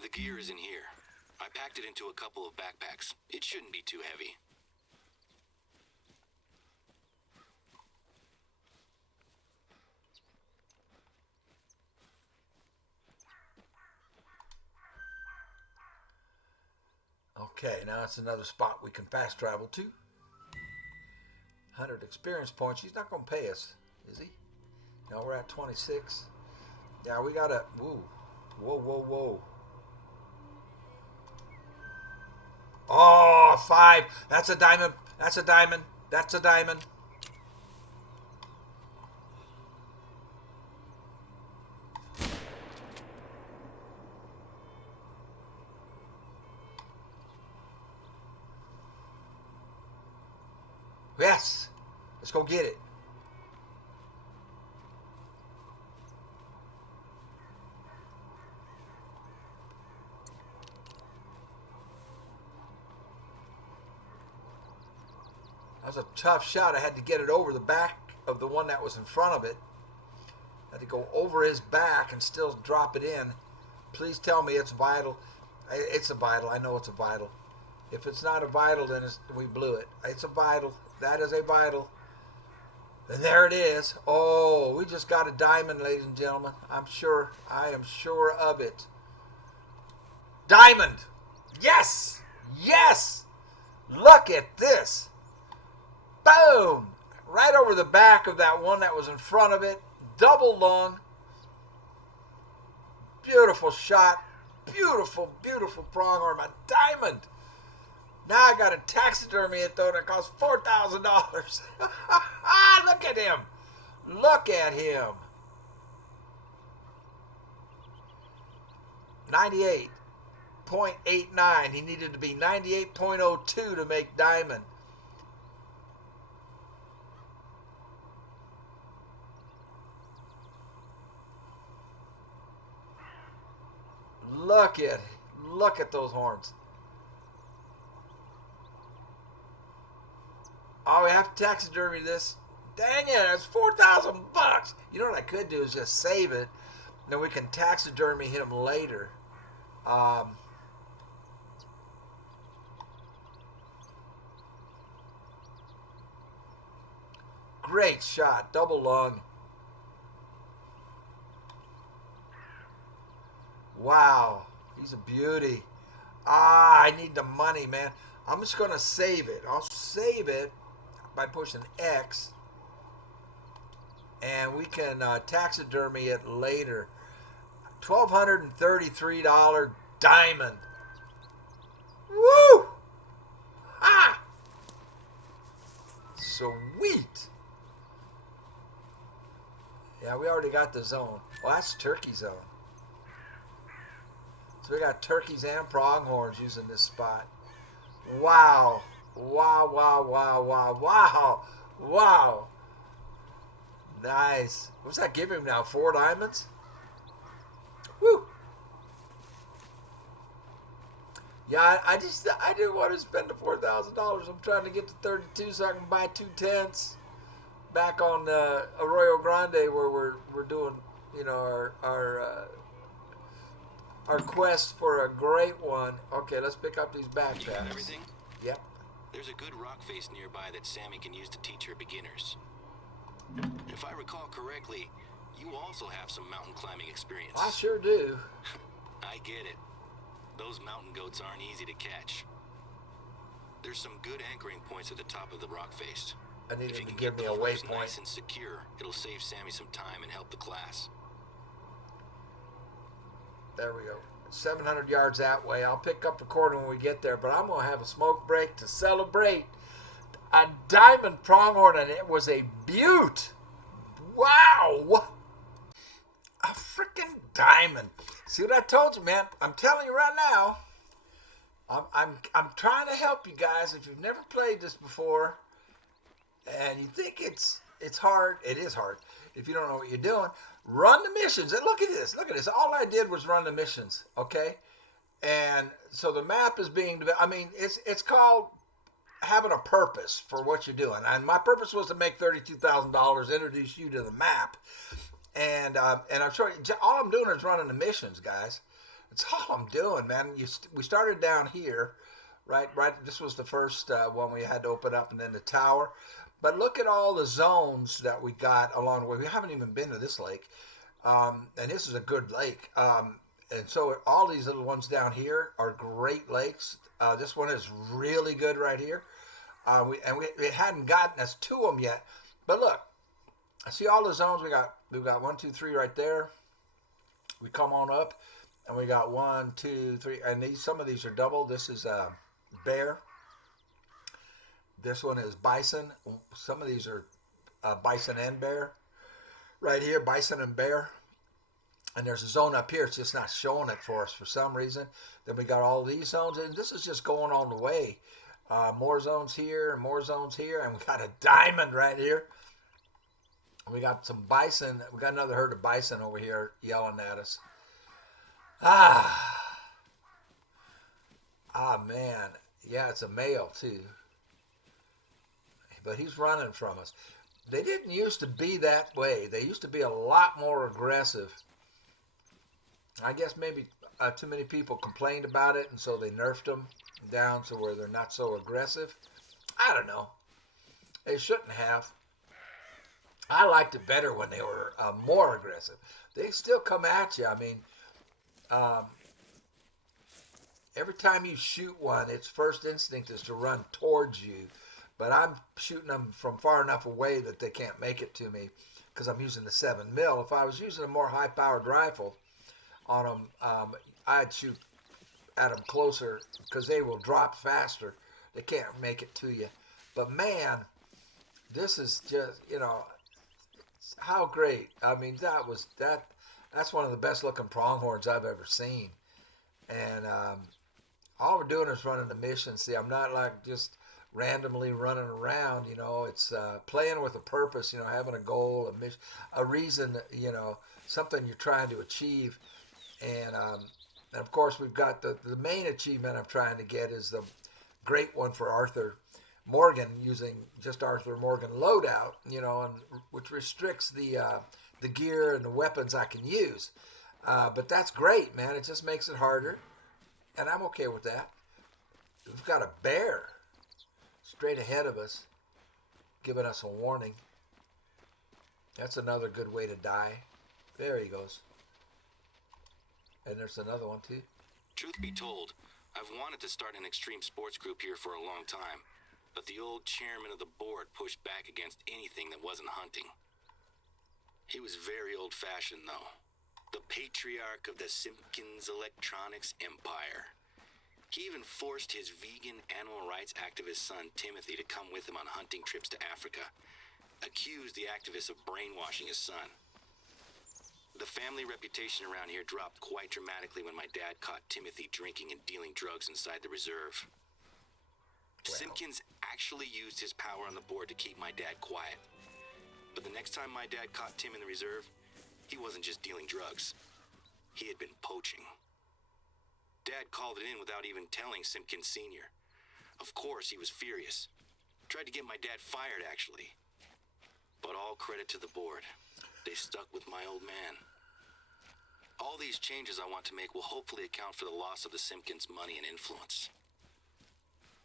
The gear is in here. I packed it into a couple of backpacks. It shouldn't be too heavy. Okay, now it's another spot we can fast travel to. 100 experience points. He's not going to pay us, is he? Now we're at 26. Yeah, we got to... Whoa, whoa, whoa, whoa. Oh, 5. That's a diamond. That's a diamond. That's a diamond. Yes. Let's go get it. That was a tough shot. I had to get it over the back of the one that was in front of it. I had to go over his back and still drop it in. Please tell me it's vital. It's a vital. I know it's a vital. If it's not a vital, then we blew it. It's a vital. That is a vital. And there it is. Oh, we just got a diamond, ladies and gentlemen. I'm sure. I am sure of it. Diamond. Yes. Yes. Look at this. Boom. Right over the back of that one that was in front of it. Double lung. Beautiful shot. Beautiful, beautiful pronghorn. A diamond. Now I got to taxidermy it, though, that costs $4,000. Look at him. Look at him. 98.89. He needed to be 98.02 to make diamond. Look at those horns. Oh, we have to taxidermy this. Dang it, that's $4,000. You know what I could do is just save it. Then we can taxidermy him later. Great shot, double lung. Wow, he's a beauty. I need the money, man. I'm just going to save it. I'll save it by pushing X. and we can taxidermy it later. $1,233 diamond. Woo! Ah! Sweet. Yeah, we already got the zone. Well, that's turkey zone. So we got turkeys and pronghorns using this spot. Wow. Wow, wow, wow, wow, wow. Wow. Nice. What's that give him now? 4 diamonds? Woo. Yeah, I didn't want to spend the $4,000. I'm trying to get to 32 so I can buy 2 tents back on Arroyo Grande where we're doing, you know, our quest for a great one. Okay, let's pick up these backpacks. You got everything? Yep. There's a good rock face nearby that Sammy can use to teach her beginners. If I recall correctly, you also have some mountain climbing experience. I sure do. I get it. Those mountain goats aren't easy to catch. There's some good anchoring points at the top of the rock face. I need If him you to can give get me a those ropes waypoint. nice and secure, it'll save Sammy some time and help the class. There we go. 700 yards that way. I'll pick up the corner when we get there, but I'm going to have a smoke break to celebrate a diamond pronghorn, and it was a beaut. Wow. A freaking diamond. See what I told you, man? I'm telling you right now. I'm trying to help you guys. If you've never played this before and you think it's hard, it is hard. If you don't know what you're doing, run the missions. And look at this. Look at this. All I did was run the missions, okay? And so the map is being developed. I mean, it's called having a purpose for what you're doing. And my purpose was to make $32,000, introduce you to the map. And I'm sure all I'm doing is running the missions, guys. That's all I'm doing, man. We started down here, right? This was the first one we had to open up, and then the tower. But look at all the zones that we got along the way. We haven't even been to this lake, and this is a good lake. And so all these little ones down here are great lakes. This one is really good right here. We hadn't gotten us to them yet, but look. I see all the zones. We've got 1, 2, 3 right there. We come on up, and we got 1, 2, 3, and some of these are double. This is bear. This one is bison. Some of these are bison and bear. Right here, bison and bear. And there's a zone up here. It's just not showing it for us for some reason. Then we got all these zones, and this is just going on the way. More zones here, and more zones here, and we got a diamond right here. We got some bison. We got another herd of bison over here yelling at us. Man. Yeah, it's a male too. But he's running from us. They didn't used to be that way. They used to be a lot more aggressive. I guess maybe too many people complained about it, and so they nerfed them down to where they're not so aggressive. I don't know. They shouldn't have. I liked it better when they were more aggressive. They still come at you. I mean, every time you shoot one, its first instinct is to run towards you. But I'm shooting them from far enough away that they can't make it to me because I'm using the 7mm. If I was using a more high-powered rifle on them, I'd shoot at them closer because they will drop faster. They can't make it to you. But, man, this is just, how great. I mean, that's one of the best looking pronghorns I've ever seen. And all we're doing is running the mission. See, I'm not like just randomly running around, it's playing with a purpose, having a goal, a mission, a reason, something you're trying to achieve. And of course we've got the main achievement I'm trying to get is the great one for Arthur Morgan, using just Arthur Morgan loadout, and which restricts the gear and the weapons I can use. But that's great, man. It just makes it harder, and I'm okay with that. We've got a bear straight ahead of us, giving us a warning. That's another good way to die. There he goes. And there's another one too. Truth be told, I've wanted to start an extreme sports group here for a long time. But the old chairman of the board pushed back against anything that wasn't hunting. He was very old-fashioned, though. The patriarch of the Simpkins Electronics Empire. He even forced his vegan animal rights activist son, Timothy, to come with him on hunting trips to Africa. Accused the activist of brainwashing his son. The family reputation around here dropped quite dramatically when my dad caught Timothy drinking and dealing drugs inside the reserve. Wow. Simpkins actually used his power on the board to keep my dad quiet. But the next time my dad caught Tim in the reserve, he wasn't just dealing drugs. He had been poaching. Dad called it in without even telling Simpkins Sr. Of course, he was furious. Tried to get my dad fired, actually. But all credit to the board. They stuck with my old man. All these changes I want to make will hopefully account for the loss of the Simpkins' money and influence.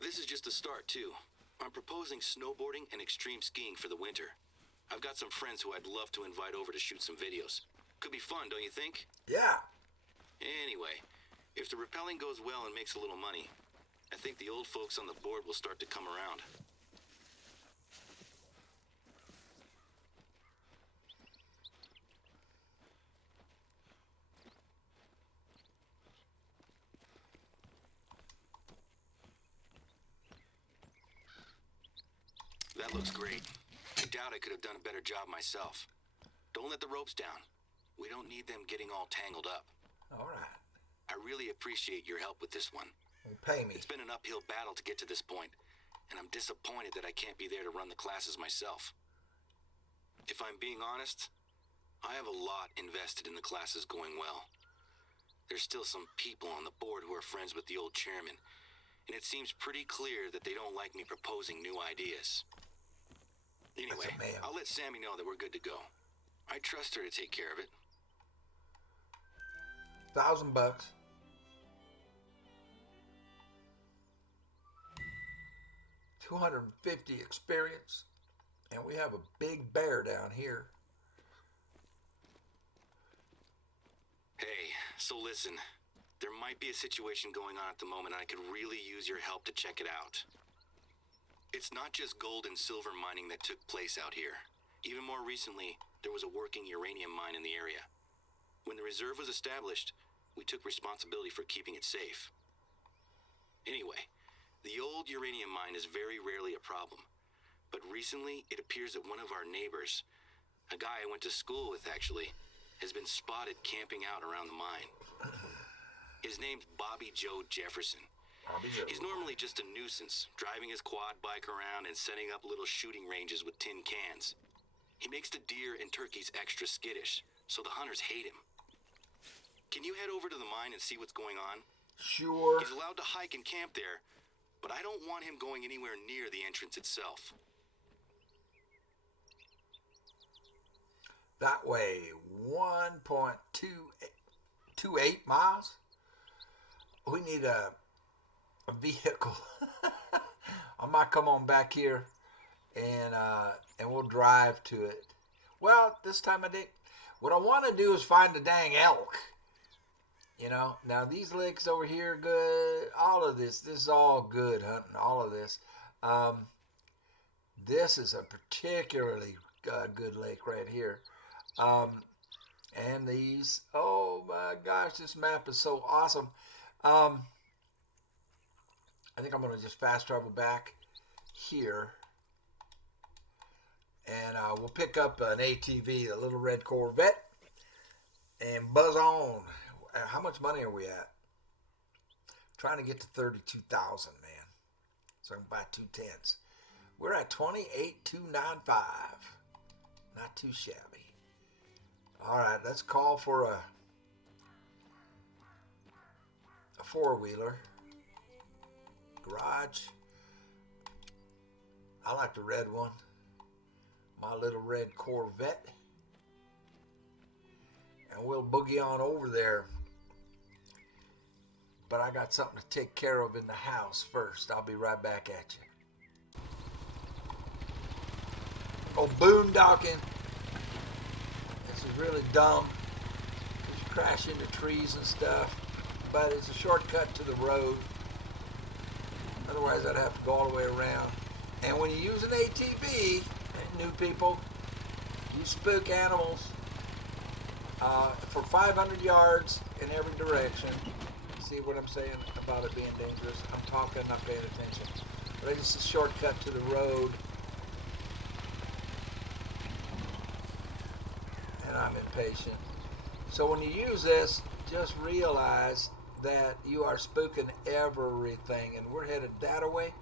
This is just the start, too. I'm proposing snowboarding and extreme skiing for the winter. I've got some friends who I'd love to invite over to shoot some videos. Could be fun, don't you think? Yeah. Anyway, if the rappelling goes well and makes a little money, I think the old folks on the board will start to come around. That looks great. I doubt I could have done a better job myself. Don't let the ropes down. We don't need them getting all tangled up. All right. I really appreciate your help with this one. Well, pay me. It's been an uphill battle to get to this point, and I'm disappointed that I can't be there to run the classes myself. If I'm being honest, I have a lot invested in the classes going well. There's still some people on the board who are friends with the old chairman, and it seems pretty clear that they don't like me proposing new ideas. Anyway, I'll let Sammy know that we're good to go. I trust her to take care of it. $1,000. 250 experience, and we have a big bear down here. Hey, so listen. There might be a situation going on at the moment, and I could really use your help to check it out. It's not just gold and silver mining that took place out here. Even more recently, there was a working uranium mine in the area. When the reserve was established, we took responsibility for keeping it safe. Anyway, the old uranium mine is very rarely a problem. But recently, it appears that one of our neighbors, a guy I went to school with actually, has been spotted camping out around the mine. His name's Bobby Joe Jefferson. He's normally just a nuisance, driving his quad bike around and setting up little shooting ranges with tin cans. He makes the deer and turkeys extra skittish, so the hunters hate him. Can you head over to the mine and see what's going on? Sure. He's allowed to hike and camp there, but I don't want him going anywhere near the entrance itself. That way, 1.28 miles. We need a vehicle. I might come on back here and we'll drive to it. Well, this time of day, what I want to do is find the dang elk. You know, now these lakes over here, good. All of this is all good hunting. All of this. This is a particularly good lake right here. And these, oh my gosh, this map is so awesome. I think I'm going to just fast travel back here. And we'll pick up an ATV, the little red Corvette, and buzz on. How much money are we at? Trying to get to 32,000, man. So I can buy 2 tents. We're at 28,295. Not too shabby. All right, let's call for a four-wheeler. Garage. I like the red one. My little red Corvette. And we'll boogie on over there. But I got something to take care of in the house first. I'll be right back at you. Oh, boondocking. This is really dumb. Just crash into trees and stuff. But it's a shortcut to the road. Otherwise, I'd have to go all the way around. And when you use an ATV, new people, you spook animals. for 500 yards in every direction. See what I'm saying about it being dangerous? I'm talking, not paying attention. But it's a shortcut to the road. And I'm impatient. So when you use this, just realize that you are spooking everything. And we're headed that way.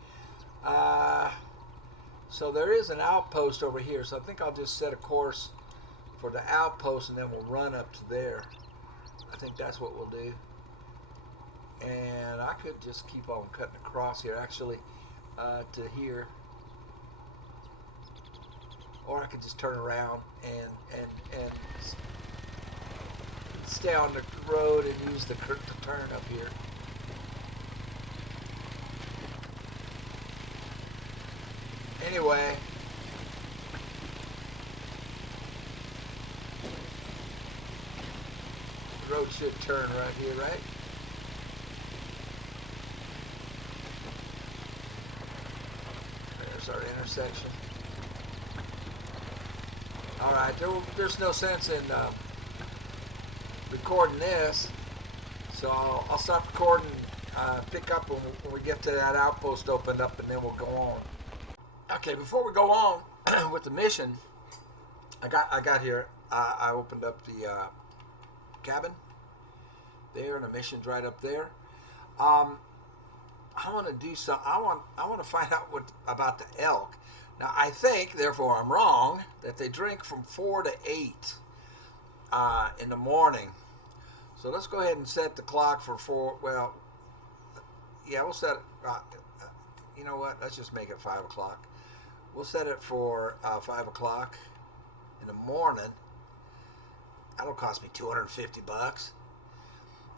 So there is an outpost over here. So I think I'll just set a course for the outpost and then we'll run up to there. I think that's what we'll do. And I could just keep on cutting across here, actually, to here. Or I could just turn around and stay on the road and use the turn up here. Anyway, the road should turn right here, right? There's our intersection. All right, there's no sense in recording this, so I'll stop recording, pick up when we get to that outpost opened up, and then we'll go on. Okay, before we go on with the mission, I got here. I opened up the cabin there, and the mission's right up there. I want to do some. I want to find out what about the elk. Now I think, therefore I'm wrong, that they drink from 4 to 8 in the morning. So let's go ahead and set the clock for 4. Well, yeah, we'll set it. You know what? Let's just make it 5 o'clock. We'll set it for 5 o'clock in the morning. That'll cost me $250.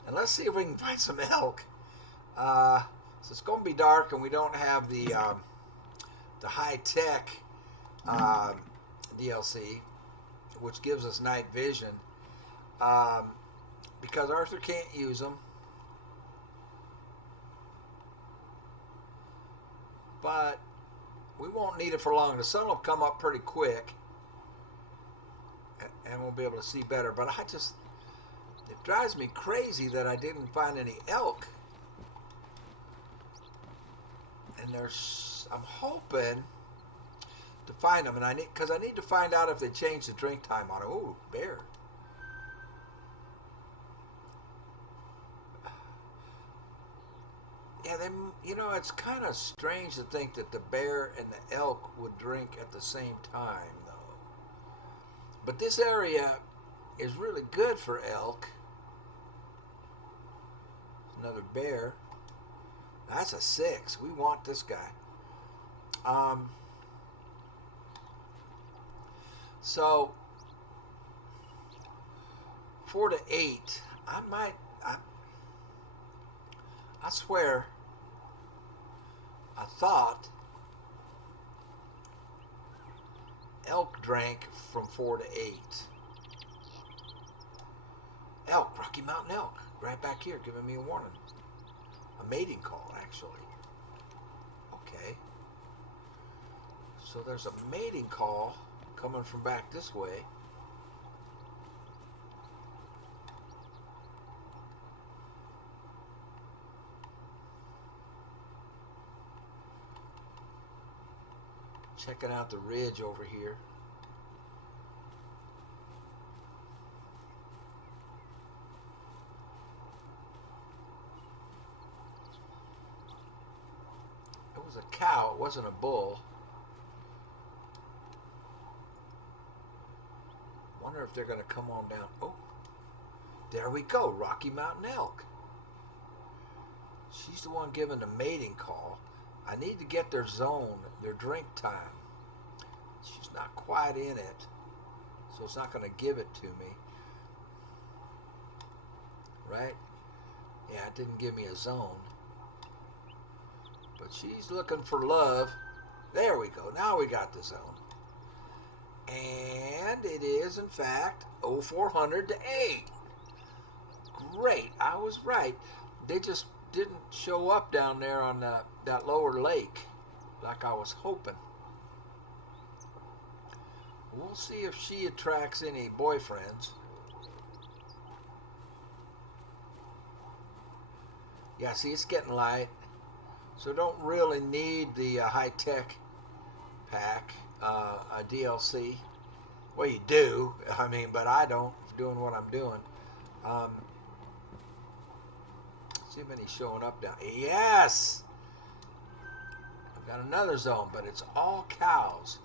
And let's see if we can find some elk. So it's going to be dark, and we don't have the high-tech DLC, which gives us night vision, because Arthur can't use them. But we won't need it for long. The sun will come up pretty quick, and we'll be able to see better. But it drives me crazy that I didn't find any elk. And I'm hoping to find them, and because I need to find out if they changed the drink time on it. Ooh, bear. Yeah, it's kind of strange to think that the bear and the elk would drink at the same time, though. But this area is really good for elk. Another bear. That's a 6. We want this guy. So 4 to 8. I swear, I thought elk drank from 4 to 8. Elk, Rocky Mountain elk, right back here, giving me a warning. A mating call, actually. Okay. So there's a mating call coming from back this way. Checking out the ridge over here. It was a cow, it wasn't a bull. Wonder if they're going to come on down. Oh, there we go, Rocky Mountain elk. She's the one giving the mating call. I need to get their zone, their drink time. She's not quite in it, so it's not going to give it to me. Right? Yeah, it didn't give me a zone. But she's looking for love. There we go. Now we got the zone. And it is, in fact, 0400 to 8. Great. I was right. They just didn't show up down there on that lower lake like I was hoping. We'll see if she attracts any boyfriends. Yeah, see, it's getting light. So don't really need the high-tech pack, a DLC. Well, you do. I mean, but I don't, doing what I'm doing. See if any's showing up now. Yes! We've got another zone, but it's all cows.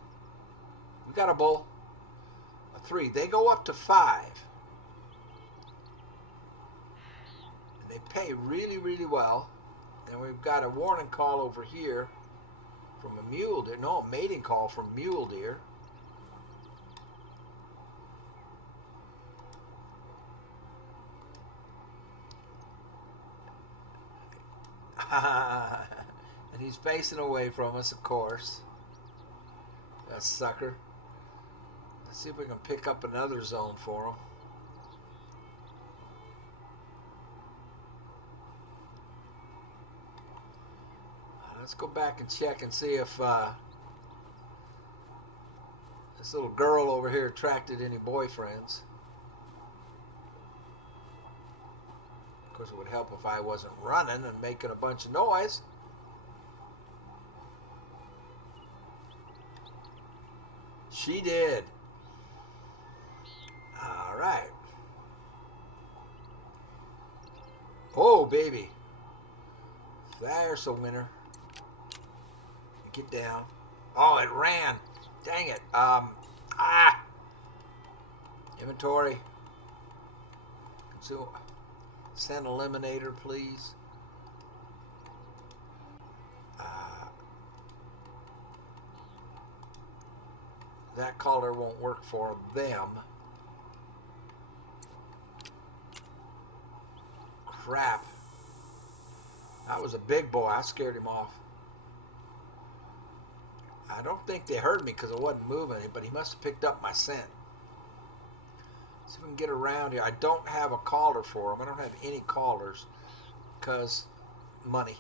We got a bull. A 3. They go up to 5. And they pay really, really well. And we've got a warning call over here from a mule deer. No, a mating call from mule deer. And he's facing away from us, of course. That sucker. Let's see if we can pick up another zone for him. Let's go back and check and see if this little girl over here attracted any boyfriends. Of course, it would help if I wasn't running and making a bunch of noise. She did. All right. Oh, baby. There's a winner. Get down. Oh, it ran. Dang it. Inventory. Consume. Send eliminator, please. That collar won't work for them. Crap. That was a big boy. I scared him off. I don't think they heard me because I wasn't moving, but he must have picked up my scent. See if we can get around here. I don't have a collar for him. I don't have any collars because money.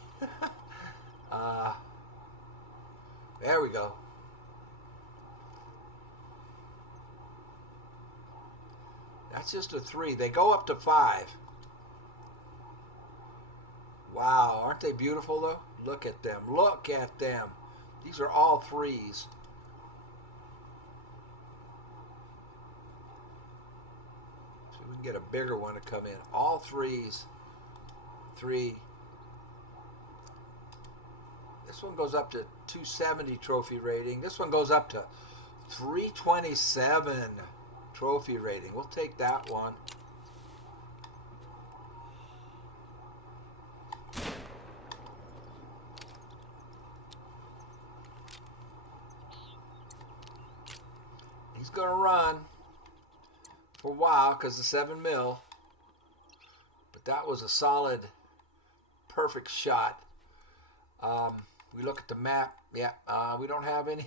There we go. That's just a 3. They go up to 5. Wow, aren't they beautiful though? Look at them. Look at them. These are all 3s. See if we can get a bigger one to come in. All 3s. 3. This one goes up to 270 trophy rating. This one goes up to 327 trophy rating. We'll take that one. He's going to run for a while because of 7 mil. But that was a solid, perfect shot. We look at the map. Yeah, we don't have any.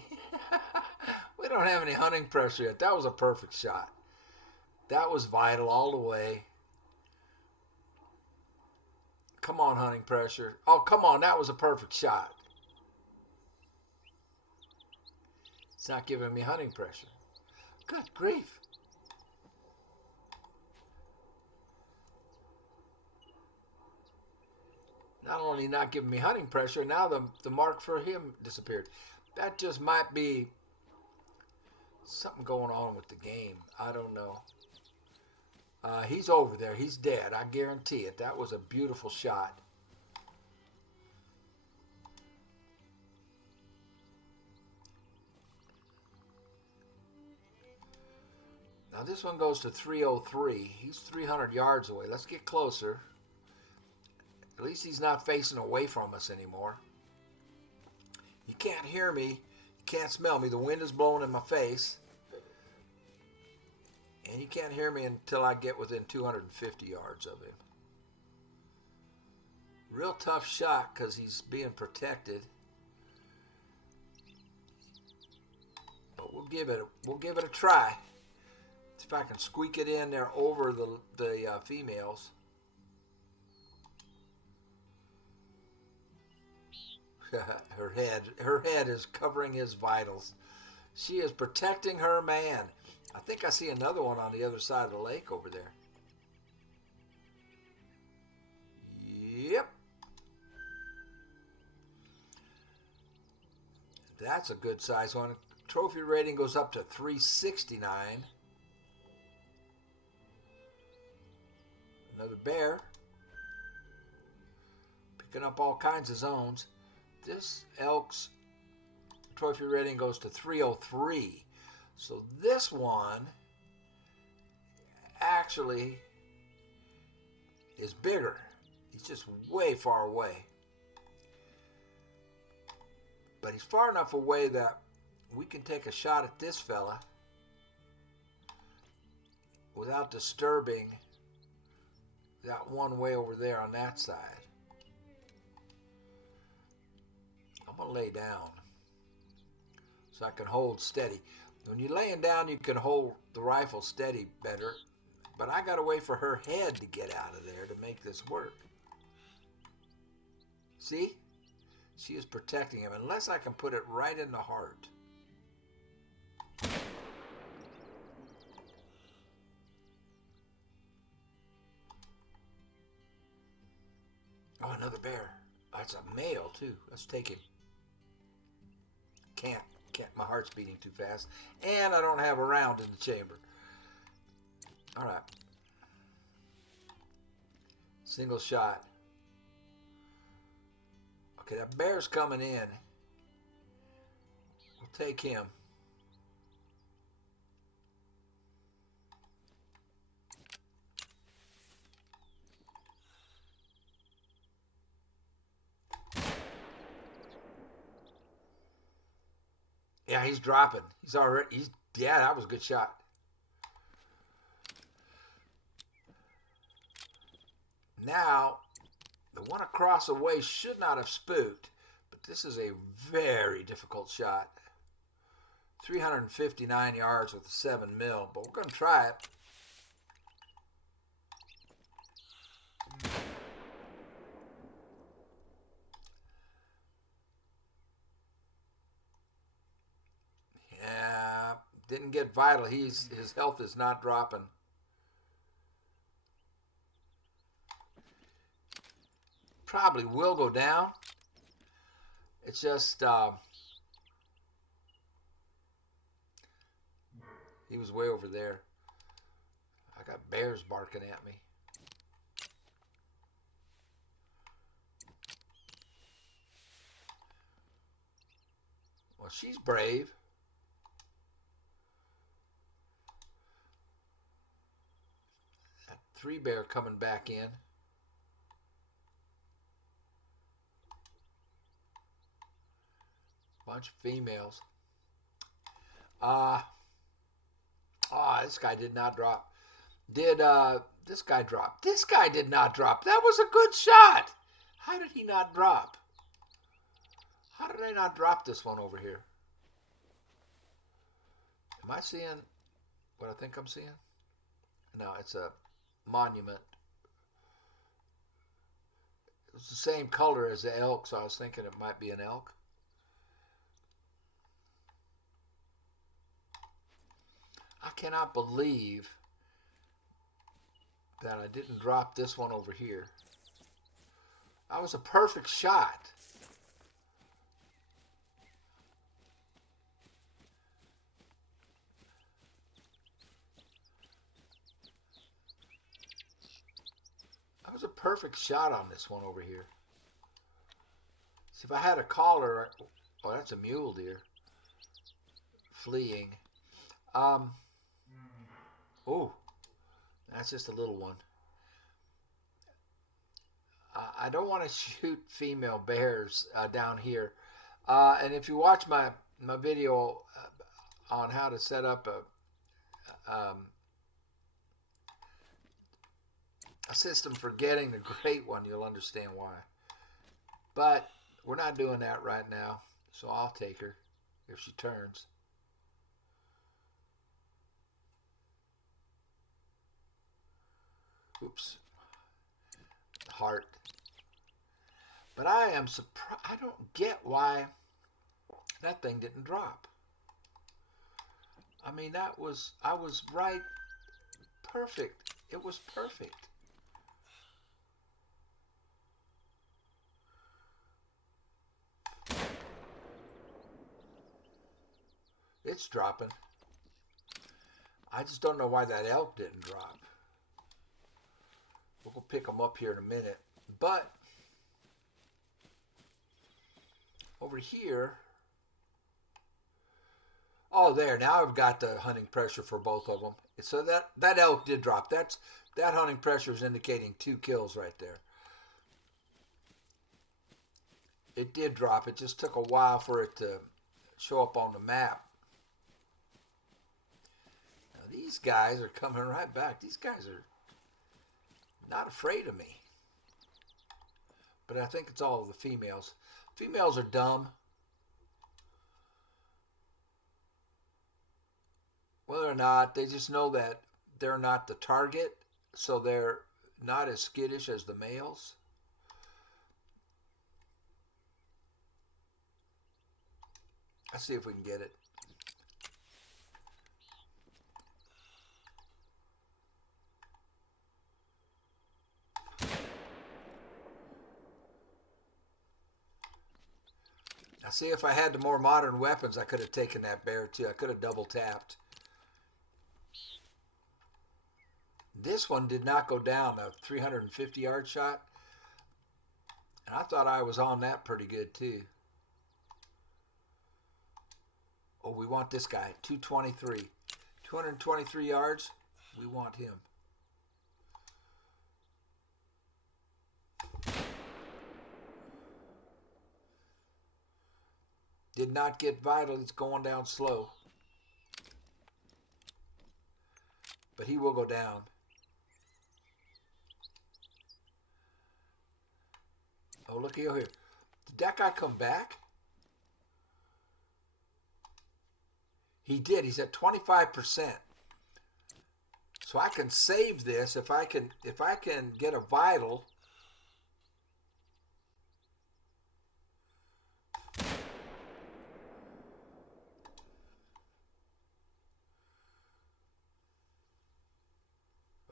We don't have any hunting pressure yet. That was a perfect shot. That was vital all the way. Come on, hunting pressure. Oh, come on. That was a perfect shot. It's not giving me hunting pressure. Good grief. Not only not giving me hunting pressure, now the mark for him disappeared. That just might be something going on with the game. I don't know. He's over there. He's dead. I guarantee it. That was a beautiful shot. Now this one goes to 303. He's 300 yards away. Let's get closer. At least he's not facing away from us anymore. You can't hear me. You can't smell me. The wind is blowing in my face. And you can't hear me until I get within 250 yards of him. Real tough shot because he's being protected. But we'll give it a try. See if I can squeak it in there over the females. Her head is covering his vitals. She is protecting her man. I think I see another one on the other side of the lake over there. Yep. That's a good size one. Trophy rating goes up to 369. Another bear. Picking up all kinds of zones. This elk's trophy rating goes to 303. So this one actually is bigger. He's just way far away. But he's far enough away that we can take a shot at this fella without disturbing that one way over there on that side. I'm going to lay down so I can hold steady. When you're laying down, you can hold the rifle steady better, but I got to wait for her head to get out of there to make this work. See? She is protecting him, unless I can put it right in the heart. Oh, another bear. That's a male, too. Let's take him. Can't. My heart's beating too fast. And I don't have a round in the chamber. All right. Single shot. Okay, that bear's coming in. We'll take him. Yeah, he's dropping. Yeah, that was a good shot. Now, the one across the way should not have spooked, but this is a very difficult shot. 359 yards with a 7 mil, but we're going to try it. Yeah, didn't get vital. His health is not dropping. Probably will go down. It's just he was way over there. I got bears barking at me. Well, she's brave. That 3 bear coming back in. Bunch of females. This guy did not drop. Did this guy drop? This guy did not drop. That was a good shot. How did he not drop? How did I not drop this one over here? Am I seeing what I think I'm seeing? No, it's a monument. It's the same color as the elk, so I was thinking it might be an elk. I cannot believe that I didn't drop this one over here. That was a perfect shot. That was a perfect shot on this one over here. See, if I had a collar, oh, that's a mule deer fleeing. Oh, that's just a little one. I don't want to shoot female bears down here. And if you watch my video on how to set up a system for getting the great one, you'll understand why. But we're not doing that right now, so I'll take her if she turns. Oops. Heart. But I am surprised. I don't get why that thing didn't drop. I mean, I was right. Perfect. It was perfect. it's dropping. I just don't know why that elk didn't drop. We'll go pick them up here in a minute. But over here, oh, there. Now I've got the hunting pressure for both of them. So that elk did drop. That hunting pressure is indicating 2 kills right there. It did drop. It just took a while for it to show up on the map. Now these guys are coming right back. These guys are not afraid of me. But I think it's all of the females. Females are dumb. Whether or not, they just know that they're not the target, so they're not as skittish as the males. Let's see if we can get it. Now see, if I had the more modern weapons, I could have taken that bear too. I could have double tapped. This one did not go down, a 350-yard shot. And I thought I was on that pretty good too. Oh, we want this guy, 223. 223 yards, we want him. Did not get vital, he's going down slow. But he will go down. Oh, look here. Did that guy come back? He did. He's at 25%. So I can save this if I can get a vital.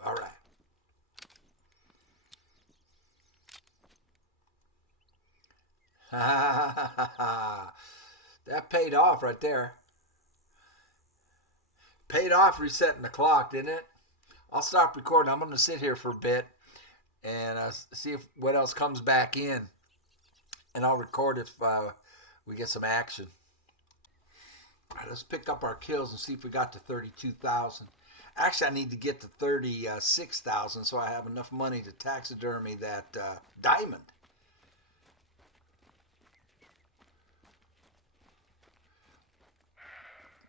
All right. That paid off right there. Paid off resetting the clock, didn't it? I'll stop recording. I'm going to sit here for a bit and see if what else comes back in. And I'll record if we get some action. All right, let's pick up our kills and see if we got to 32,000. Actually, I need to get to 36,000 so I have enough money to taxidermy that diamond.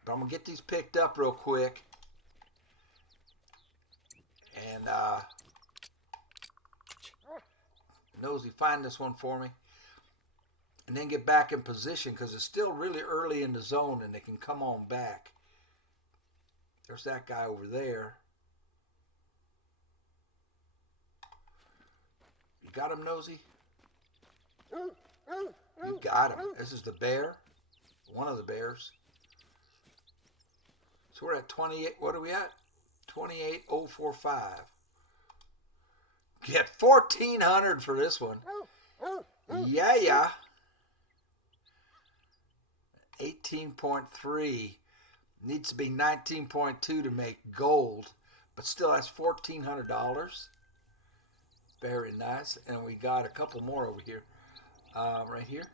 But I'm going to get these picked up real quick. And Nosy, find this one for me. And then get back in position because it's still really early in the zone and they can come on back. There's that guy over there. You got him, Nosy? You got him. This is the bear. One of the bears. So we're at 28. What are we at? 28,045. Get 1,400 for this one. Yeah. 18.3. Needs to be 19.2 to make gold. But still, that's $1,400. Very nice. And we got a couple more over here. Right here.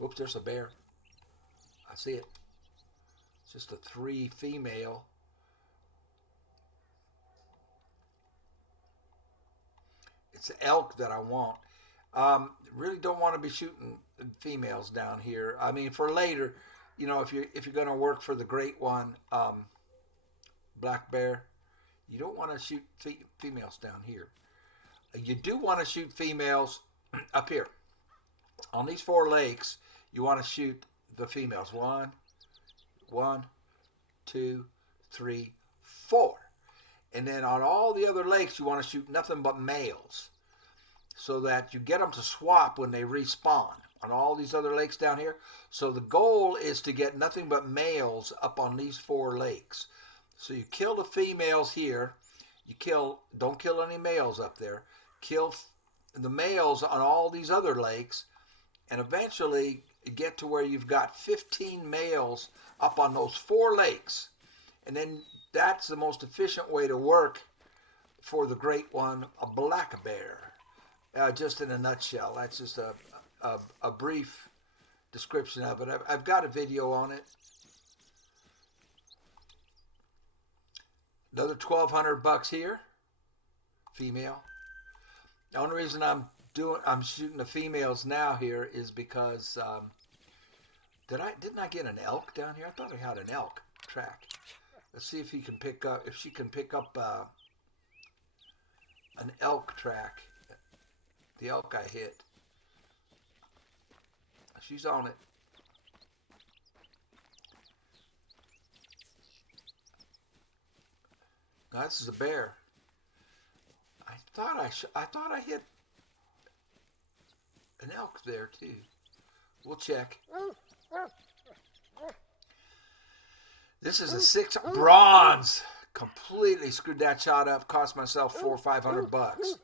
Oops, there's a bear. I see it. It's just a 3 female. It's elk that I want. Really don't want to be shooting females down here. I mean, for later, you know, if you're going to work for the great one, black bear, you don't want to shoot females down here. You do want to shoot females up here. On these 4 lakes, you want to shoot the females. 1, 2, 3, 4. And then on all the other lakes, you want to shoot nothing but males so that you get them to swap when they respawn on all these other lakes down here. So the goal is to get nothing but males up on these 4 lakes. So you kill the females here. Don't kill any males up there. Kill the males on all these other lakes. And eventually, get to where you've got 15 males up on those 4 lakes. And then that's the most efficient way to work for the great one, a black bear. Just in a nutshell, that's just a brief description of it. I've got a video on it. Another $1,200 here, female. The only reason I'm shooting the females now here is because didn't I get an elk down here? I thought I had an elk track. Let's see if she can pick up an elk track. The elk I hit. She's on it. Now, this is a bear. I thought I hit an elk there too. We'll check. This is a 6 bronze. Completely screwed that shot up. Cost myself $400 or $500.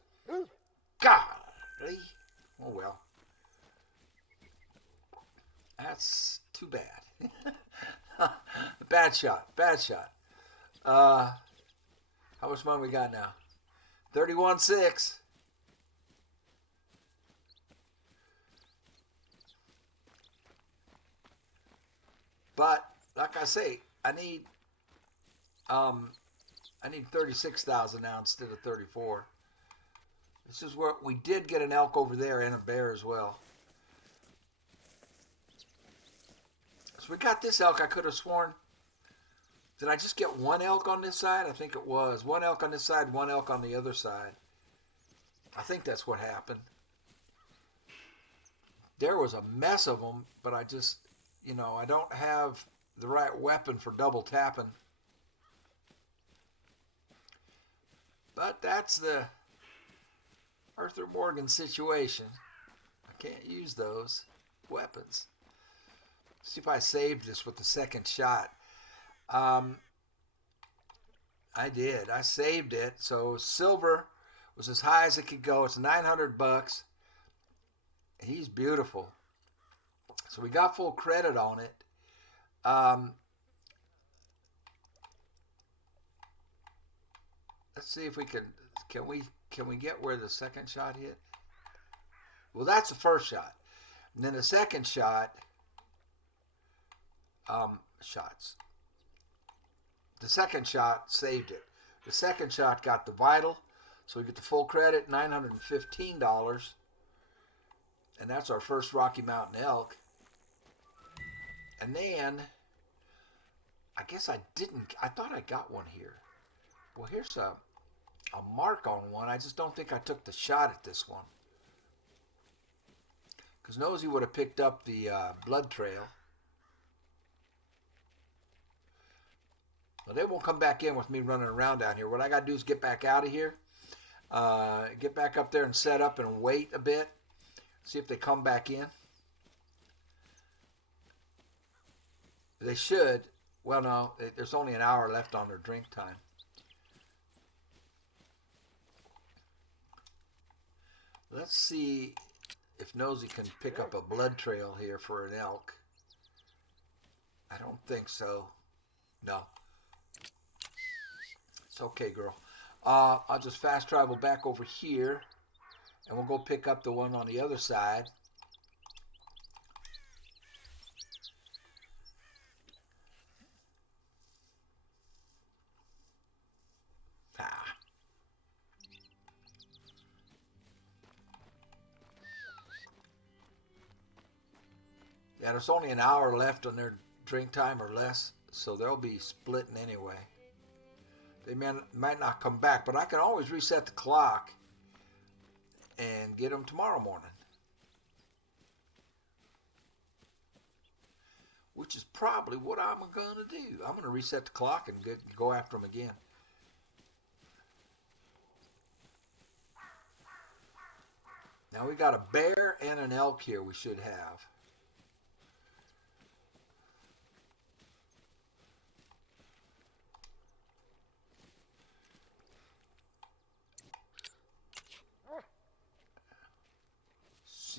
Golly. Oh well. That's too bad. Bad shot. Bad shot. How much money we got now? 31.6. But like I say, I need 36,000 now instead of 34. This is where we did get an elk over there and a bear as well. So we got this elk. I could have sworn. Did I just get one elk on this side? I think it was. One elk on this side, one elk on the other side. I think that's what happened. There was a mess of them, but I just, I don't have the right weapon for double tapping. But that's the Arthur Morgan situation. I can't use those weapons. See if I saved this with the second shot. I did. I saved it. So silver was as high as it could go. It's $900. He's beautiful. So we got full credit on it. Let's see if we can we get where the second shot hit? Well, that's the first shot. And then the second shot, shots. The second shot saved it. The second shot got the vital, so we get the full credit, $915. And that's our first Rocky Mountain elk. And then, I guess I thought I got one here. Well, here's a mark on one. I just don't think I took the shot at this one. Because Nosy would have picked up the blood trail. Well, they won't come back in with me running around down here. What I got to do is get back out of here. Get back up there and set up and wait a bit. See if they come back in. They should. Well, no. There's only an hour left on their drink time. Let's see if Nosy can pick up a blood trail here for an elk. I don't think so. No. It's okay, girl. I'll just fast travel back over here, and we'll go pick up the one on the other side. Yeah, there's only an hour left on their drink time or less, so they'll be splitting anyway. They might not come back, but I can always reset the clock and get them tomorrow morning. Which is probably what I'm going to do. I'm going to reset the clock and go after them again. Now we got a bear and an elk here we should have.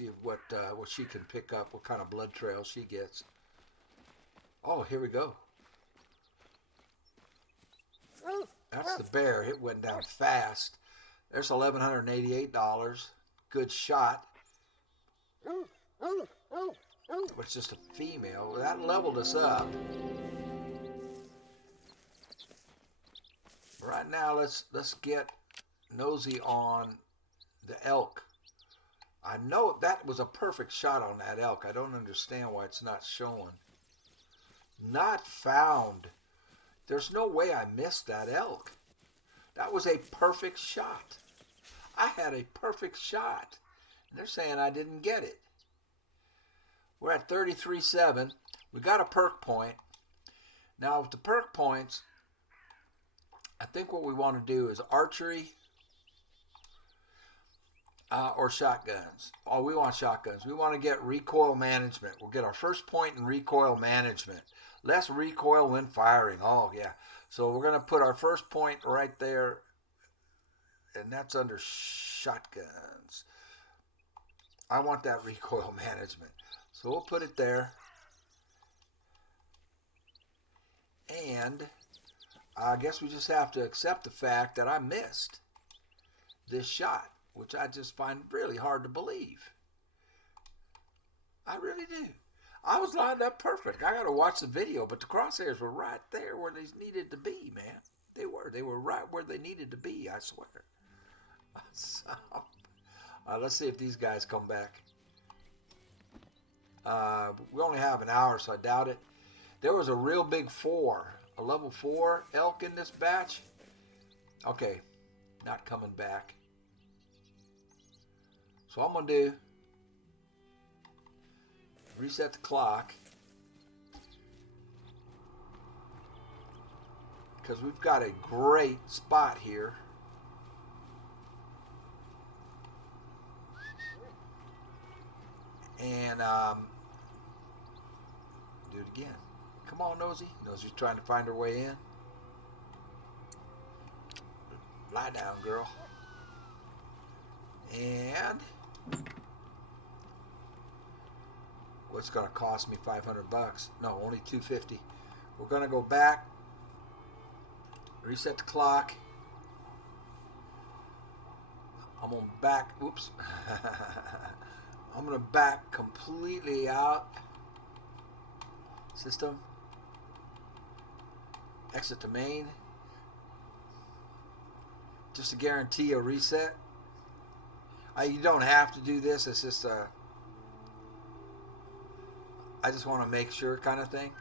see what she can pick up, what kind of blood trail she gets. Oh, here we go. That's the bear. It went down fast. There's $1,188. Good shot. But it's just a female. That leveled us up. Right now, let's get nosy on the elk. I know that was a perfect shot on that elk. I don't understand why it's not showing. Not found. There's no way I missed that elk. That was a perfect shot. I had a perfect shot. And they're saying I didn't get it. We're at 33.7. We got a perk point. Now with the perk points, I think what we want to do is archery or shotguns. Oh, we want shotguns. We want to get recoil management. We'll get our first point in recoil management. Less recoil when firing. Oh, yeah. So we're going to put our first point right there, and that's under shotguns. I want that recoil management. So we'll put it there. And I guess we just have to accept the fact that I missed this shot, which I just find really hard to believe. I really do. I was lined up perfect. I got to watch the video, but the crosshairs were right there where they needed to be, man. They were. They were right where they needed to be, I swear. So, let's see if these guys come back. We only have an hour, so I doubt it. There was a real big 4, a level 4 elk in this batch. Okay, not coming back. So I'm going to do, reset the clock, because we've got a great spot here. And do it again. Come on, Nosy. Nosy's trying to find her way in. Lie down, girl. And what's going to cost me $500? No, only $250. We're going to go back, reset the clock. I'm going to back. Oops. I'm going to back completely out. System. Exit to main. Just to guarantee a reset. You don't have to do this. It's just I just want to make sure kind of thing.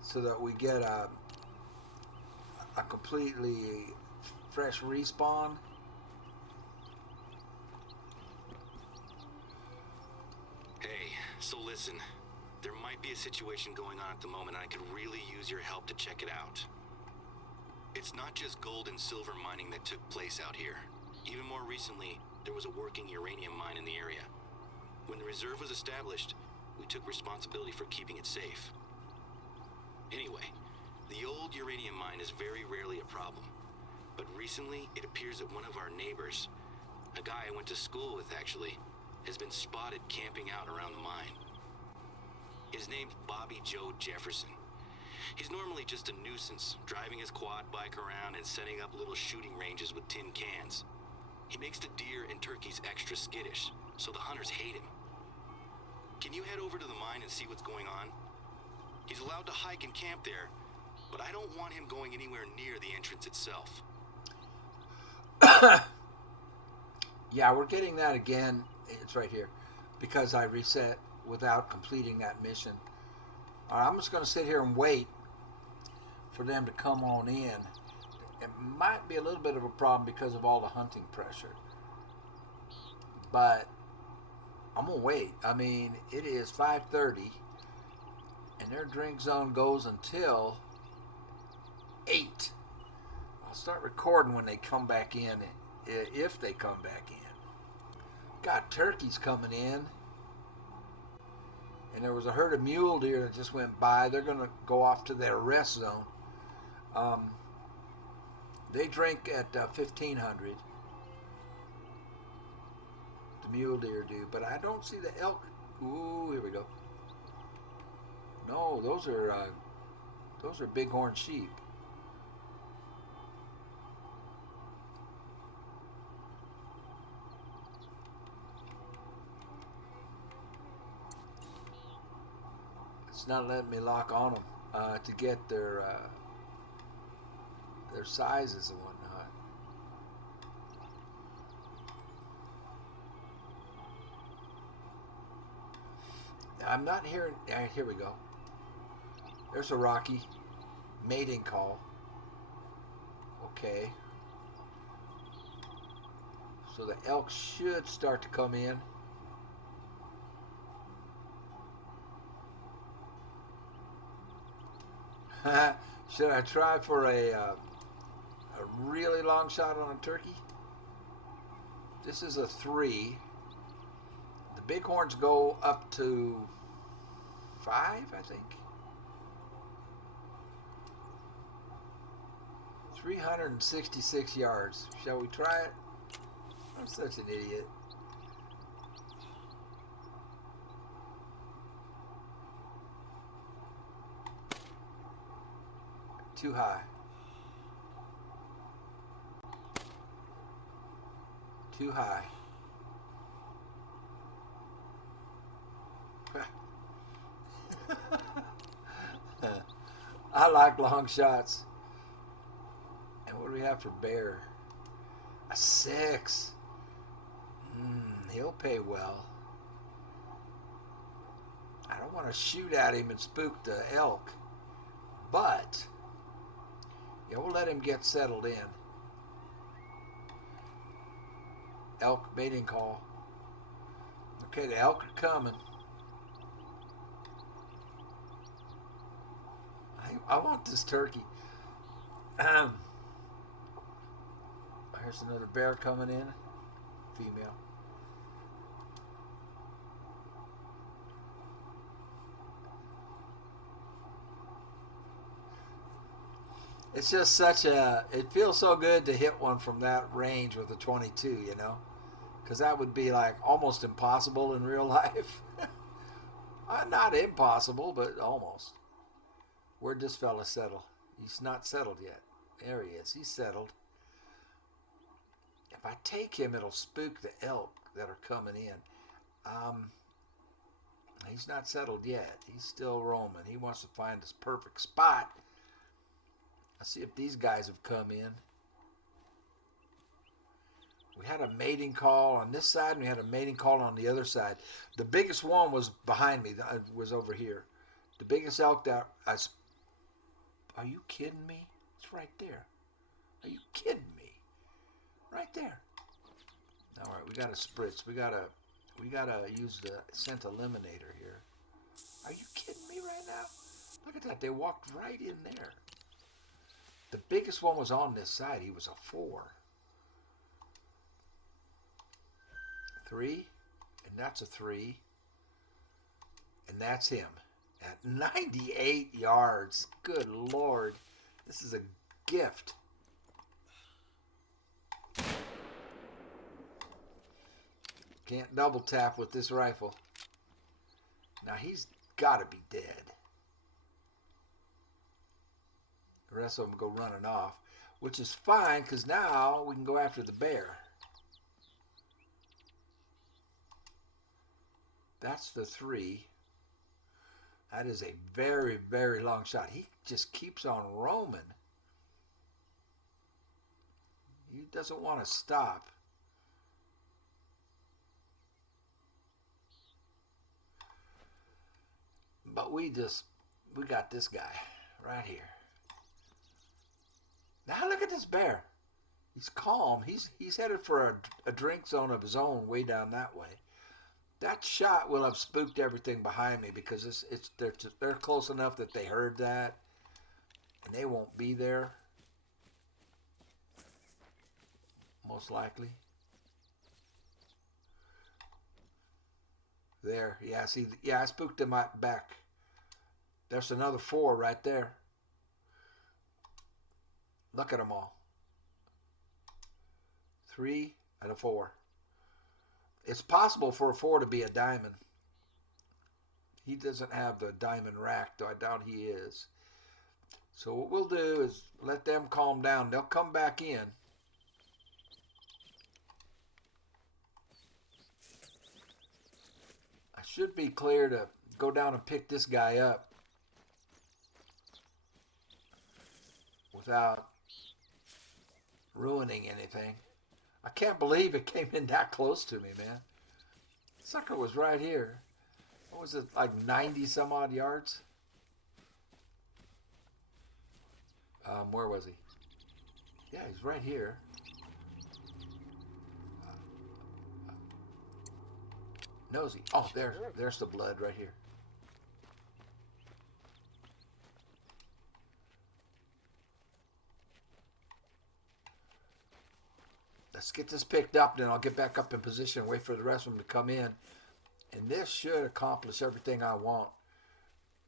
So that we get a completely fresh respawn. Hey, so listen. There might be a situation going on at the moment, and I could really use your help to check it out. It's not just gold and silver mining that took place out here. Even more recently, there was a working uranium mine in the area. When the reserve was established, we took responsibility for keeping it safe. Anyway, the old uranium mine is very rarely a problem. But recently, it appears that one of our neighbors, a guy I went to school with actually, has been spotted camping out around the mine. His name's Bobby Joe Jefferson. He's normally just a nuisance, driving his quad bike around and setting up little shooting ranges with tin cans. He makes the deer and turkeys extra skittish, so the hunters hate him. Can you head over to the mine and see what's going on? He's allowed to hike and camp there, but I don't want him going anywhere near the entrance itself. Yeah, we're getting that again. It's right here. Because I reset without completing that mission. I'm just going to sit here and wait for them to come on in. It might be a little bit of a problem because of all the hunting pressure. But I'm going to wait. I mean, it is 5:30 and their drink zone goes until 8. I'll start recording when they come back in, if they come back in. Got turkeys coming in. And there was a herd of mule deer that just went by. They're going to go off to their rest zone. They drink at 1500. mule deer do, but I don't see the elk. Ooh, here we go. No, those are bighorn sheep. It's not letting me lock on them to get their sizes and whatnot. I'm not hearing. Here we go. There's a Rocky mating call. Okay. So the elk should start to come in. Should I try for a really long shot on a turkey? This is a 3. The bighorns go up to 5, I think. 366 yards. Shall we try it? I'm such an idiot. Too high. Too high. I like long shots. And what do we have for bear? A 6. He'll pay well. I don't want to shoot at him and spook the elk, but yeah, we'll let him get settled in. Elk mating call. Okay, the elk are coming. I want this turkey. Here's another bear coming in. Female. It's just such a, it feels so good to hit one from that range with a 22, you know, because that would be like almost impossible in real life. Not impossible, but almost. Where'd this fella settle? He's not settled yet. There he is. He's settled. If I take him, it'll spook the elk that are coming in. He's not settled yet. He's still roaming. He wants to find his perfect spot. Let's see if these guys have come in. We had a mating call on this side, and we had a mating call on the other side. The biggest one was behind me. Was over here. The biggest elk that I... Are you kidding me? It's right there. Are you kidding me? Right there. All right, we got to spritz. We gotta use the scent eliminator here. Are you kidding me right now? Look at that. They walked right in there. The biggest one was on this side. He was a 4. 3, and that's a 3. And that's him at 98 yards. Good Lord. This is a gift. Can't double tap with this rifle. Now he's got to be dead. The rest of them go running off, which is fine because now we can go after the bear. That's the 3. That is a very, very long shot. He just keeps on roaming. He doesn't want to stop. But we got this guy right here. Now look at this bear. He's calm. He's headed for a drink zone of his own way down that way. That shot will have spooked everything behind me because they're close enough that they heard that, and they won't be there. Most likely. There, yeah. See, yeah, I spooked him back. There's another 4 right there. Look at them all. 3 and a 4. It's possible for a 4 to be a diamond. He doesn't have the diamond rack, though I doubt he is. So what we'll do is let them calm down. They'll come back in. I should be clear to go down and pick this guy up without ruining anything. I can't believe it came in that close to me, man. Sucker was right here. What was it, like 90 some odd yards? Where was he? Yeah, he's right here. Nosy. Oh, there's the blood right here. Let's get this picked up, then I'll get back up in position, wait for the rest of them to come in. And this should accomplish everything I want.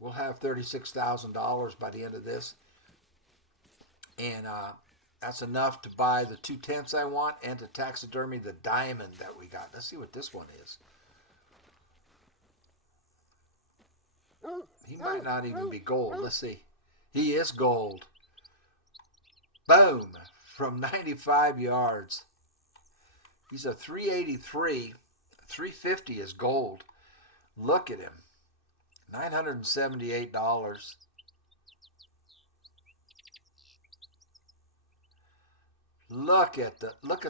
We'll have $36,000 by the end of this. And that's enough to buy the 2 tents I want and to taxidermy the diamond that we got. Let's see what this one is. He might not even be gold. Let's see. He is gold. Boom. From 95 yards. He's a 383. 350 is gold. Look at him. $978. Look at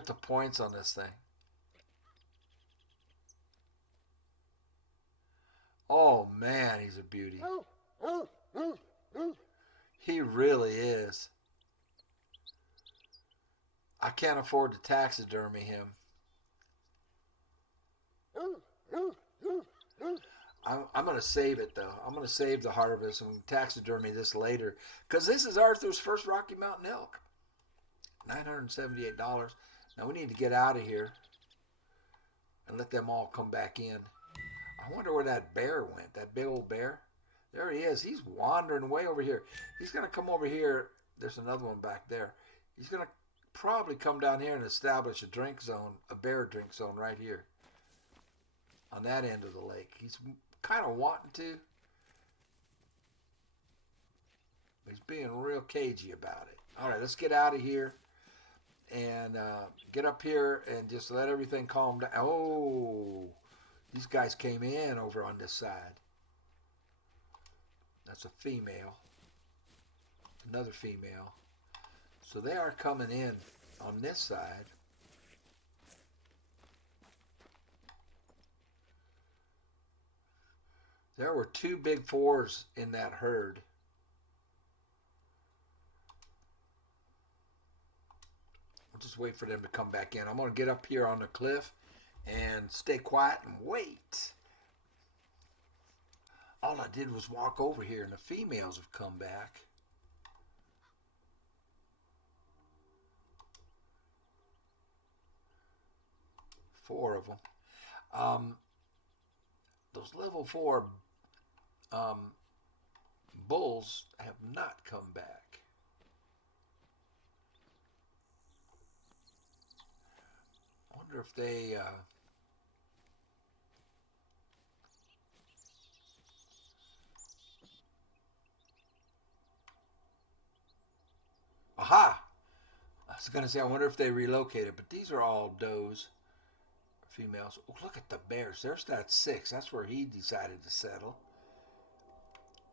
the points on this thing. Oh man, he's a beauty. He really is. I can't afford to taxidermy him. I'm going to save it, though. I'm going to save the harvest and taxidermy this later. Because this is Arthur's first Rocky Mountain elk. $978. Now we need to get out of here and let them all come back in. I wonder where that bear went, that big old bear. There he is. He's wandering way over here. He's going to come over here. There's another one back there. He's going to probably come down here and establish a drink zone, a bear drink zone right here on that end of the lake. He's kind of wanting to. He's being real cagey about it. All right, let's get out of here and get up here and just let everything calm down. Oh, these guys came in over on this side. That's a female. Another female. So they are coming in on this side. There were 2 big 4s in that herd. We'll just wait for them to come back in. I'm going to get up here on the cliff and stay quiet and wait. All I did was walk over here and the females have come back. Four of them. Those level 4 bulls have not come back. I wonder if they aha! I was going to say, I wonder if they relocated, but these are all does. Females. Oh, look at the bears. There's that 6. That's where he decided to settle.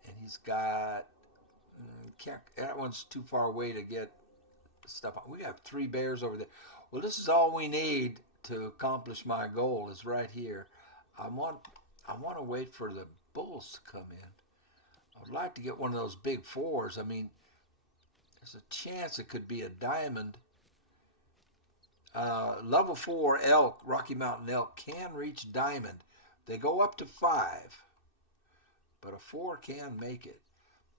And he's got that one's too far away to get stuff on. We have 3 bears over there. Well, this is all we need to accomplish my goal is right here. I want to wait for the bulls to come in. I would like to get one of those big 4s. I mean, there's a chance it could be a diamond. Level 4 elk, Rocky Mountain elk, can reach diamond. They go up to 5, but a 4 can make it.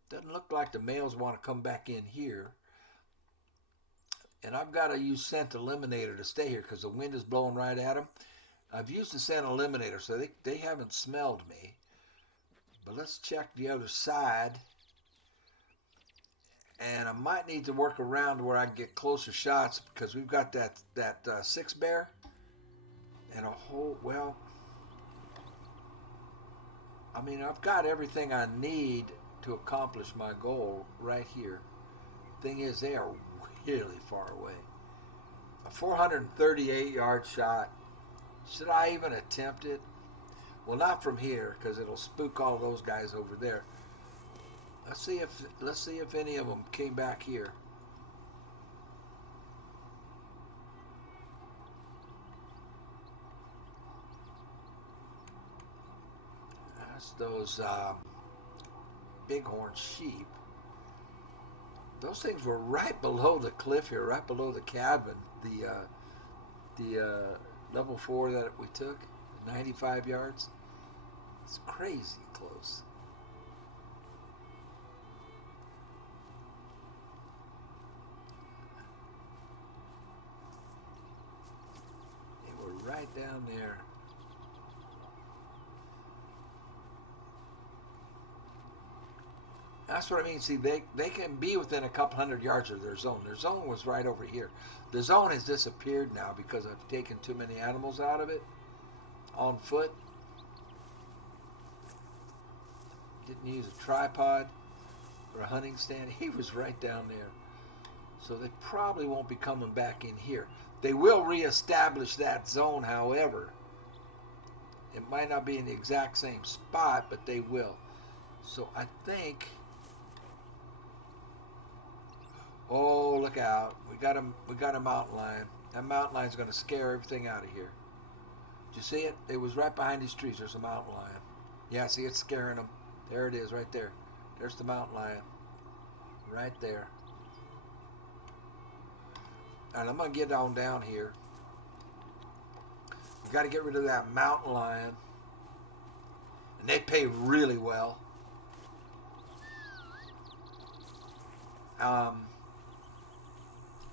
Doesn't look like the males want to come back in here. And I've got to use scent eliminator to stay here because the wind is blowing right at them. I've used the scent eliminator, so they haven't smelled me. But let's check the other side. And I might need to work around where I can get closer shots because we've got that 6 bear. and a whole, well, I mean, I've got everything I need to accomplish my goal right here. Thing is, they are really far away. A 438-yard shot. Should I even attempt it? Well, not from here, because it'll spook all those guys over there. Let's see if any of them came back here. That's those bighorn sheep. Those things were right below the cliff here, right below the cabin. The level 4 that we took, 95 yards. It's crazy close. They were right down there. That's what I mean. See, they can be within a couple hundred yards of their zone. Their zone was right over here. The zone has disappeared now because I've taken too many animals out of it on foot. Didn't use a tripod or a hunting stand. He was right down there. So they probably won't be coming back in here. They will reestablish that zone, however. It might not be in the exact same spot, but they will. So I think... Oh, look out. We got a mountain lion. That mountain lion's going to scare everything out of here. Did you see it? It was right behind these trees. There's a mountain lion. Yeah, see, it's scaring them. There it is, right there. There's the mountain lion. Right there. And I'm going to get on down here. We got to get rid of that mountain lion. And they pay really well.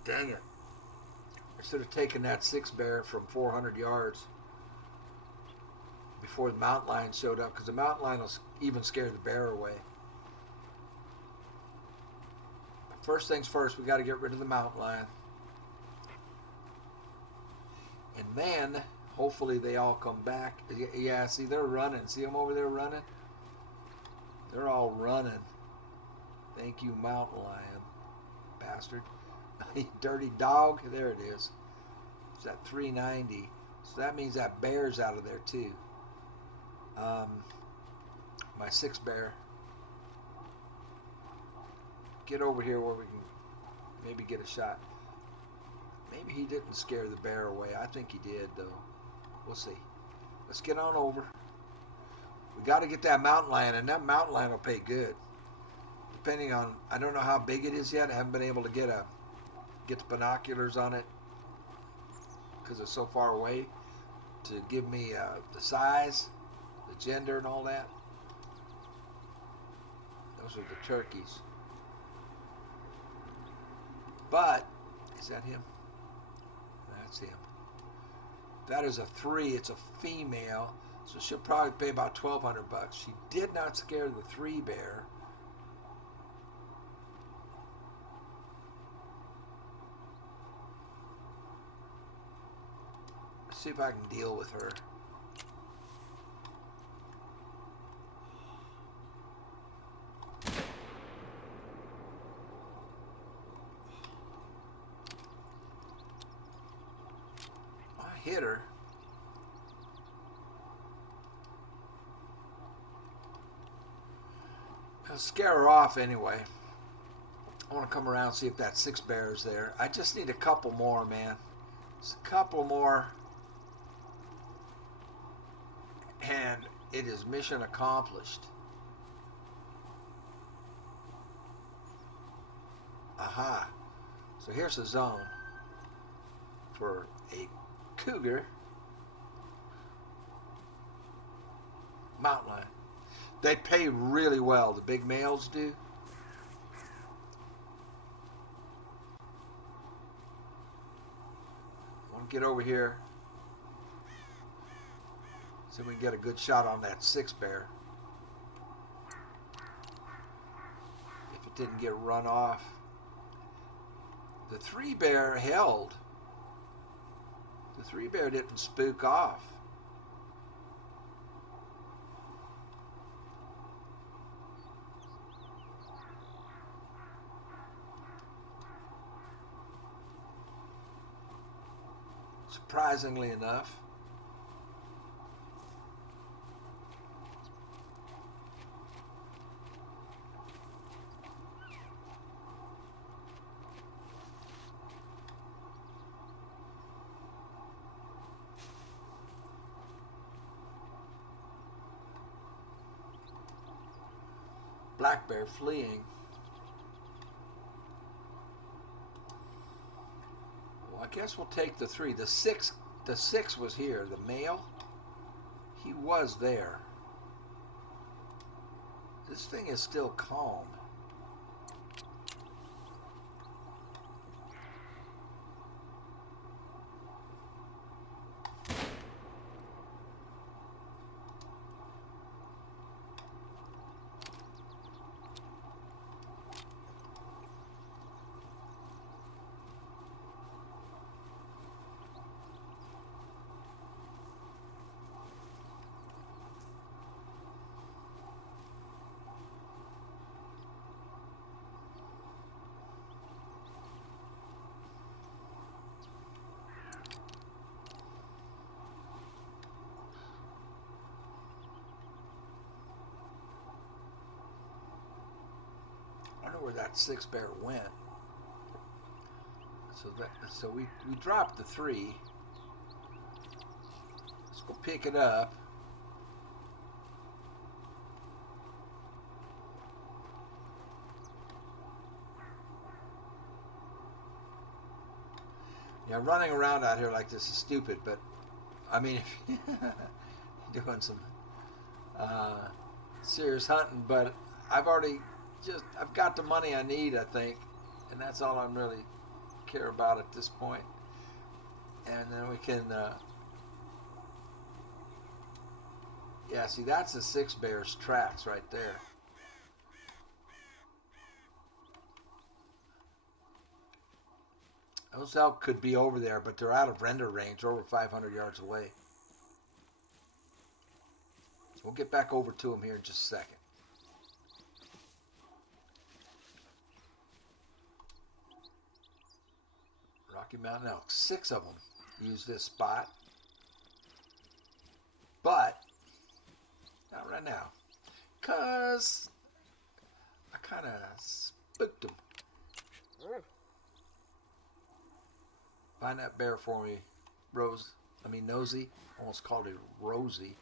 Dang it. I should have taken that 6-bear from 400 yards before the mountain lion showed up, because the mountain lion will even scare the bear away. First things first, we got to get rid of the mountain lion. And then, hopefully they all come back. Yeah, see, they're running. See them over there running? They're all running. Thank you, mountain lion, bastard. Dirty dog. There it is. It's at 390. So that means that bear's out of there too. My 6-bear. Get over here where we can maybe get a shot. Maybe he didn't scare the bear away. I think he did, though. We'll see. Let's get on over. We got to get that mountain lion, and that mountain lion will pay good. Depending on, I don't know how big it is yet. I haven't been able to get the binoculars on it because it's so far away to give me the size, the gender, and all that. Those are the turkeys. But, is that him? That's him. That is a 3. It's a female, so she'll probably pay about $1,200. She did not scare the 3-bear. See if I can deal with her. I hit her. I'll scare her off anyway. I want to come around and see if that 6-bear is there. I just need a couple more, man. Just a couple more. And it is mission accomplished. Aha. So here's the zone for a cougar. Mountain lion. They pay really well. The big males do. I want to get over here. See if we can get a good shot on that 6-bear. If it didn't get run off. The 3-bear held. The three bear didn't spook off. Surprisingly enough. Black bear fleeing. Well, I guess we'll take the 3. The 6 was here. The male, he was there. This thing is still calm. I wonder where that 6 bear went. So we dropped the 3. Let's go pick it up. Yeah, running around out here like this is stupid, but I mean, if you're doing some serious hunting, but I've got the money I need, I think, and that's all I'm really care about at this point. And then we can, yeah, see, that's the 6 bear's tracks right there. Those elk could be over there, but they're out of render range. They're over 500 yards away. So we'll get back over to them here in just a second. Rocky Mountain elk, 6 of them use this spot, but not right now, because I kind of spooked them. Find that bear for me, Nosy. Almost called it Rosie.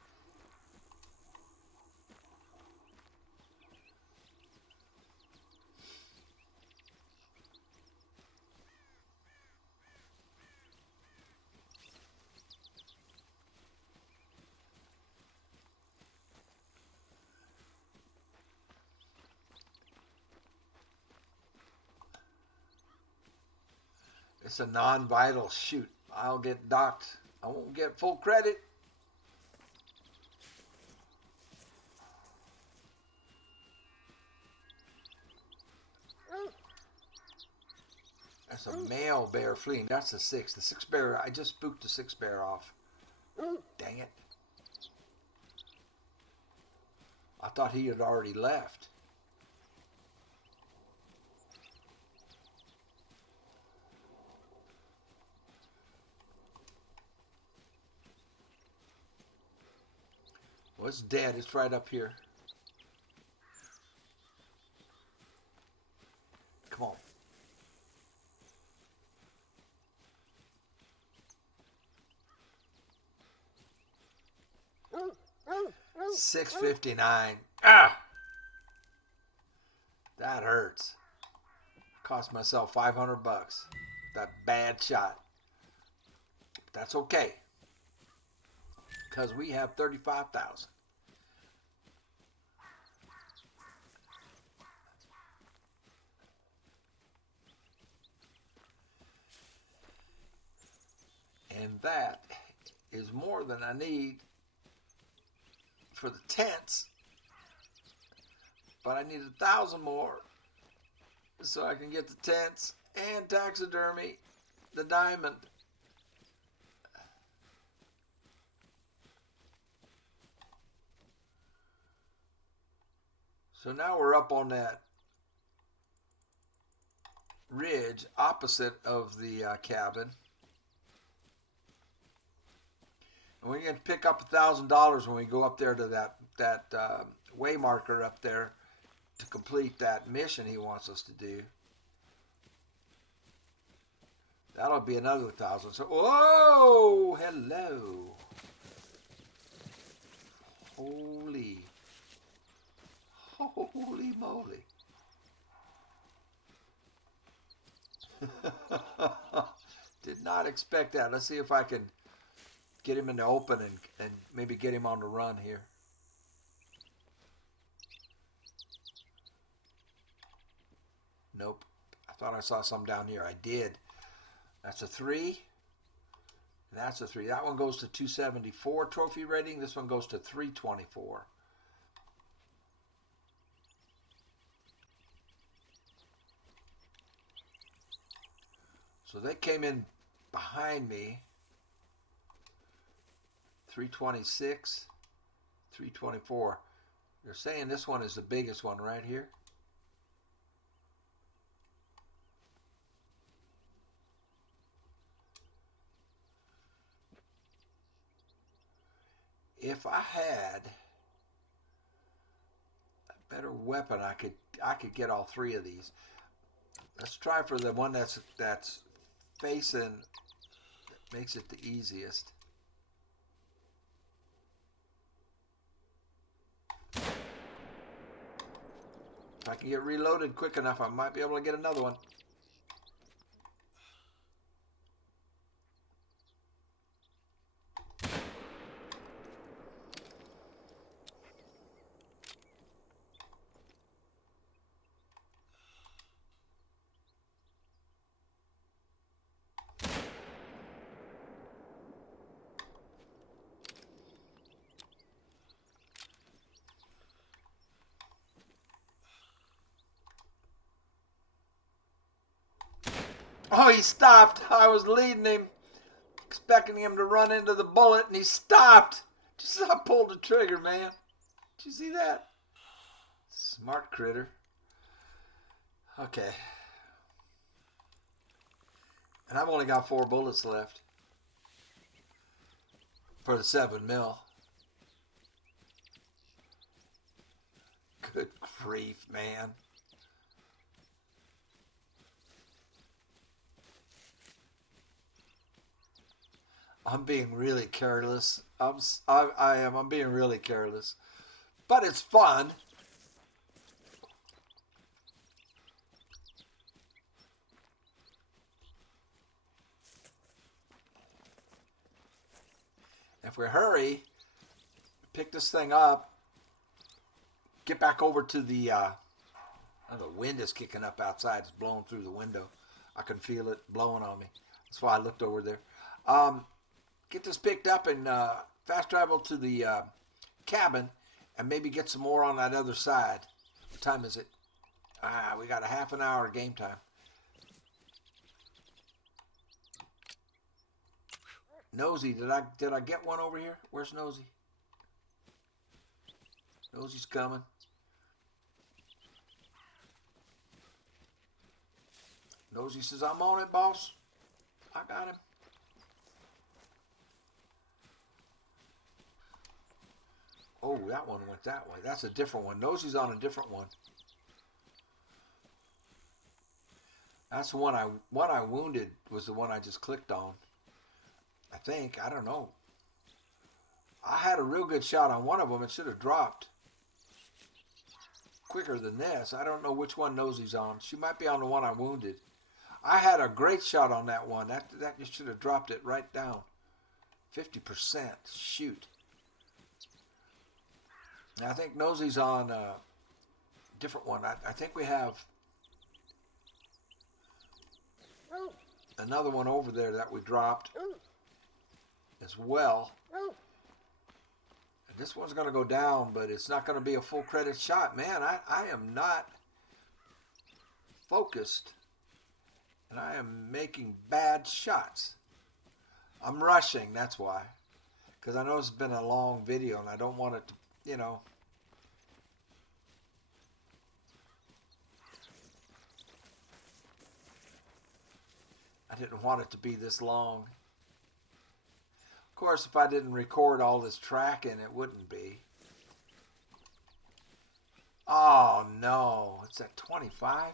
It's a non-vital shoot. I'll get docked. I won't get full credit. That's a male bear fleeing. That's the 6. The 6 bear, I just spooked the 6 bear off. Dang it. I thought he had already left. Well, it's dead. It's right up here. Come on. $6.59. Ah! That hurts. Cost myself $500. That bad shot. But that's okay, because we have 35,000. And that is more than I need for the tents, but I need 1,000 more so I can get the tents and taxidermy the diamond. So now we're up on that ridge opposite of the cabin. And we're going to pick up $1,000 when we go up there to that way marker up there to complete that mission he wants us to do. That'll be another 1,000. So, whoa, hello. Holy moly. Did not expect that. Let's see if I can get him in the open and maybe get him on the run here. Nope. I thought I saw some down here. I did. That's a 3. That's a 3. That one goes to 274 trophy rating. This one goes to 324. So they came in behind me. 326, 324. They're saying this one is the biggest one right here. If I had a better weapon, I could get all 3 of these. Let's try for the one that's facing, that makes it the easiest. If I can get reloaded quick enough, I might be able to get another one. Oh, he stopped. I was leading him, expecting him to run into the bullet, and he stopped. Just as I pulled the trigger, man. Did you see that? Smart critter. Okay. And I've only got 4 bullets left for the 7mm. Good grief, man. I'm being really careless. I'm being really careless. But it's fun. If we hurry, pick this thing up, get back over to the, the wind is kicking up outside. It's blowing through the window. I can feel it blowing on me. That's why I looked over there. Get this picked up and fast travel to the cabin and maybe get some more on that other side. What time is it? We got a half an hour game time. Nosy, did I get one over here? Where's Nosy? Nosy's coming. Nosy says, I'm on it, boss. I got him. Oh, that one went that way. That's a different one. Nosy's on a different one. That's the one I wounded was the one I just clicked on. I think. I don't know. I had a real good shot on one of them. It should have dropped quicker than this. I don't know which one Nosy's on. She might be on the one I wounded. I had a great shot on that one. That just should have dropped it right down. 50%. Shoot. I think Nosy's on a different one. I think we have another one over there that we dropped as well. And this one's going to go down, but it's not going to be a full credit shot. Man, I am not focused, and I am making bad shots. I'm rushing, that's why. Because I know it's been a long video, and I don't want it to, you know. I didn't want it to be this long. Of course, if I didn't record all this tracking, it wouldn't be. Oh no, it's at 25.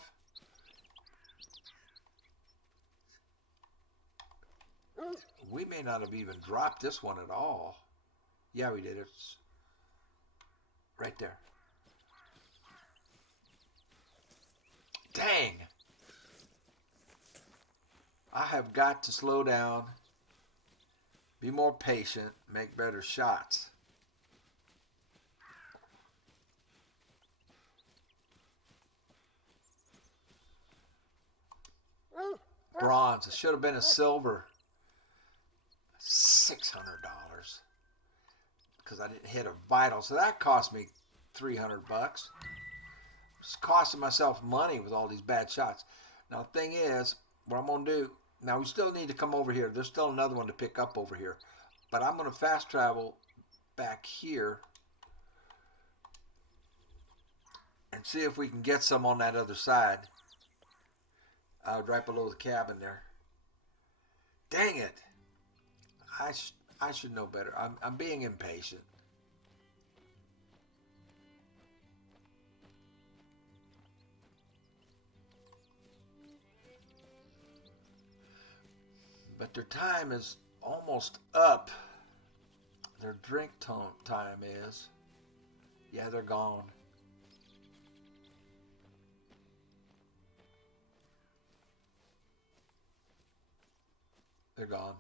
We may not have even dropped this one at all. Yeah, we did. It's right there. Dang. I have got to slow down, be more patient, make better shots. Bronze. It should have been a silver. $600 because I didn't hit a vital. So that cost me $300. It's costing myself money with all these bad shots. Now the thing is, what I'm going to do, now we still need to come over here. There's still another one to pick up over here. But I'm going to fast travel back here and see if we can get some on that other side. Right below the cabin there. Dang it. I should know better. I'm being impatient. But their time is almost up. Their drink time is. Yeah, they're gone. They're gone.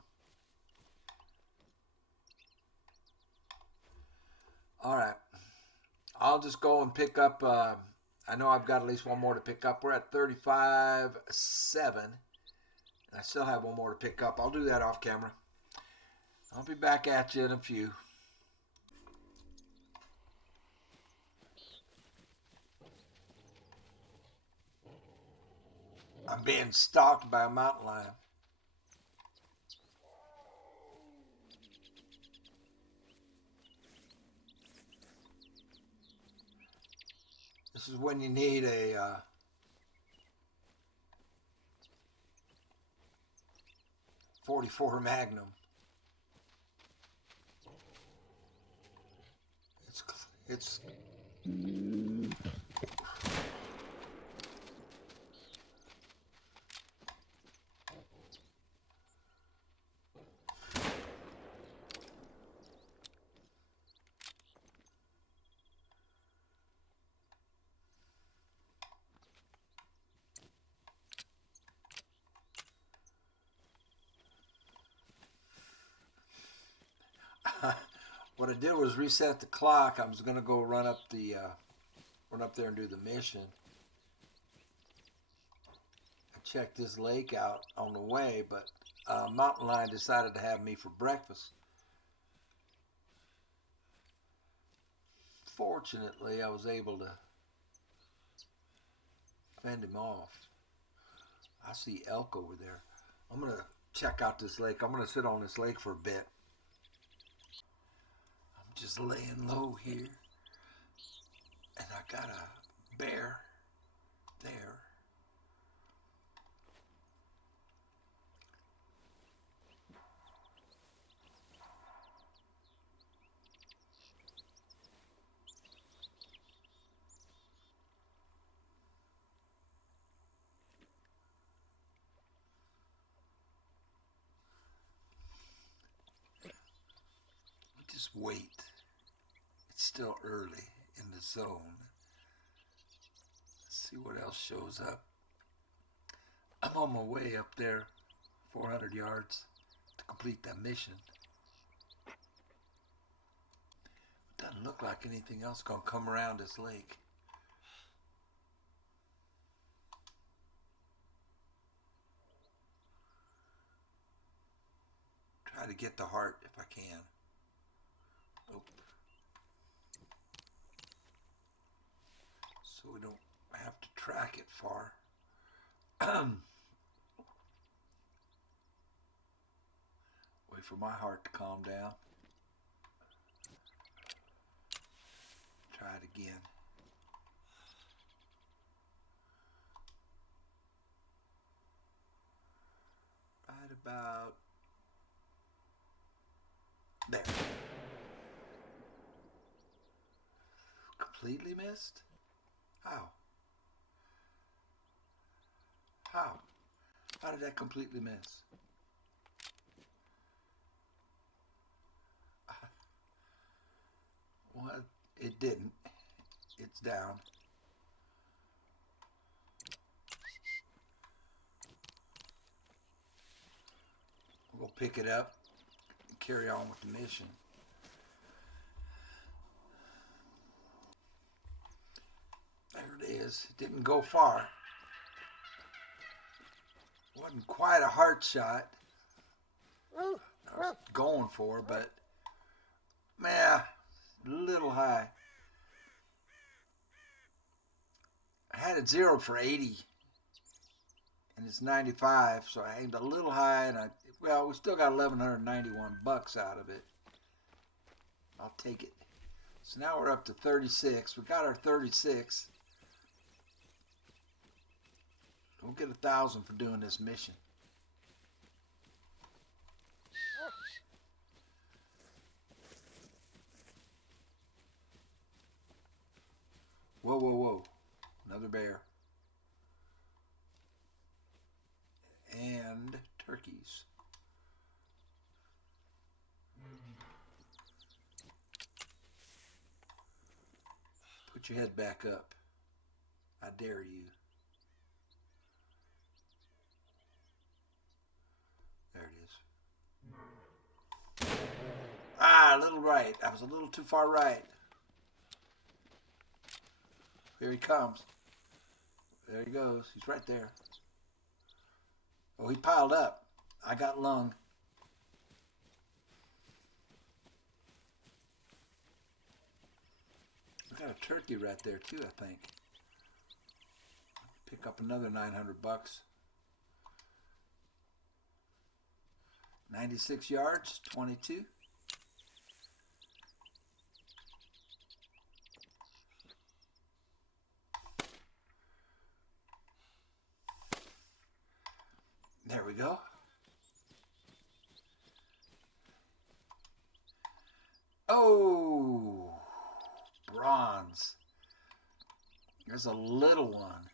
All right. I'll just go and pick up. I know I've got at least one more to pick up. We're at 35.7. I still have one more to pick up. I'll do that off camera. I'll be back at you in a few. I'm being stalked by a mountain lion. This is when you need a 44 Magnum. It's what I did was reset the clock. I was gonna go run up there and do the mission. I checked this lake out on the way, but mountain lion decided to have me for breakfast. Fortunately, I was able to fend him off. I see elk over there. I'm gonna check out this lake. I'm gonna sit on this lake for a bit. I'm just laying low here, and I got a bear there. Just wait. It's still early in the zone. Let's see what else shows up. I'm on my way up there, 400 yards, to complete that mission. Doesn't look like anything else gonna come around this lake. Try to get the heart if I can. Nope. So we don't have to track it far. Wait for my heart to calm down. Try it again. about there. Completely missed? How? How? How did that completely miss? Well, it didn't. It's down. We'll pick it up and carry on with the mission. There it is. It didn't go far. Wasn't quite a heart shot I was going for, but man, a little high. I had it zeroed for 80, and it's 95, so I aimed a little high, and we still got 1,191 bucks out of it. I'll take it. So now we're up to 36. We got our 36. We'll get 1,000 for doing this mission. Whoa, whoa, whoa. Another bear. And turkeys. Put your head back up. I dare you. There it is. Ah, a little right. I was a little too far right. Here he comes. There he goes. He's right there. Oh, he piled up. I got lung. We got a turkey right there too, I think. Pick up another 900 bucks. 96 yards, 22. There we go. Oh, bronze. There's a little one.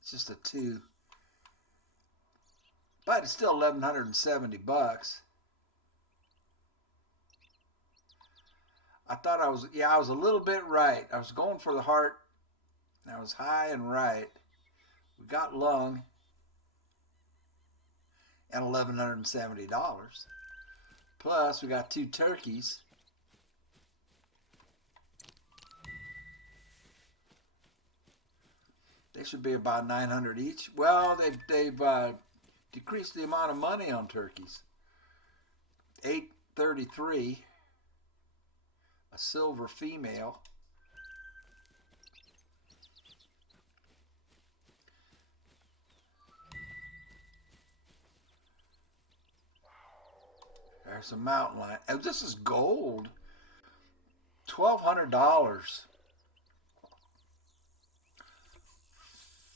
It's just a 2. But it's still 1,170 bucks. I thought I was a little bit right. I was going for the heart. I was high and right. We got lung. And $1,170. Plus, we got 2 turkeys. They should be about 900 each. Well, they've decreased the amount of money on turkeys. 833. A silver female. There's a mountain lion. Oh, this is gold. $1,200.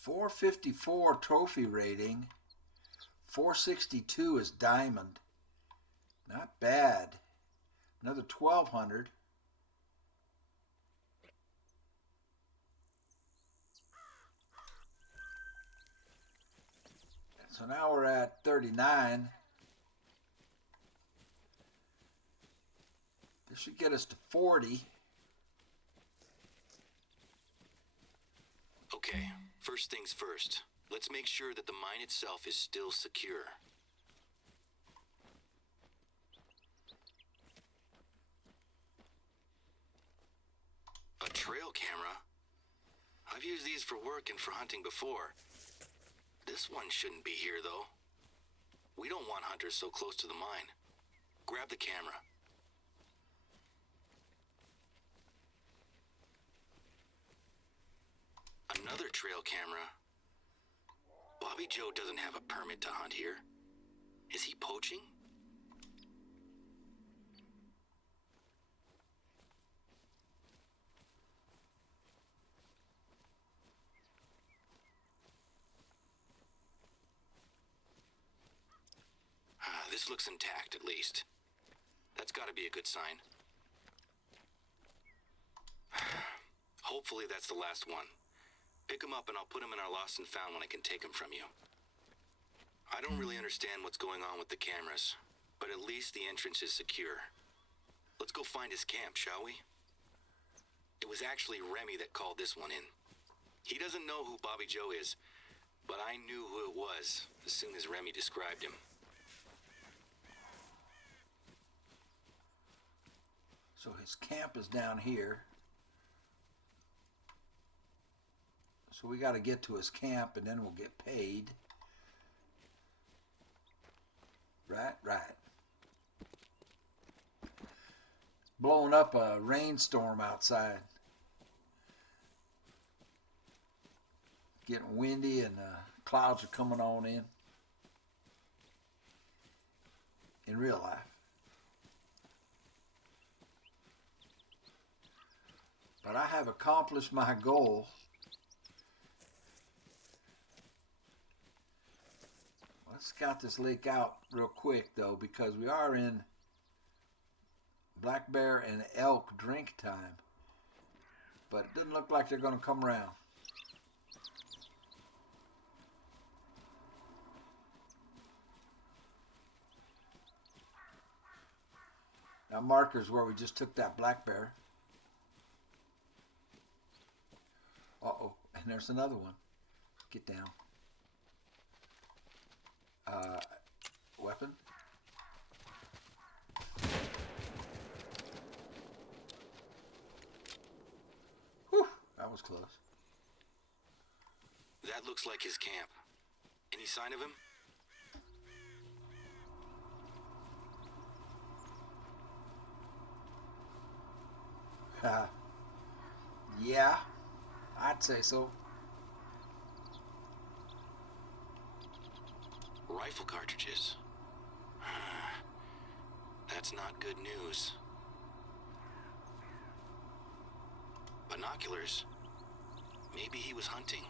454 trophy rating. 462 is diamond. Not bad. Another 1,200. So now we're at 39. This should get us to 40. Okay, first things first. Let's make sure that the mine itself is still secure. A trail camera? I've used these for work and for hunting before. This one shouldn't be here, though. We don't want hunters so close to the mine. Grab the camera. Another trail camera. Bobby Joe doesn't have a permit to hunt here. Is he poaching? base looks intact, at least. That's gotta be a good sign. Hopefully that's the last one. Pick him up and I'll put him in our lost and found when I can take him from you. I don't really understand what's going on with the cameras, but at least the entrance is secure. Let's go find his camp, shall we? It was actually Remy that called this one in. He doesn't know who Bobby Joe is, but I knew who it was as soon as Remy described him. So his camp is down here. So we got to get to his camp and then we'll get paid. Right. It's blowing up a rainstorm outside. Getting windy and clouds are coming on in real life. But I have accomplished my goal. Let's scout this lake out real quick though, because we are in black bear and elk drink time. But it doesn't look like they're going to come around. Now markers where we just took that black bear. Uh-oh, and there's another one. Get down. Weapon. Whew, that was close. That looks like his camp. Any sign of him? Yeah, I'd say so. Rifle cartridges. That's not good news. Binoculars. Maybe he was hunting.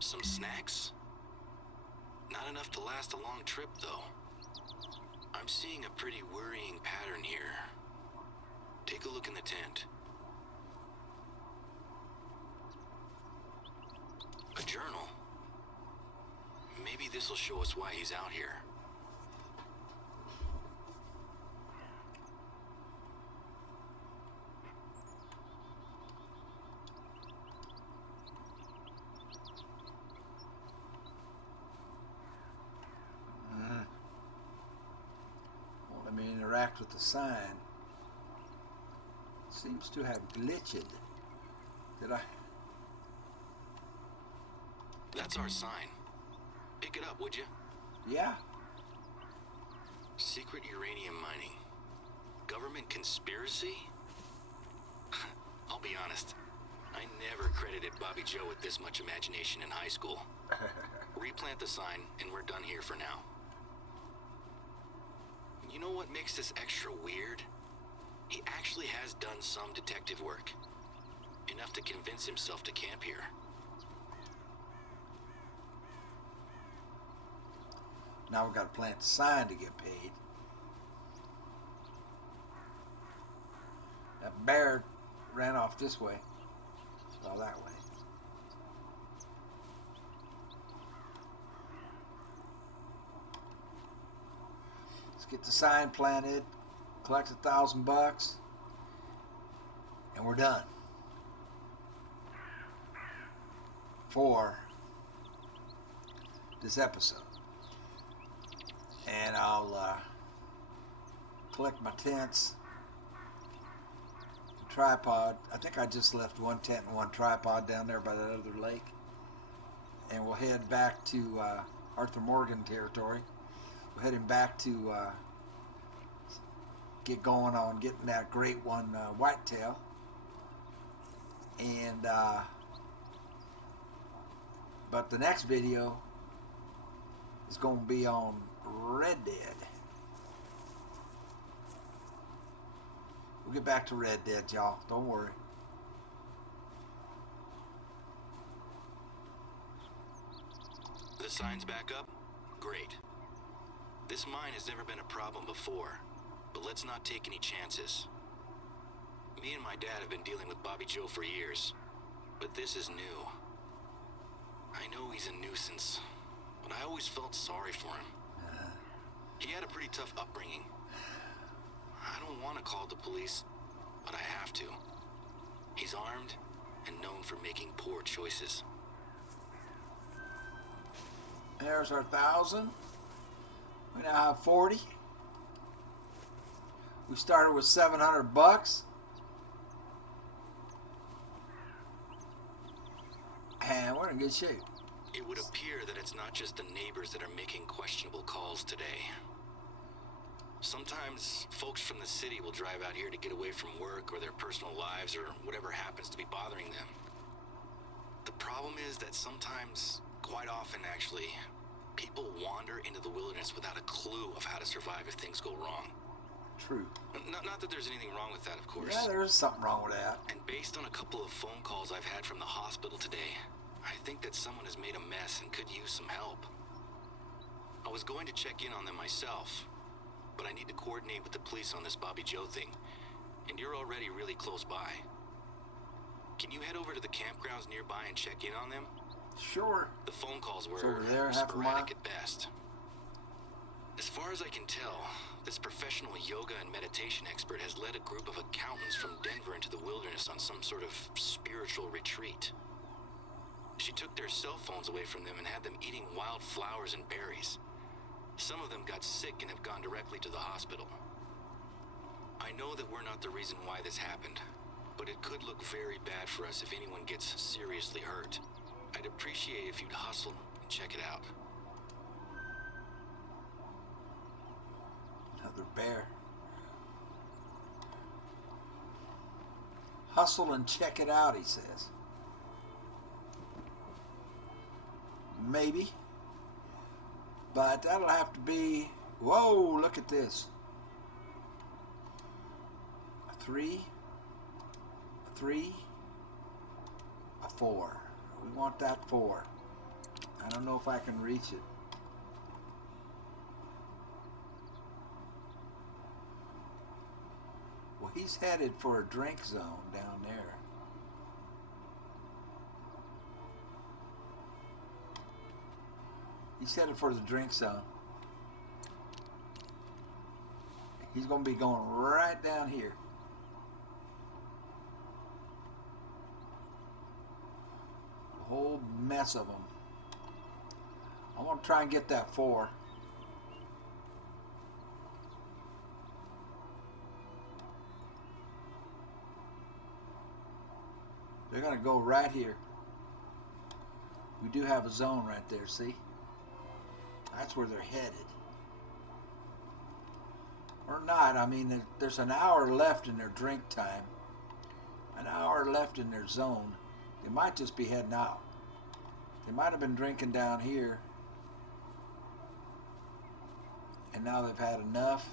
Some snacks? Not enough to last a long trip, though. I'm seeing a pretty worrying pattern here. Take a look in the tent. A journal. Maybe this'll show us why he's out here. Won't let me interact with the sign. Seems to have glitched. Did I? That's our sign. Pick it up, would you? Yeah. Secret uranium mining. Government conspiracy? I'll be honest. I never credited Bobby Joe with this much imagination in high school. Replant the sign, and we're done here for now. You know what makes this extra weird? He actually has done some detective work. Enough to convince himself to camp here. Now we've got to plant the sign to get paid. That bear ran off this way. Well, that way. Let's get the sign planted, collect $1,000, and we're done. For this episode. And I'll collect my tents, tripod. I think I just left one tent and one tripod down there by that other lake. And we'll head back to Arthur Morgan territory. We're heading back to get going on getting that great one whitetail. And but the next video is going to be on Red Dead. We'll get back to Red Dead, y'all. Don't worry. The the signs back up? Great. This mine has never been a problem before, but let's not take any chances. Me and my dad have been dealing with Bobby Joe for years, but this is new. I know he's a nuisance, but I always felt sorry for him. He had a pretty tough upbringing. I don't want to call the police, but I have to. He's armed and known for making poor choices. There's our 1,000. We now have 40. We started with $700. And we're in good shape. It would appear that it's not just the neighbors that are making questionable calls today. Sometimes folks from the city will drive out here to get away from work or their personal lives or whatever happens to be bothering them. The problem is that sometimes, quite often actually, people wander into the wilderness without a clue of how to survive if things go wrong. True. Not that there's anything wrong with that, of course. Yeah, there is something wrong with that. And based on a couple of phone calls I've had from the hospital today, I think that someone has made a mess and could use some help. I was going to check in on them myself, but I need to coordinate with the police on this Bobby Joe thing, and you're already really close by. Can you head over to the campgrounds nearby and check in on them? Sure. The phone calls It's were over there, half a mile. sporadic at best. As far as I can tell, this professional yoga and meditation expert has led a group of accountants from Denver into the wilderness on some sort of spiritual retreat. She took their cell phones away from them and had them eating wild flowers and berries. Some of them got sick and have gone directly to the hospital. I know that we're not the reason why this happened, but it could look very bad for us if anyone gets seriously hurt. I'd appreciate if you'd hustle and check it out. Another bear. Hustle and check it out, he says. Maybe. But that'll have to be... Whoa, look at this. A 3. A 3. A 4. We want that 4. I don't know if I can reach it. Well, he's headed for a drink zone down there. He's headed for the drink zone. He's going to be going right down here. A whole mess of them. I want to try and get that 4. They're going to go right here. We do have a zone right there, see? That's where they're headed. Or not. I mean, there's an hour left in their drink time. An hour left in their zone. They might just be heading out. They might have been drinking down here. And now they've had enough.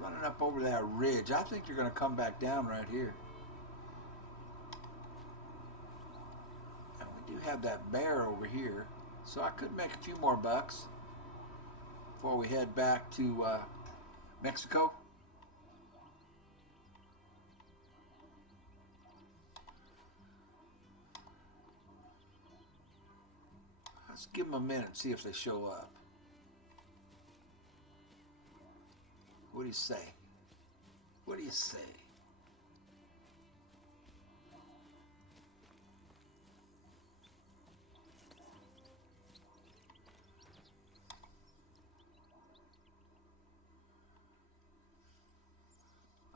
Running up over that ridge. I think you're going to come back down right here. And we do have that bear over here. So I could make a few more bucks before we head back to Mexico. Let's give them a minute and see if they show up. What do you say? What do you say?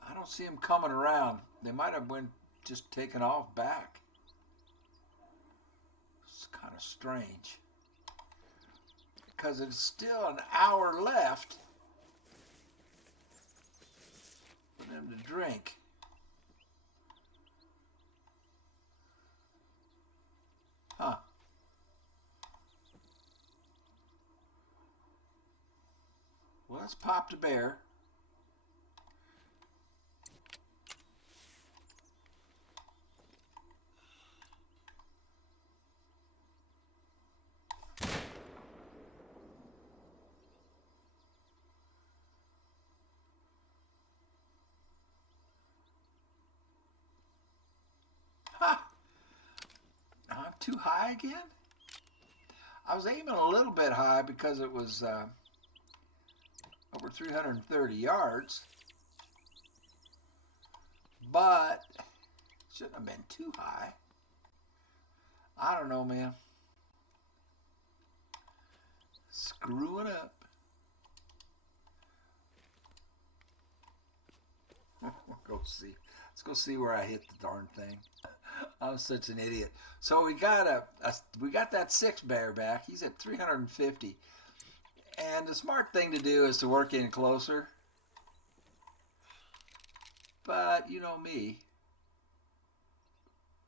I don't see them coming around. They might have been just taken off back. It's kind of strange. Because it's still an hour left for them to drink. Huh. Well, let's pop the bear. too high again? I was aiming a little bit high because it was over 330 yards, but shouldn't have been too high. I don't know, man. Screwing up. We'll go see. Let's go see where I hit the darn thing. I'm such an idiot. So we got that 6 bear back. He's at 350. And the smart thing to do is to work in closer. But you know me.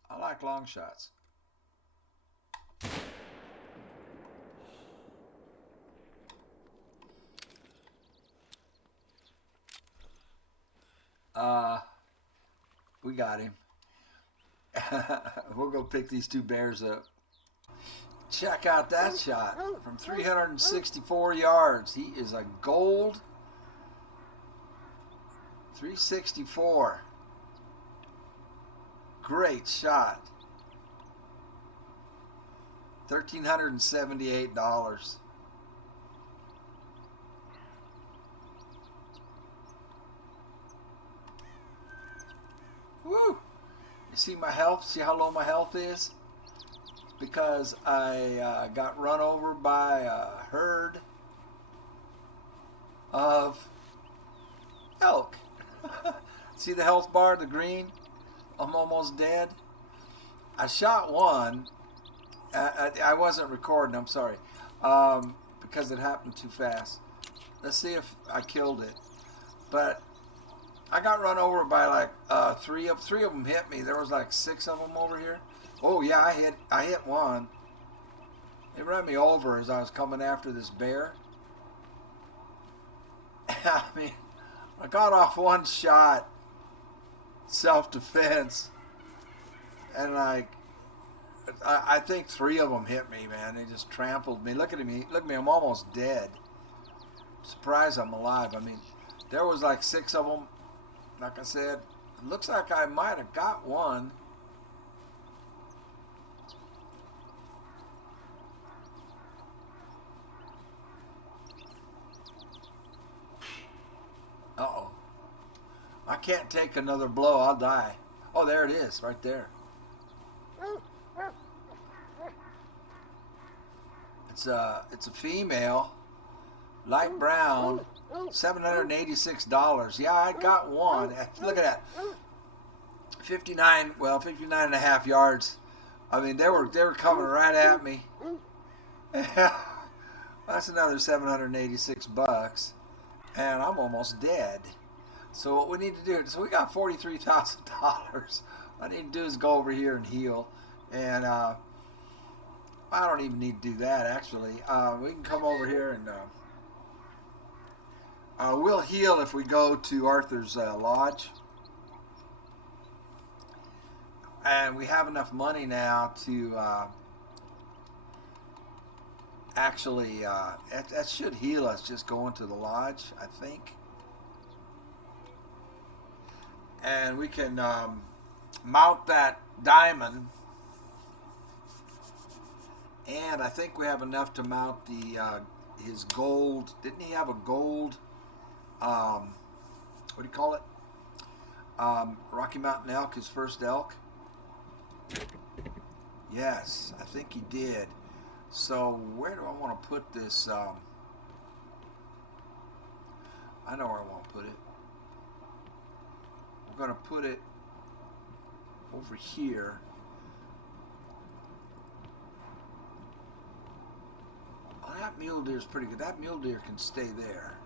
I like long shots. We got him. We'll go pick these 2 bears up. Check out that shot from 364 yards. He is a gold 364. Great shot. $1,378. Woo! You see my health? See how low my health is? It's because I got run over by a herd of elk. See the health bar, the green? I'm almost dead. I shot one. I wasn't recording, I'm sorry, because it happened too fast. Let's see if I killed it. But I got run over by like three of them hit me. There was like 6 of them over here. Oh yeah, I hit one. They ran me over as I was coming after this bear. I mean, I got off one shot, self-defense, and I think 3 of them hit me, man. They just trampled me. Look at me. Look at me. I'm almost dead. Surprised I'm alive. I mean, there was like 6 of them. Like I said, it looks like I might have got one. Uh-oh. I can't take another blow. I'll die. Oh, there it is, right there. It's a female, light brown, $786. Yeah, I got one. Look at that. 59 and a half yards. I mean, they were coming right at me. That's another $786, and I'm almost dead. So what we need to do, so we got $43,000. What I need to do is go over here and heal, and I don't even need to do that actually. We can come over here and we'll heal if we go to Arthur's lodge. And we have enough money now to actually, that should heal us just going to the lodge, I think. And we can mount that diamond. And I think we have enough to mount the his gold. Didn't he have a gold, what do you call it? Rocky Mountain elk, his first elk? Yes, I think he did. So where do I want to put this? I know where I want to put it. I'm going to put it over here. Well, that mule deer is pretty good. That mule deer can stay there.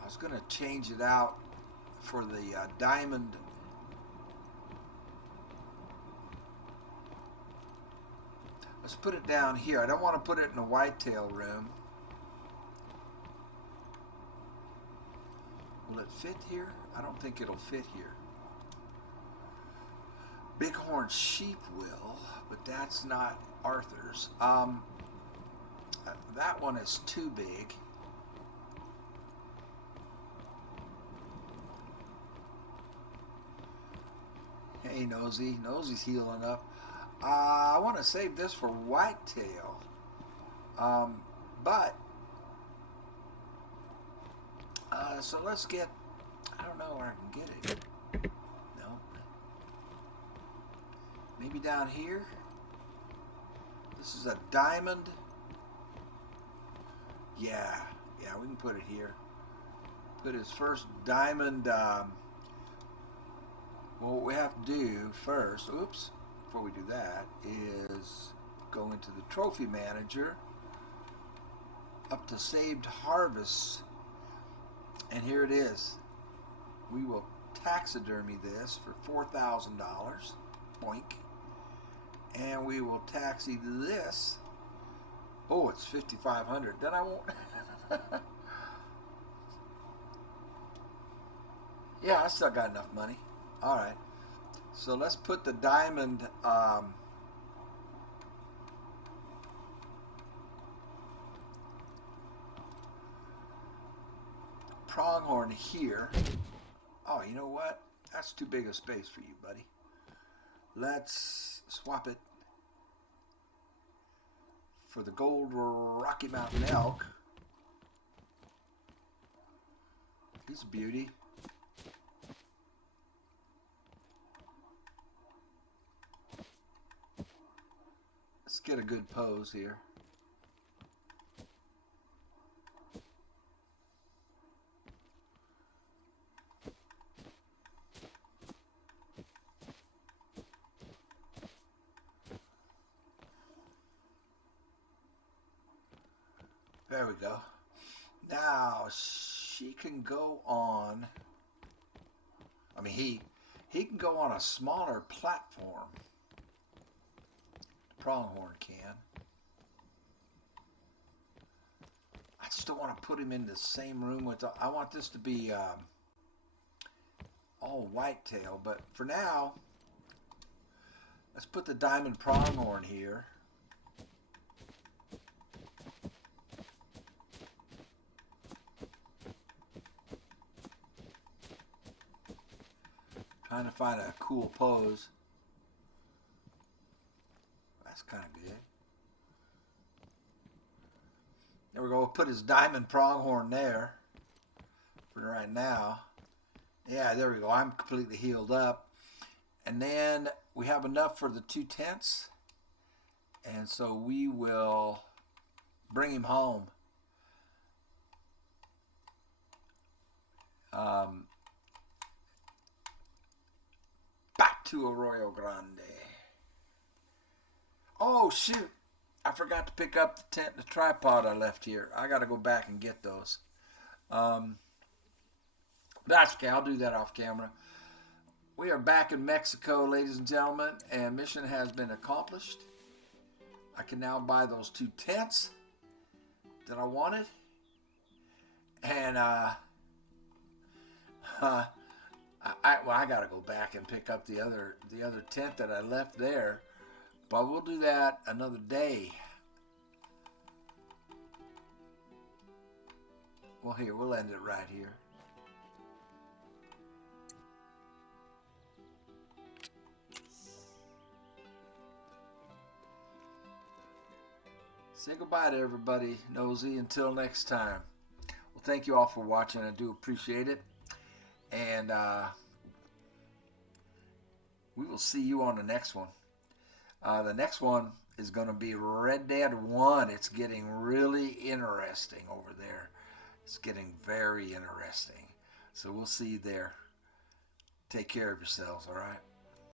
I was going to change it out for the diamond. Let's put it down here. I don't want to put it in a whitetail room. Will it fit here? I don't think it'll fit here. Bighorn sheep will, but that's not Arthur's. That one is too big. Hey, Nosy. Nosy's healing up. I want to save this for whitetail. But, so let's get, I don't know where I can get it. No. Maybe down here. This is a diamond. Yeah, we can put it here. Put his first diamond. Well, what we have to do first, oops, before we do that, is go into the trophy manager, up to saved harvests, and here it is. We will taxidermy this for $4,000, boink, and we will taxi this. Oh, it's $5,500. Then I won't. Yeah, I still got enough money. All right. So let's put the diamond. Pronghorn here. Oh, you know what? That's too big a space for you, buddy. Let's swap it for the gold Rocky Mountain elk. He's a beauty. Let's get a good pose here. There we go. Now she can go on. I mean, he can go on a smaller platform. Pronghorn can. I just don't want to put him in the same room with. I want this to be all whitetail, but for now, let's put the diamond pronghorn here. Trying to find a cool pose. That's kind of good. There we go. We'll put his diamond pronghorn there for right now. Yeah, there we go. I'm completely healed up. And then we have enough for the 2 tents. And so we will bring him home. Back to Arroyo Grande. Oh, shoot. I forgot to pick up the tent and the tripod I left here. I got to go back and get those. That's okay. I'll do that off camera. We are back in Mexico, ladies and gentlemen, and mission has been accomplished. I can now buy those 2 tents that I wanted. And I got to go back and pick up the other tent that I left there. But we'll do that another day. Well, here, we'll end it right here. Say goodbye to everybody, Nosy. Until next time. Well, thank you all for watching. I do appreciate it. And we will see you on the next one. The next one is going to be Red Dead 1. It's getting really interesting over there. It's getting very interesting. So we'll see you there. Take care of yourselves, all right?